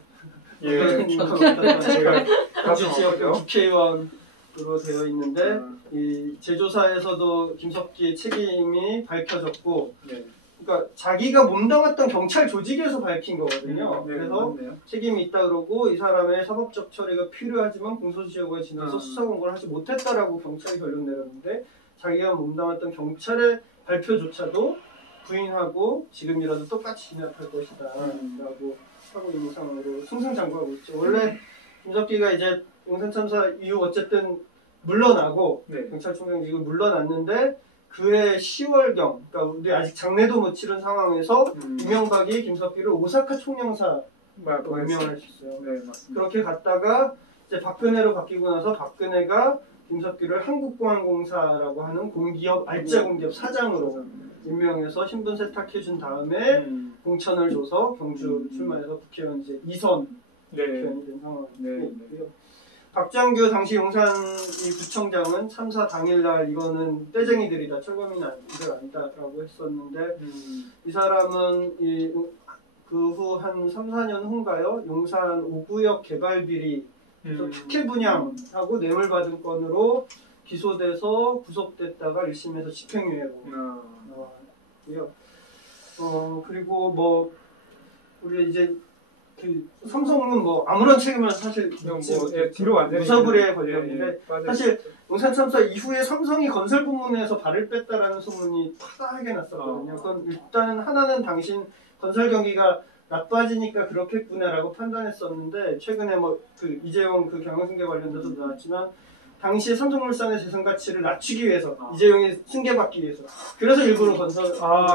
예. 제가 가슴 지역 아프죠. 국회의원으로 되어 있는데 이 제조사에서도 김석기의 책임이 밝혀졌고, 네. 그러니까 자기가 몸담았던 경찰 조직에서 밝힌 거거든요. 네, 그래서 맞네요. 책임이 있다 그러고 이 사람의 사법적 처리가 필요하지만 공소시효가 지나서 수사 공고를 하지 못했다라고 경찰이 결론 내렸는데 자기가 몸담았던 경찰의 발표조차도 부인하고 지금이라도 똑같이 진압할 것이다 라고 하고 있는 상황으로 승승장구하고 있죠. 원래 김석기가 이제 용산 참사 이후 어쨌든 물러나고 네. 경찰총장직을 물러났는데 그해 10월경, 그러니까 우리 아직 장례도 못 치른 상황에서 이명박이 김석기를 오사카 총영사로 임명을 했었어요. 네, 맞습니다. 그렇게 갔다가 이제 박근혜로 바뀌고 나서 박근혜가 김석기를 한국공항공사라고 하는 공기업 알짜 공기업 사장으로 임명해서 신분 세탁해준 다음에 공천을 줘서 경주 출마해서 국회의원 이제 2선 네. 국회의원이 된 상황이고요. 네. 박장규 당시 용산 이 구청장은 참사 당일날 이거는 떼쟁이들이다, 철거민은 아니다라고 했었는데 이 사람은 그 후 한 3, 4년 후인가요? 용산 5구역 개발 비리 특혜 분양하고 뇌물 받은 건으로 기소돼서 구속됐다가 1심에서 집행유예로 나왔고요. 그리고 뭐 우리 이제 그 삼성은 뭐 아무런 책임을 사실 뒤로 완전히 무사불에 걸렸는데 예, 사실 용산 참사 이후에 삼성이 건설 부문에서 발을 뺐다라는 소문이 파다하게 났었거든요. 그건 일단은 하나는 당신 건설 경기가 나빠지니까 그렇겠구나라고 판단했었는데 최근에 뭐 그 이재용 그 경영승계 관련돼서도 나왔지만 당시 삼성물산의 재산 가치를 낮추기 위해서 이재용이 승계받기 위해서 그래서 일부러 건설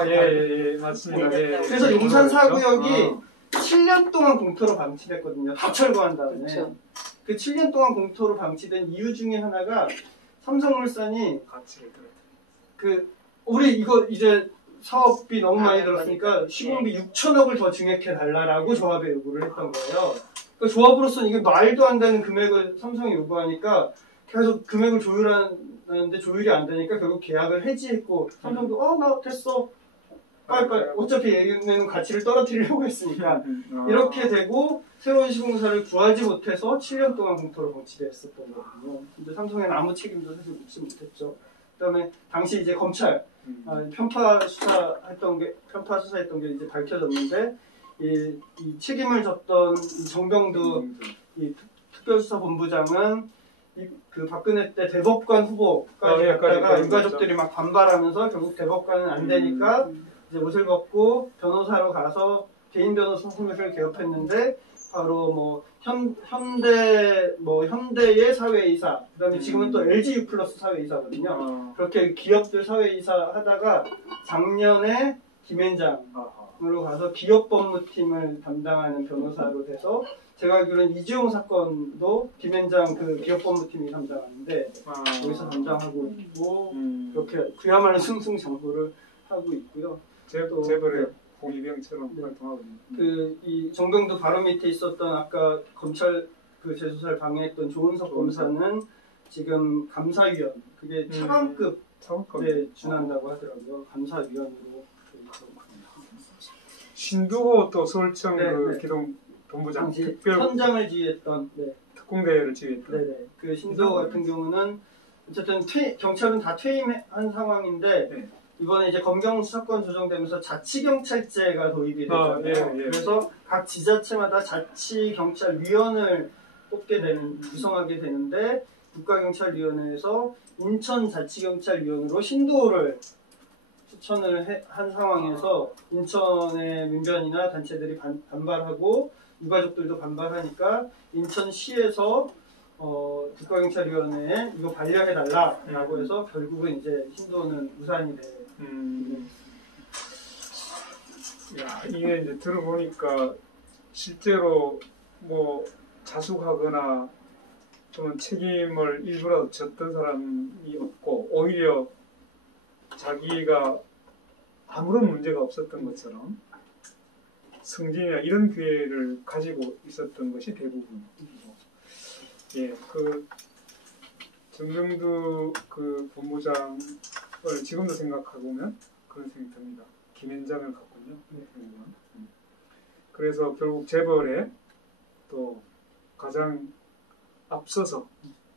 예, 맞습니다. 예. 그래서 용산 4구역이 7년 동안 공터로 방치됐거든요. 다 철거한 다음에. 그렇죠. 그 7년 동안 공터로 방치된 이유 중에 하나가 삼성물산이 우리 이거 이제 사업비 너무 많이 들었으니까 시공비 6천억을 더 증액해 달라라고 조합에 요구를 했던 거예요. 그러니까 조합으로서는 이게 말도 안 되는 금액을 삼성이 요구하니까 계속 금액을 조율하는데 조율이 안 되니까 결국 계약을 해지했고 삼성도 나 됐어. 빨리 어차피 얘기는 가치를 떨어뜨리려고 했으니까 이렇게 되고 새로운 시공사를 구하지 못해서 7년 동안 공터로 방치됐었던 거거든요. 근데 삼성에는 아무 책임도 사실 묻지 못했죠. 그다음에 당시 이제 검찰 편파 수사했던 게 이제 밝혀졌는데 이 책임을 졌던 이 정병두 이 특별수사본부장은 그 박근혜 때 대법관 후보까지 갔다가 유가족들이 막 반발하면서 결국 대법관은 안 되니까 이제 옷을 벗고 변호사로 가서 개인 변호사 사무실을 개업했는데 바로 뭐 현대의 사회이사, 그다음에 지금은 또 LG U+ 사회이사거든요. 그렇게 기업들 사회이사 하다가 작년에 김앤장으로 가서 기업법무팀을 담당하는 변호사로 돼서 제가 알기로는 이재용 사건도 김앤장 그 기업법무팀이 담당하는데 여기서 담당하고 있고 그렇게 그야말로 승승장구를 하고 있고요. 재벌의 공이병처럼 활동하고 있는. 이 정병도 바로 밑에 있었던 아까 검찰 그 재수사를 방해했던 조은석 검사는 지금 감사위원, 그게 차관급 준한다고 하더라고요. 감사위원으로. 신두호 또 서울청 기동 본부장 현장을 지휘했던 특공대를 지휘했던. 그 신두호 같은 경우는 어쨌든 경찰은 다 퇴임한 상황인데 네. 이번에 이제 검경 수사권 조정되면서 자치경찰제가 도입이 되잖아요. 예. 그래서 각 지자체마다 자치경찰위원을 뽑게 되는, 구성하게 되는데 국가경찰위원회에서 인천자치경찰위원으로 신도를 추천을 한 상황에서 인천의 민변이나 단체들이 반발하고 유가족들도 반발하니까 인천시에서 국가경찰위원회에 이거 반려해달라라고 해서 결국은 이제 신도는 무산이 돼. 야, 이게 이제 들어보니까 실제로 뭐 자숙하거나 좀 책임을 일부러 졌던 사람이 없고 오히려 자기가 아무런 문제가 없었던 것처럼 승진이나 이런 기회를 가지고 있었던 것이 대부분이고, 예, 그 정경두 그 본부장을 지금도 생각하고 보면 그런 생각이 듭니다. 김앤장을 갖군요. 그래서 결국 재벌에 또 가장 앞서서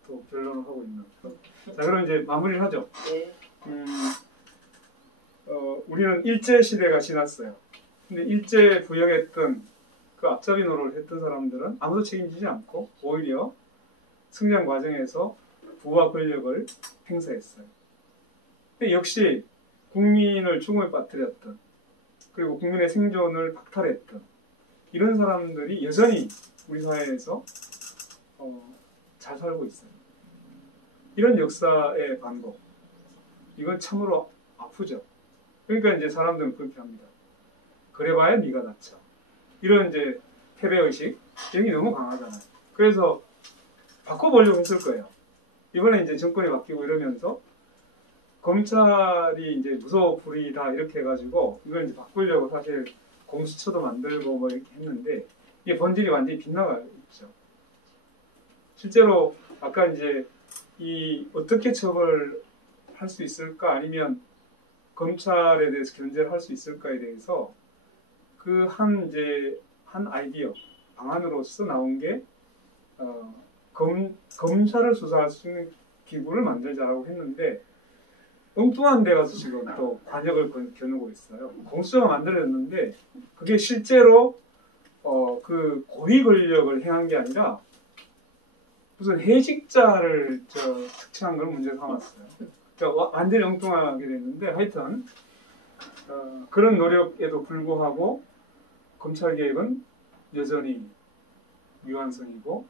또 변론을 하고 있는. 자, 그럼 이제 마무리를 하죠. 네. 우리는 일제 시대가 지났어요. 근데 일제 부역했던 그 앞잡이 노릇을 했던 사람들은 아무도 책임지지 않고 오히려 승장 과정에서 부와 권력을 행사했어요. 근데 역시 국민을 죽음에 빠뜨렸던, 그리고 국민의 생존을 박탈했던 이런 사람들이 여전히 우리 사회에서 잘 살고 있어요. 이런 역사의 반복, 이건 참으로 아프죠. 그러니까 이제 사람들은 그렇게 합니다. 그래봐야 네가 다쳐. 이런 이제 패배의식, 여기 너무 강하잖아요. 그래서 바꿔보려고 했을 거예요. 이번에 이제 정권이 바뀌고 이러면서 검찰이 이제 무서워 부리다 이렇게 해가지고 이걸 이제 바꾸려고 사실 공수처도 만들고 뭐 이렇게 했는데 이게 본질이 완전히 빗나가 있죠. 실제로 아까 이제 이 어떻게 처벌할 수 있을까 아니면 검찰에 대해서 견제를 할 수 있을까에 대해서 그 한 아이디어 방안으로서 나온 게 검찰을 수사할 수 있는 기구를 만들자라고 했는데 엉뚱한 데 가서 지금 또 관역을 겨누고 있어요. 공수처가 만들어졌는데 그게 실제로 그 고위 권력을 행한 게 아니라 무슨 해직자를 특채한 걸 문제 삼았어요. 그러니까 완전히 엉뚱하게 됐는데 하여튼 그런 노력에도 불구하고 검찰 개혁은 여전히 미완성이고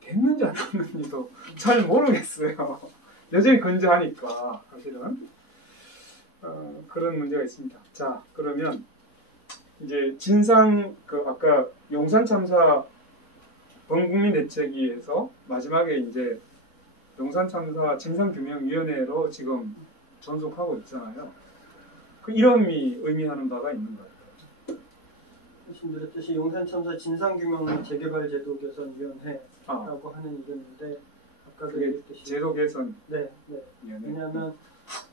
됐는지 안 됐는지도 잘 모르겠어요. 여전히 건재하니까 사실은 그런 문제가 있습니다. 자, 그러면 이제 진상 아까 용산 참사 범국민 대책위에서 마지막에 이제 용산 참사 진상규명위원회로 지금 전속하고 있잖아요. 그 이름이 의미하는 바가 있는 것 같아요. 말씀드렸듯이 용산 참사 진상규명 재개발 제도 개선위원회라고 하는 이름인데 아까도 얘기했듯이 제도 개선. 네. 왜냐하면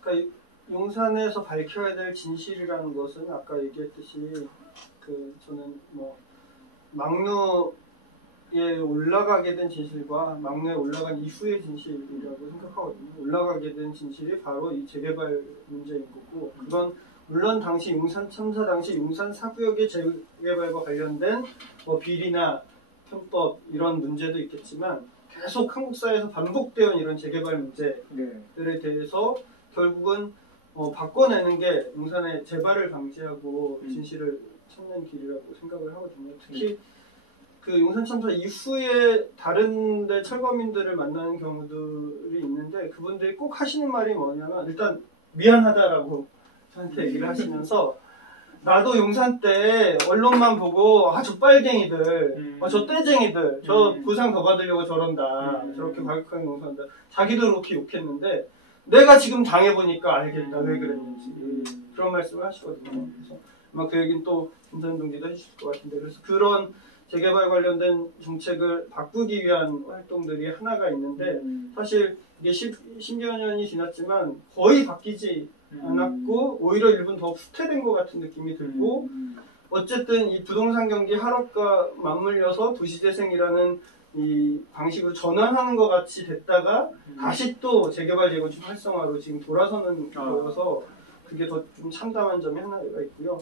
그러니까 용산에서 밝혀야 될 진실이라는 것은 아까 얘기했듯이 저는 뭐 막루에 올라가게 된 진실과 막루에 올라간 이후의 진실이라고 생각하거든요. 올라가게 된 진실이 바로 이 재개발 문제인 거고, 그건 물론 당시 용산 참사 당시 용산 사구역의 재개발과 관련된 뭐 비리나 편법 이런 문제도 있겠지만 계속 한국 사회에서 반복되어 온 이런 재개발 문제들에 대해서 결국은 바꿔내는 게 용산의 재발을 방지하고 진실을 찾는 길이라고 생각을 하거든요. 특히 그 용산 참사 이후에 다른 데 철거민들을 만나는 경우들이 있는데 그분들이 꼭 하시는 말이 뭐냐면 일단 미안하다라고 저한테 얘기를 하시면서 나도 용산 때 언론만 보고 저 빨갱이들, 저 떼쟁이들, 저 부상 더 받으려고 저런다, 저렇게 과격하게 용산다, 자기도 그렇게 욕했는데 내가 지금 당해보니까 알겠다 왜 그랬는지 그런 말씀을 하시거든요. 그래서 아마 그 얘기는 또 김선 동기도 해주실 것 같은데, 그래서 그런 재개발 관련된 정책을 바꾸기 위한 활동들이 하나가 있는데 사실 이게 10여 년이 지났지만 거의 바뀌지 않았고 오히려 일부는 더 후퇴된 것 같은 느낌이 들고, 어쨌든 이 부동산 경기 하락과 맞물려서 도시재생이라는 이 방식으로 전환하는 것 같이 됐다가 다시 또 재개발 재건축 활성화로 지금 돌아서는 거여서 그게 더 좀 참담한 점이 하나가 있고요.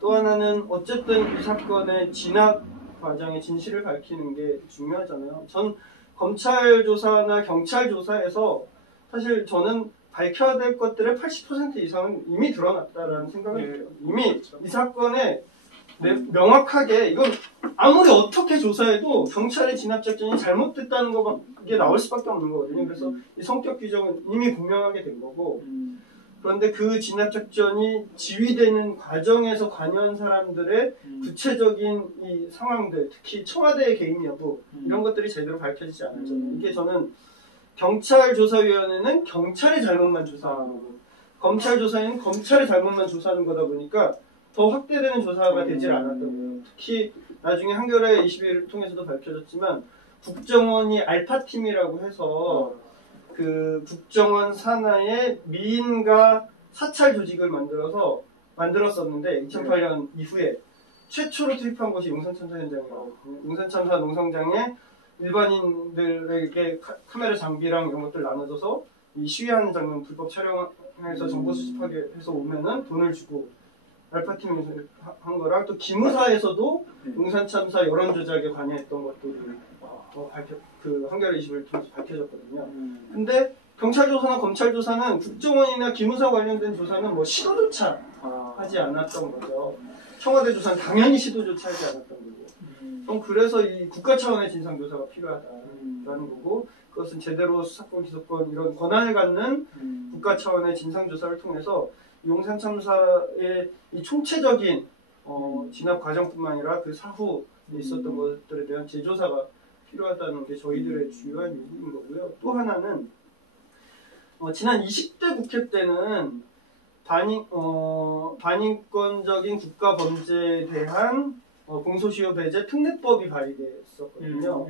또 하나는 어쨌든 이 사건의 진압 과정의 진실을 밝히는 게 중요하잖아요. 전 검찰 조사나 경찰 조사에서 사실 저는 밝혀야 될 것들의 80% 이상은 이미 드러났다라는 생각이 들어요. 이미 그렇죠. 이 사건에 명확하게 이건 아무리 어떻게 조사해도 경찰의 진압 작전이 잘못됐다는 것밖에 나올 수밖에 없는 거거든요. 그래서 이 성격 규정은 이미 분명하게 된 거고 그런데 그 진압 작전이 지휘되는 과정에서 관여한 사람들의 구체적인 이 상황들, 특히 청와대의 개입 여부 이런 것들이 제대로 밝혀지지 않았잖아요. 이게 저는 경찰조사위원회는 경찰의 잘못만 조사하는 거고 검찰 조사위는 검찰의 잘못만 조사하는 거다 보니까 더 확대되는 조사가 되질 않았던 거예요. 특히 나중에 한겨레 21을 통해서도 밝혀졌지만 국정원이 알파팀이라고 해서 그 국정원 산하의 미인가 사찰 조직을 만들었었는데 2008년 이후에 최초로 투입한 곳이 용산참사 현장이거든요. 용산참사 농성장에 일반인들에게 카메라 장비랑 이런 것들 나눠줘서 이 시위하는 장면 불법 촬영해서 정보 수집하게 해서 오면은 돈을 주고 알파팀에서 한 거랑 또 기무사에서도 용산참사 여론조작에 관여했던 것들이 그 한겨레 20을 통해서 밝혀졌거든요. 근데 경찰 조사나 검찰 조사는 국정원이나 기무사 관련된 조사는 뭐 시도조차 하지 않았던 거죠. 청와대 조사는 당연히 시도조차 하지 않았던 거고. 그래서 이 국가 차원의 진상조사가 필요하다라는 거고 그것은 제대로 수사권, 기소권 이런 권한을 갖는 국가 차원의 진상조사를 통해서 용산 참사의 이 총체적인 진압 과정뿐만 아니라 그 사후에 있었던 것들에 대한 재조사가 필요하다는 게 저희들의 주요한 요구인 거고요. 또 하나는 지난 20대 국회 때는 반인권적인 국가 범죄에 대한 공소시효 배제 특례법이 발의됐었거든요.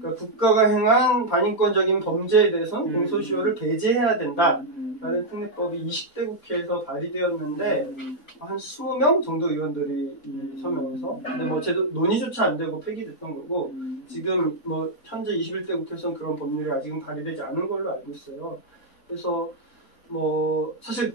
그러니까 국가가 행한 반인권적인 범죄에 대해서는 공소시효를 배제해야 된다라는 특례법이 20대 국회에서 발의되었는데 한 20명 정도 의원들이 서명해서 근데 뭐 논의조차 안 되고 폐기됐던 거고 지금 뭐 현재 21대 국회에서는 그런 법률이 아직은 발의되지 않은 걸로 알고 있어요. 그래서 뭐 사실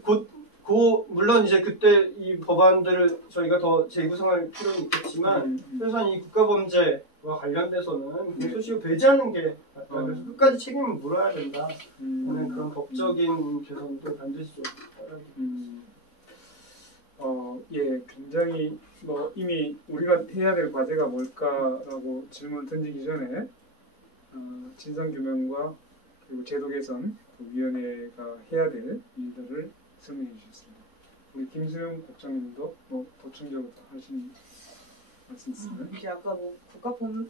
물론 이제 그때 이 법안들을 저희가 더 재구성할 필요는 있겠지만 최소한 이 국가범죄와 관련돼서는 공소시효 배제하는 게 맞다. 그래서 끝까지 책임을 물어야 된다. 하는 그런 법적인 개선도 반드시 좀 따라주겠습니다. 예, 굉장히 뭐 이미 우리가 해야 될 과제가 뭘까라고 질문을 던지기 전에 진상규명과 그리고 제도 개선 그 위원회가 해야 될 일들을 설명해 주셨습니다. 우리 김수영 국장님도 뭐 보충적으로 하신 말씀 있으면? 이제 아까 뭐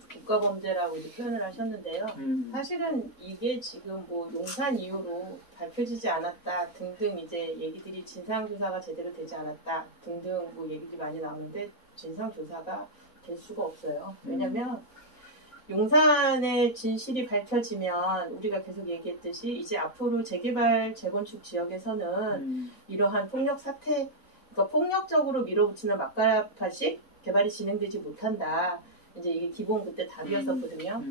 국가범죄라고 이제 표현을 하셨는데요. 사실은 이게 지금 뭐 용산 이후로 밝혀지지 않았다 등등 이제 얘기들이 진상조사가 제대로 되지 않았다 등등 뭐 얘기들이 많이 나오는데 진상조사가 될 수가 없어요. 왜냐면 용산의 진실이 밝혀지면 우리가 계속 얘기했듯이 이제 앞으로 재개발 재건축 지역에서는 이러한 폭력 사태, 그러니까 폭력적으로 밀어붙이는 막가파식 개발이 진행되지 못한다. 이제 이게 기본 그때 답이었었거든요.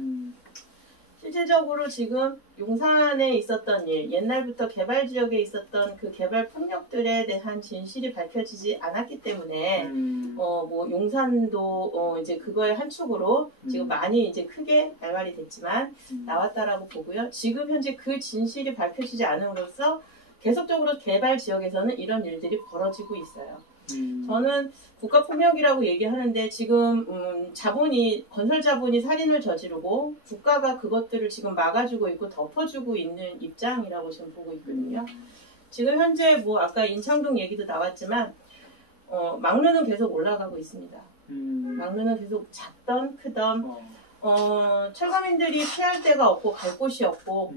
실제적으로 지금 용산에 있었던 일, 옛날부터 개발 지역에 있었던 그 개발 폭력들에 대한 진실이 밝혀지지 않았기 때문에 뭐 용산도 이제 그거의 한 축으로 지금 많이 이제 크게 발발이 됐지만 나왔다라고 보고요. 지금 현재 그 진실이 밝혀지지 않음으로써 계속적으로 개발 지역에서는 이런 일들이 벌어지고 있어요. 저는 국가폭력이라고 얘기하는데 지금 건설 자본이 살인을 저지르고 국가가 그것들을 지금 막아주고 있고 덮어주고 있는 입장이라고 지금 보고 있거든요. 지금 현재 뭐 아까 인창동 얘기도 나왔지만 막루는 계속 올라가고 있습니다. 막루는 계속 작던 크던 철거민들이 피할 데가 없고 갈 곳이 없고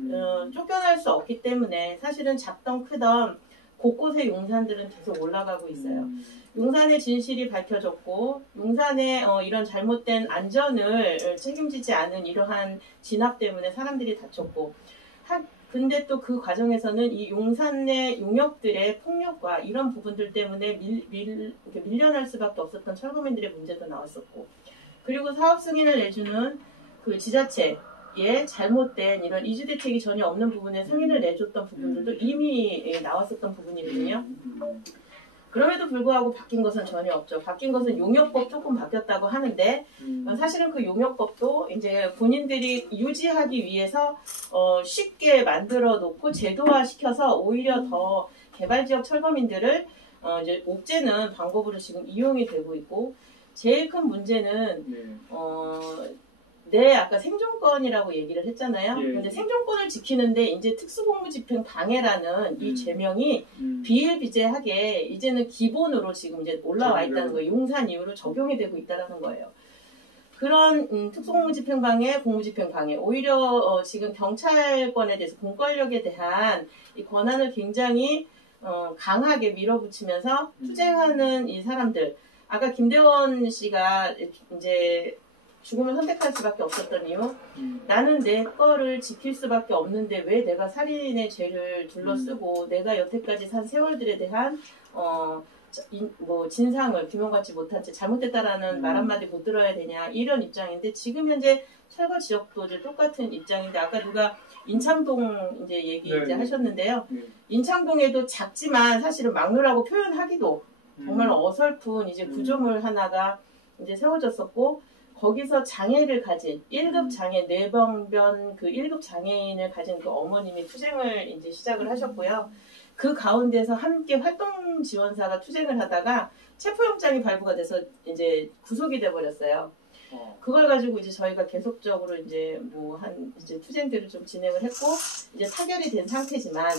쫓겨날 수 없기 때문에 사실은 작던 크던 곳곳의 용산들은 계속 올라가고 있어요. 용산의 진실이 밝혀졌고 용산의 이런 잘못된 안전을 책임지지 않은 이러한 진압 때문에 사람들이 다쳤고 근데 또 그 과정에서는 이 용산 내 용역들의 폭력과 이런 부분들 때문에 밀려날 수밖에 없었던 철거민들의 문제도 나왔었고 그리고 사업 승인을 내주는 그 지자체에 잘못된 이런 이주 대책이 전혀 없는 부분에 승인을 내줬던 부분들도 이미 나왔었던 부분이거든요. 그럼에도 불구하고 바뀐 것은 전혀 없죠. 바뀐 것은 용역법 조금 바뀌었다고 하는데 사실은 그 용역법도 이제 본인들이 유지하기 위해서 쉽게 만들어 놓고 제도화 시켜서 오히려 더 개발지역 철거민들을 이제 옥죄는 방법으로 지금 이용이 되고 있고 제일 큰 문제는 아까 생존권이라고 얘기를 했잖아요. 근데 생존권을 지키는데 이제 특수공무집행 방해라는 이 죄명이 비일비재하게 이제는 기본으로 지금 이제 올라와 있다는 거예요. 용산 이후로 적용이 되고 있다는 거예요. 그런 특수공무집행 방해, 공무집행 방해, 오히려 지금 경찰권에 대해서 공권력에 대한 이 권한을 굉장히 강하게 밀어붙이면서 투쟁하는 이 사람들. 아까 김대원 씨가 이제 죽음을 선택할 수밖에 없었던 이유, 나는 내 거를 지킬 수밖에 없는데 왜 내가 살인의 죄를 둘러쓰고 내가 여태까지 산 세월들에 대한 진상을 규명받지 못한 채 잘못됐다라는 말 한마디 못 들어야 되냐 이런 입장인데 지금 현재 철거 지역도 이제 똑같은 입장인데 아까 누가 인창동 이제 얘기 이제 하셨는데요. 인창동에도 작지만 사실은 막루라고 표현하기도 정말 어설픈 이제 구조물 하나가 이제 세워졌었고 거기서 장애를 가진 1급 장애 뇌병변 그 1급 장애인을 가진 그 어머님이 투쟁을 이제 시작을 하셨고요. 그 가운데서 함께 활동 지원사가 투쟁을 하다가 체포영장이 발부가 돼서 이제 구속이 돼 버렸어요. 그걸 가지고 이제 저희가 계속적으로 이제 이제 투쟁들을 좀 진행을 했고 이제 타결이 된 상태지만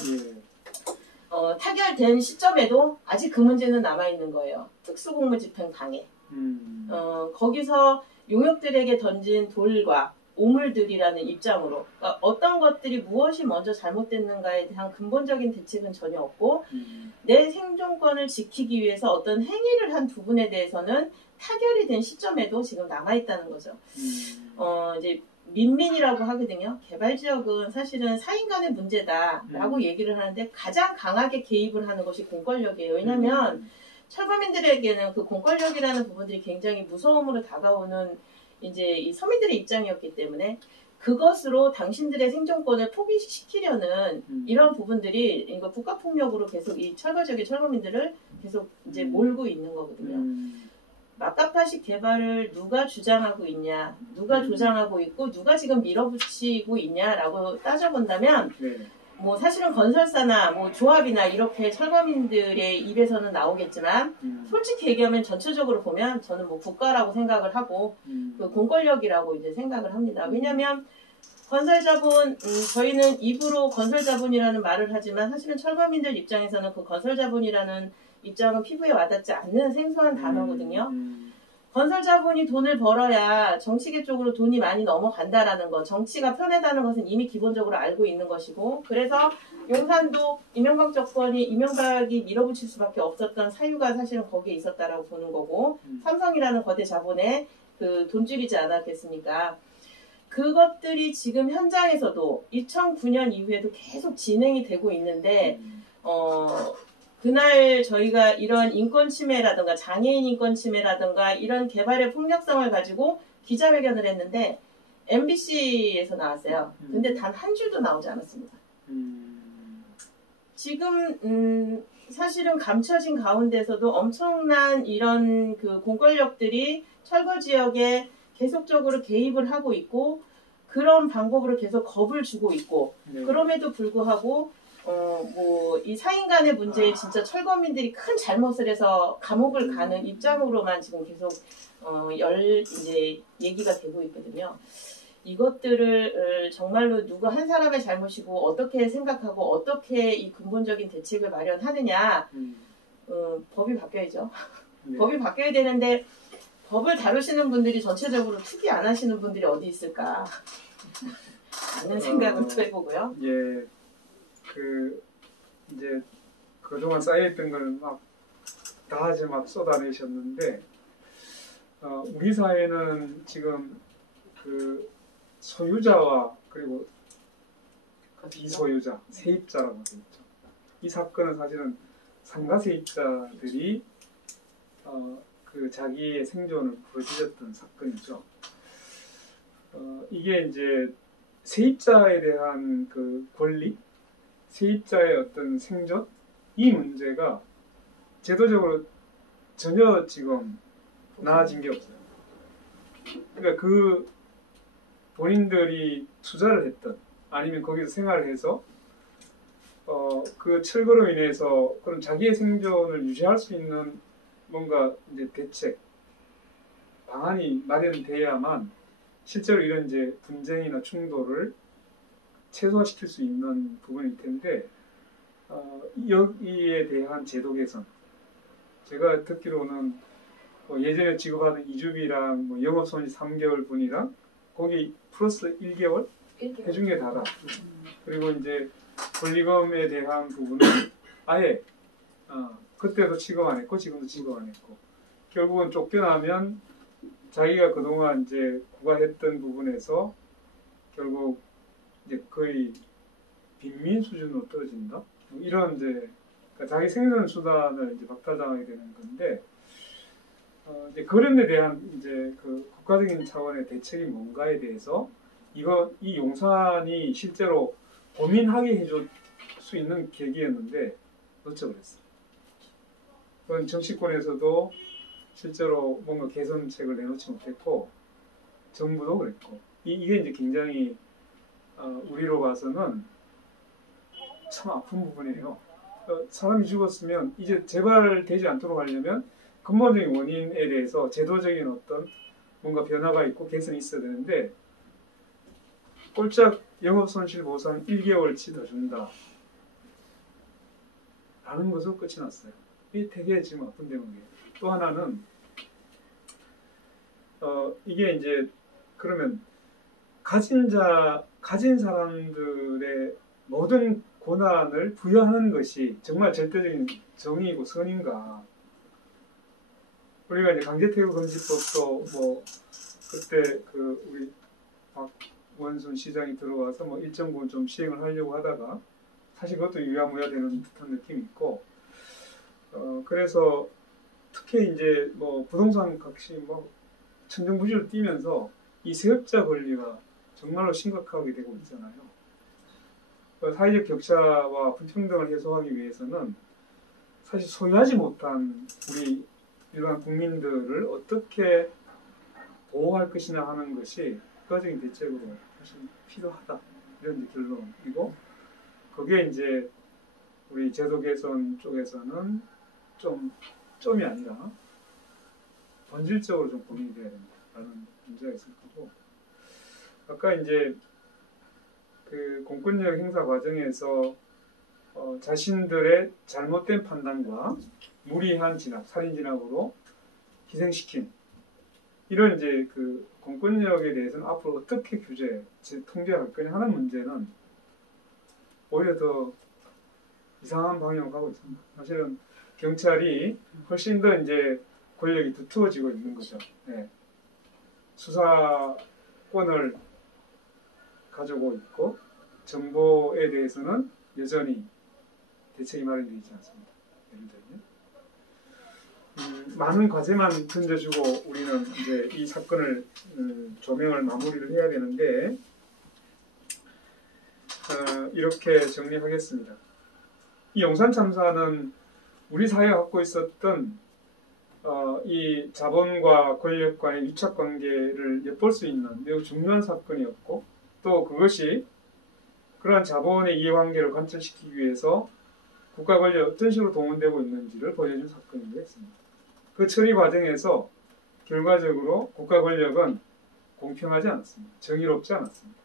타결된 시점에도 아직 그 문제는 남아 있는 거예요. 특수공무집행 방해. 거기서 용역들에게 던진 돌과 오물들이라는 입장으로 그러니까 어떤 것들이 무엇이 먼저 잘못됐는가에 대한 근본적인 대책은 전혀 없고 내 생존권을 지키기 위해서 어떤 행위를 한 부분에 대해서는 타결이 된 시점에도 지금 남아있다는 거죠. 이제 민민이라고 하거든요. 개발지역은 사실은 사인 간의 문제다라고 얘기를 하는데 가장 강하게 개입을 하는 것이 공권력이에요. 왜냐하면 철거민들에게는 그 공권력이라는 부분들이 굉장히 무서움으로 다가오는 이제 이 서민들의 입장이었기 때문에 그것으로 당신들의 생존권을 포기시키려는 이런 부분들이 이거 국가폭력으로 계속 이 철거지역의 철거민들을 계속 이제 몰고 있는 거거든요. 막가파식 개발을 누가 주장하고 있냐, 누가 조장하고 있고 누가 지금 밀어붙이고 있냐라고 따져본다면 뭐 사실은 건설사나 뭐 조합이나 이렇게 철거민들의 입에서는 나오겠지만 솔직히 얘기하면 전체적으로 보면 저는 뭐 국가라고 생각을 하고 그 공권력이라고 이제 생각을 합니다. 왜냐하면 건설자본 저희는 입으로 건설자본이라는 말을 하지만 사실은 철거민들 입장에서는 그 건설자본이라는 입장은 피부에 와닿지 않는 생소한 단어거든요. 건설자본이 돈을 벌어야 정치계 쪽으로 돈이 많이 넘어간다라는 것, 정치가 편하다는 것은 이미 기본적으로 알고 있는 것이고 그래서 용산도 이명박 정권이 이명박이 밀어붙일 수밖에 없었던 사유가 사실은 거기에 있었다라고 보는 거고 삼성이라는 거대 자본에 그 돈줄이지 않았겠습니까? 그것들이 지금 현장에서도 2009년 이후에도 계속 진행이 되고 있는데 그날 저희가 이런 인권 침해라든가 장애인 인권 침해라든가 이런 개발의 폭력성을 가지고 기자회견을 했는데 MBC에서 나왔어요. 근데 단 한 줄도 나오지 않았습니다. 지금 사실은 감춰진 가운데서도 엄청난 이런 그 공권력들이 철거 지역에 계속적으로 개입을 하고 있고 그런 방법으로 계속 겁을 주고 있고 그럼에도 불구하고 이 사인 간의 문제에 진짜 철거민들이 큰 잘못을 해서 감옥을 가는 입장으로만 지금 계속 이제 얘기가 되고 있거든요. 이것들을 정말로 누가 한 사람의 잘못이고 어떻게 생각하고 어떻게 이 근본적인 대책을 마련하느냐 법이 바뀌어야죠. 법이 바뀌어야 되는데 법을 다루시는 분들이 전체적으로 투기 안 하시는 분들이 어디 있을까 하는 생각을 또 해보고요. 예. 이제 그동안 쌓여있던 걸 막 다 이제 막 쏟아내셨는데 우리 사회는 지금 그 소유자와 그리고 비소유자, 세입자라고 되어 있죠. 이 사건은 사실은 상가 세입자들이 그 자기의 생존을 부르짖었던 사건이죠. 이게 이제 세입자에 대한 그 권리, 세입자의 어떤 생존, 이 문제가 제도적으로 전혀 지금 나아진 게 없어요. 그러니까 그 본인들이 투자를 했던 아니면 거기서 생활을 해서 그 철거로 인해서 그런 자기의 생존을 유지할 수 있는 뭔가 이제 대책 방안이 마련돼야만 실제로 이런 이제 분쟁이나 충돌을 최소화시킬 수 있는 부분일 텐데 여기에 대한 제도 개선 제가 듣기로는 예전에 지급하던 이주비랑 뭐 영업손실 3개월 분이랑 거기 플러스 1개월 해준 게 다다. 그리고 이제 권리금에 대한 부분은 아예 그때도 취급 안 했고 지금도 취급 안 했고 결국은 쫓겨나면 자기가 그동안 이제 구가했던 부분에서 결국 이제 거의 빈민 수준으로 떨어진다. 이런 이제 그러니까 자기 생존 수단을 이제 박탈당하게 되는 건데 이제 그런 데 대한 이제 그 국가적인 차원의 대책이 뭔가에 대해서 이 용산이 실제로 고민하게 해줄 수 있는 계기였는데 놓쳐버렸어요. 그건 정치권에서도 실제로 뭔가 개선책을 내놓지 못했고 정부도 그랬고 이게 이제 굉장히 우리로 봐서는 참 아픈 부분이에요. 사람이 죽었으면 이제 재발되지 않도록 하려면 근본적인 원인에 대해서 제도적인 어떤 뭔가 변화가 있고 개선이 있어야 되는데 꼴짝 영업손실 보상 1개월치 더 준다 라는 것으로 끝이 났어요. 이게 되게 지금 아픈 대목이에요. 또 하나는 이게 이제 그러면 가진 사람들의 모든 고난을 부여하는 것이 정말 절대적인 정의이고 선인가? 우리가 이제 강제퇴거금지법도 뭐 그때 그 우리 박원순 시장이 들어와서 뭐 일정 부분 좀 시행을 하려고 하다가 사실 그것도 유야무야 되는 듯한 느낌이 있고 그래서 특히 이제 뭐 부동산 값이 뭐 천정부지로 뛰면서 이 세입자 권리가 정말로 심각하게 되고 있잖아요. 사회적 격차와 불평등을 해소하기 위해서는 사실 소유하지 못한 우리 일반 국민들을 어떻게 보호할 것이냐 하는 것이 국가적인 대책으로 사실 필요하다. 이런 이제 결론이고 그게 이제 우리 제도 개선 쪽에서는 좀이 아니라 본질적으로 좀 고민이 돼야 된다라는 문제가 있을 거고 아까 이제 그 공권력 행사 과정에서 자신들의 잘못된 판단과 무리한 진압, 살인 진압으로 희생시킨 이런 이제 그 공권력에 대해서는 앞으로 어떻게 통제할 거냐 하는 문제는 오히려 더 이상한 방향으로 가고 있습니다. 사실은 경찰이 훨씬 더 이제 권력이 두터워지고 있는 거죠. 네. 수사권을 가지고 있고 정보에 대해서는 여전히 대책이 마련되어 있지 않습니다. 예를 들면 많은 과제만 던져주고 우리는 이제 이 사건을 조명을 마무리를 해야 되는데 이렇게 정리하겠습니다. 이 용산 참사는 우리 사회가 갖고 있었던 이 자본과 권력 간의 유착 관계를 엿볼 수 있는 매우 중요한 사건이었고 또 그것이 그러한 자본의 이해관계를 관철시키기 위해서 국가 권력이 어떤 식으로 동원되고 있는지를 보여준 사건이기도 했습니다. 그 처리 과정에서 결과적으로 국가 권력은 공평하지 않았습니다. 정의롭지 않았습니다.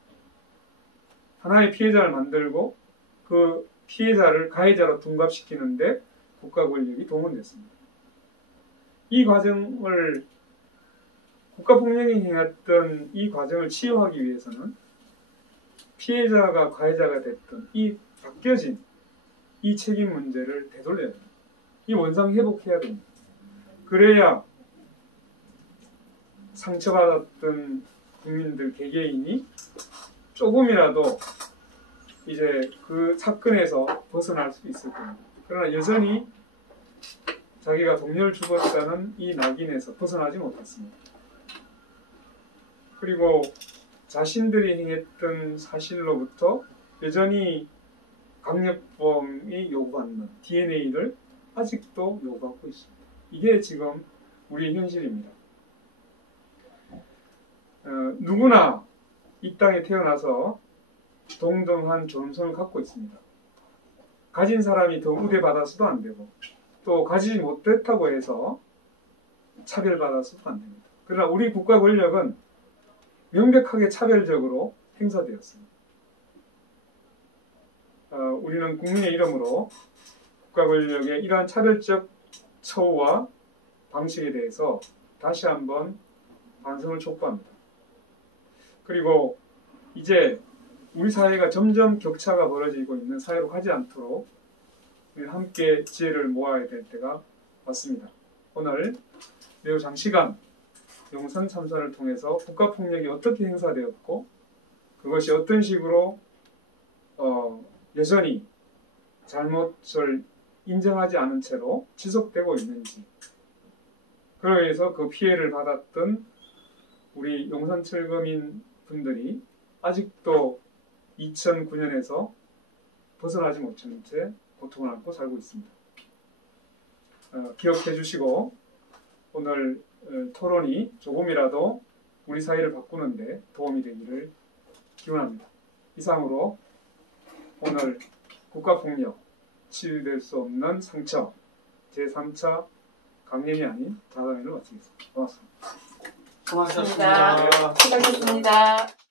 하나의 피해자를 만들고 그 피해자를 가해자로 둔갑시키는데 국가 권력이 동원됐습니다. 이 과정을 국가폭력이 행했던 이 과정을 치유하기 위해서는 피해자가 가해자가 됐던 이 바뀌어진 이 책임 문제를 되돌려야 됩니다. 이 원상 회복해야 됩니다. 그래야 상처받았던 국민들 개개인이 조금이라도 이제 그 사건에서 벗어날 수 있을 겁니다. 그러나 여전히 자기가 동료를 죽었다는 이 낙인에서 벗어나지 못했습니다. 그리고 자신들이 행했던 사실로부터 여전히 강력범이 요구하는 DNA를 아직도 요구하고 있습니다. 이게 지금 우리의 현실입니다. 누구나 이 땅에 태어나서 동등한 존엄성을 갖고 있습니다. 가진 사람이 더 우대받아서도 안 되고 또 가지지 못했다고 해서 차별받아서도 안 됩니다. 그러나 우리 국가 권력은 명백하게 차별적으로 행사되었습니다. 우리는 국민의 이름으로 국가 권력의 이러한 차별적 처우와 방식에 대해서 다시 한번 반성을 촉구합니다. 그리고 이제 우리 사회가 점점 격차가 벌어지고 있는 사회로 가지 않도록 우리 함께 지혜를 모아야 될 때가 왔습니다. 오늘 매우 장시간 용산 참사를 통해서 국가폭력이 어떻게 행사되었고 그것이 어떤 식으로 여전히 잘못을 인정하지 않은 채로 지속되고 있는지, 그로 인해서 그 피해를 받았던 우리 용산 철거민 분들이 아직도 2009년에서 벗어나지 못한 채 고통을 안고 살고 있습니다. 기억해 주시고 오늘 토론이 조금이라도 우리 사회를 바꾸는데 도움이 되기를 기원합니다. 이상으로 오늘 국가폭력 치유될 수 없는 상처 제3차 강연이 아닌 자강연을 마치겠습니다. 고맙습니다. 고맙습니다. 수고하셨습니다.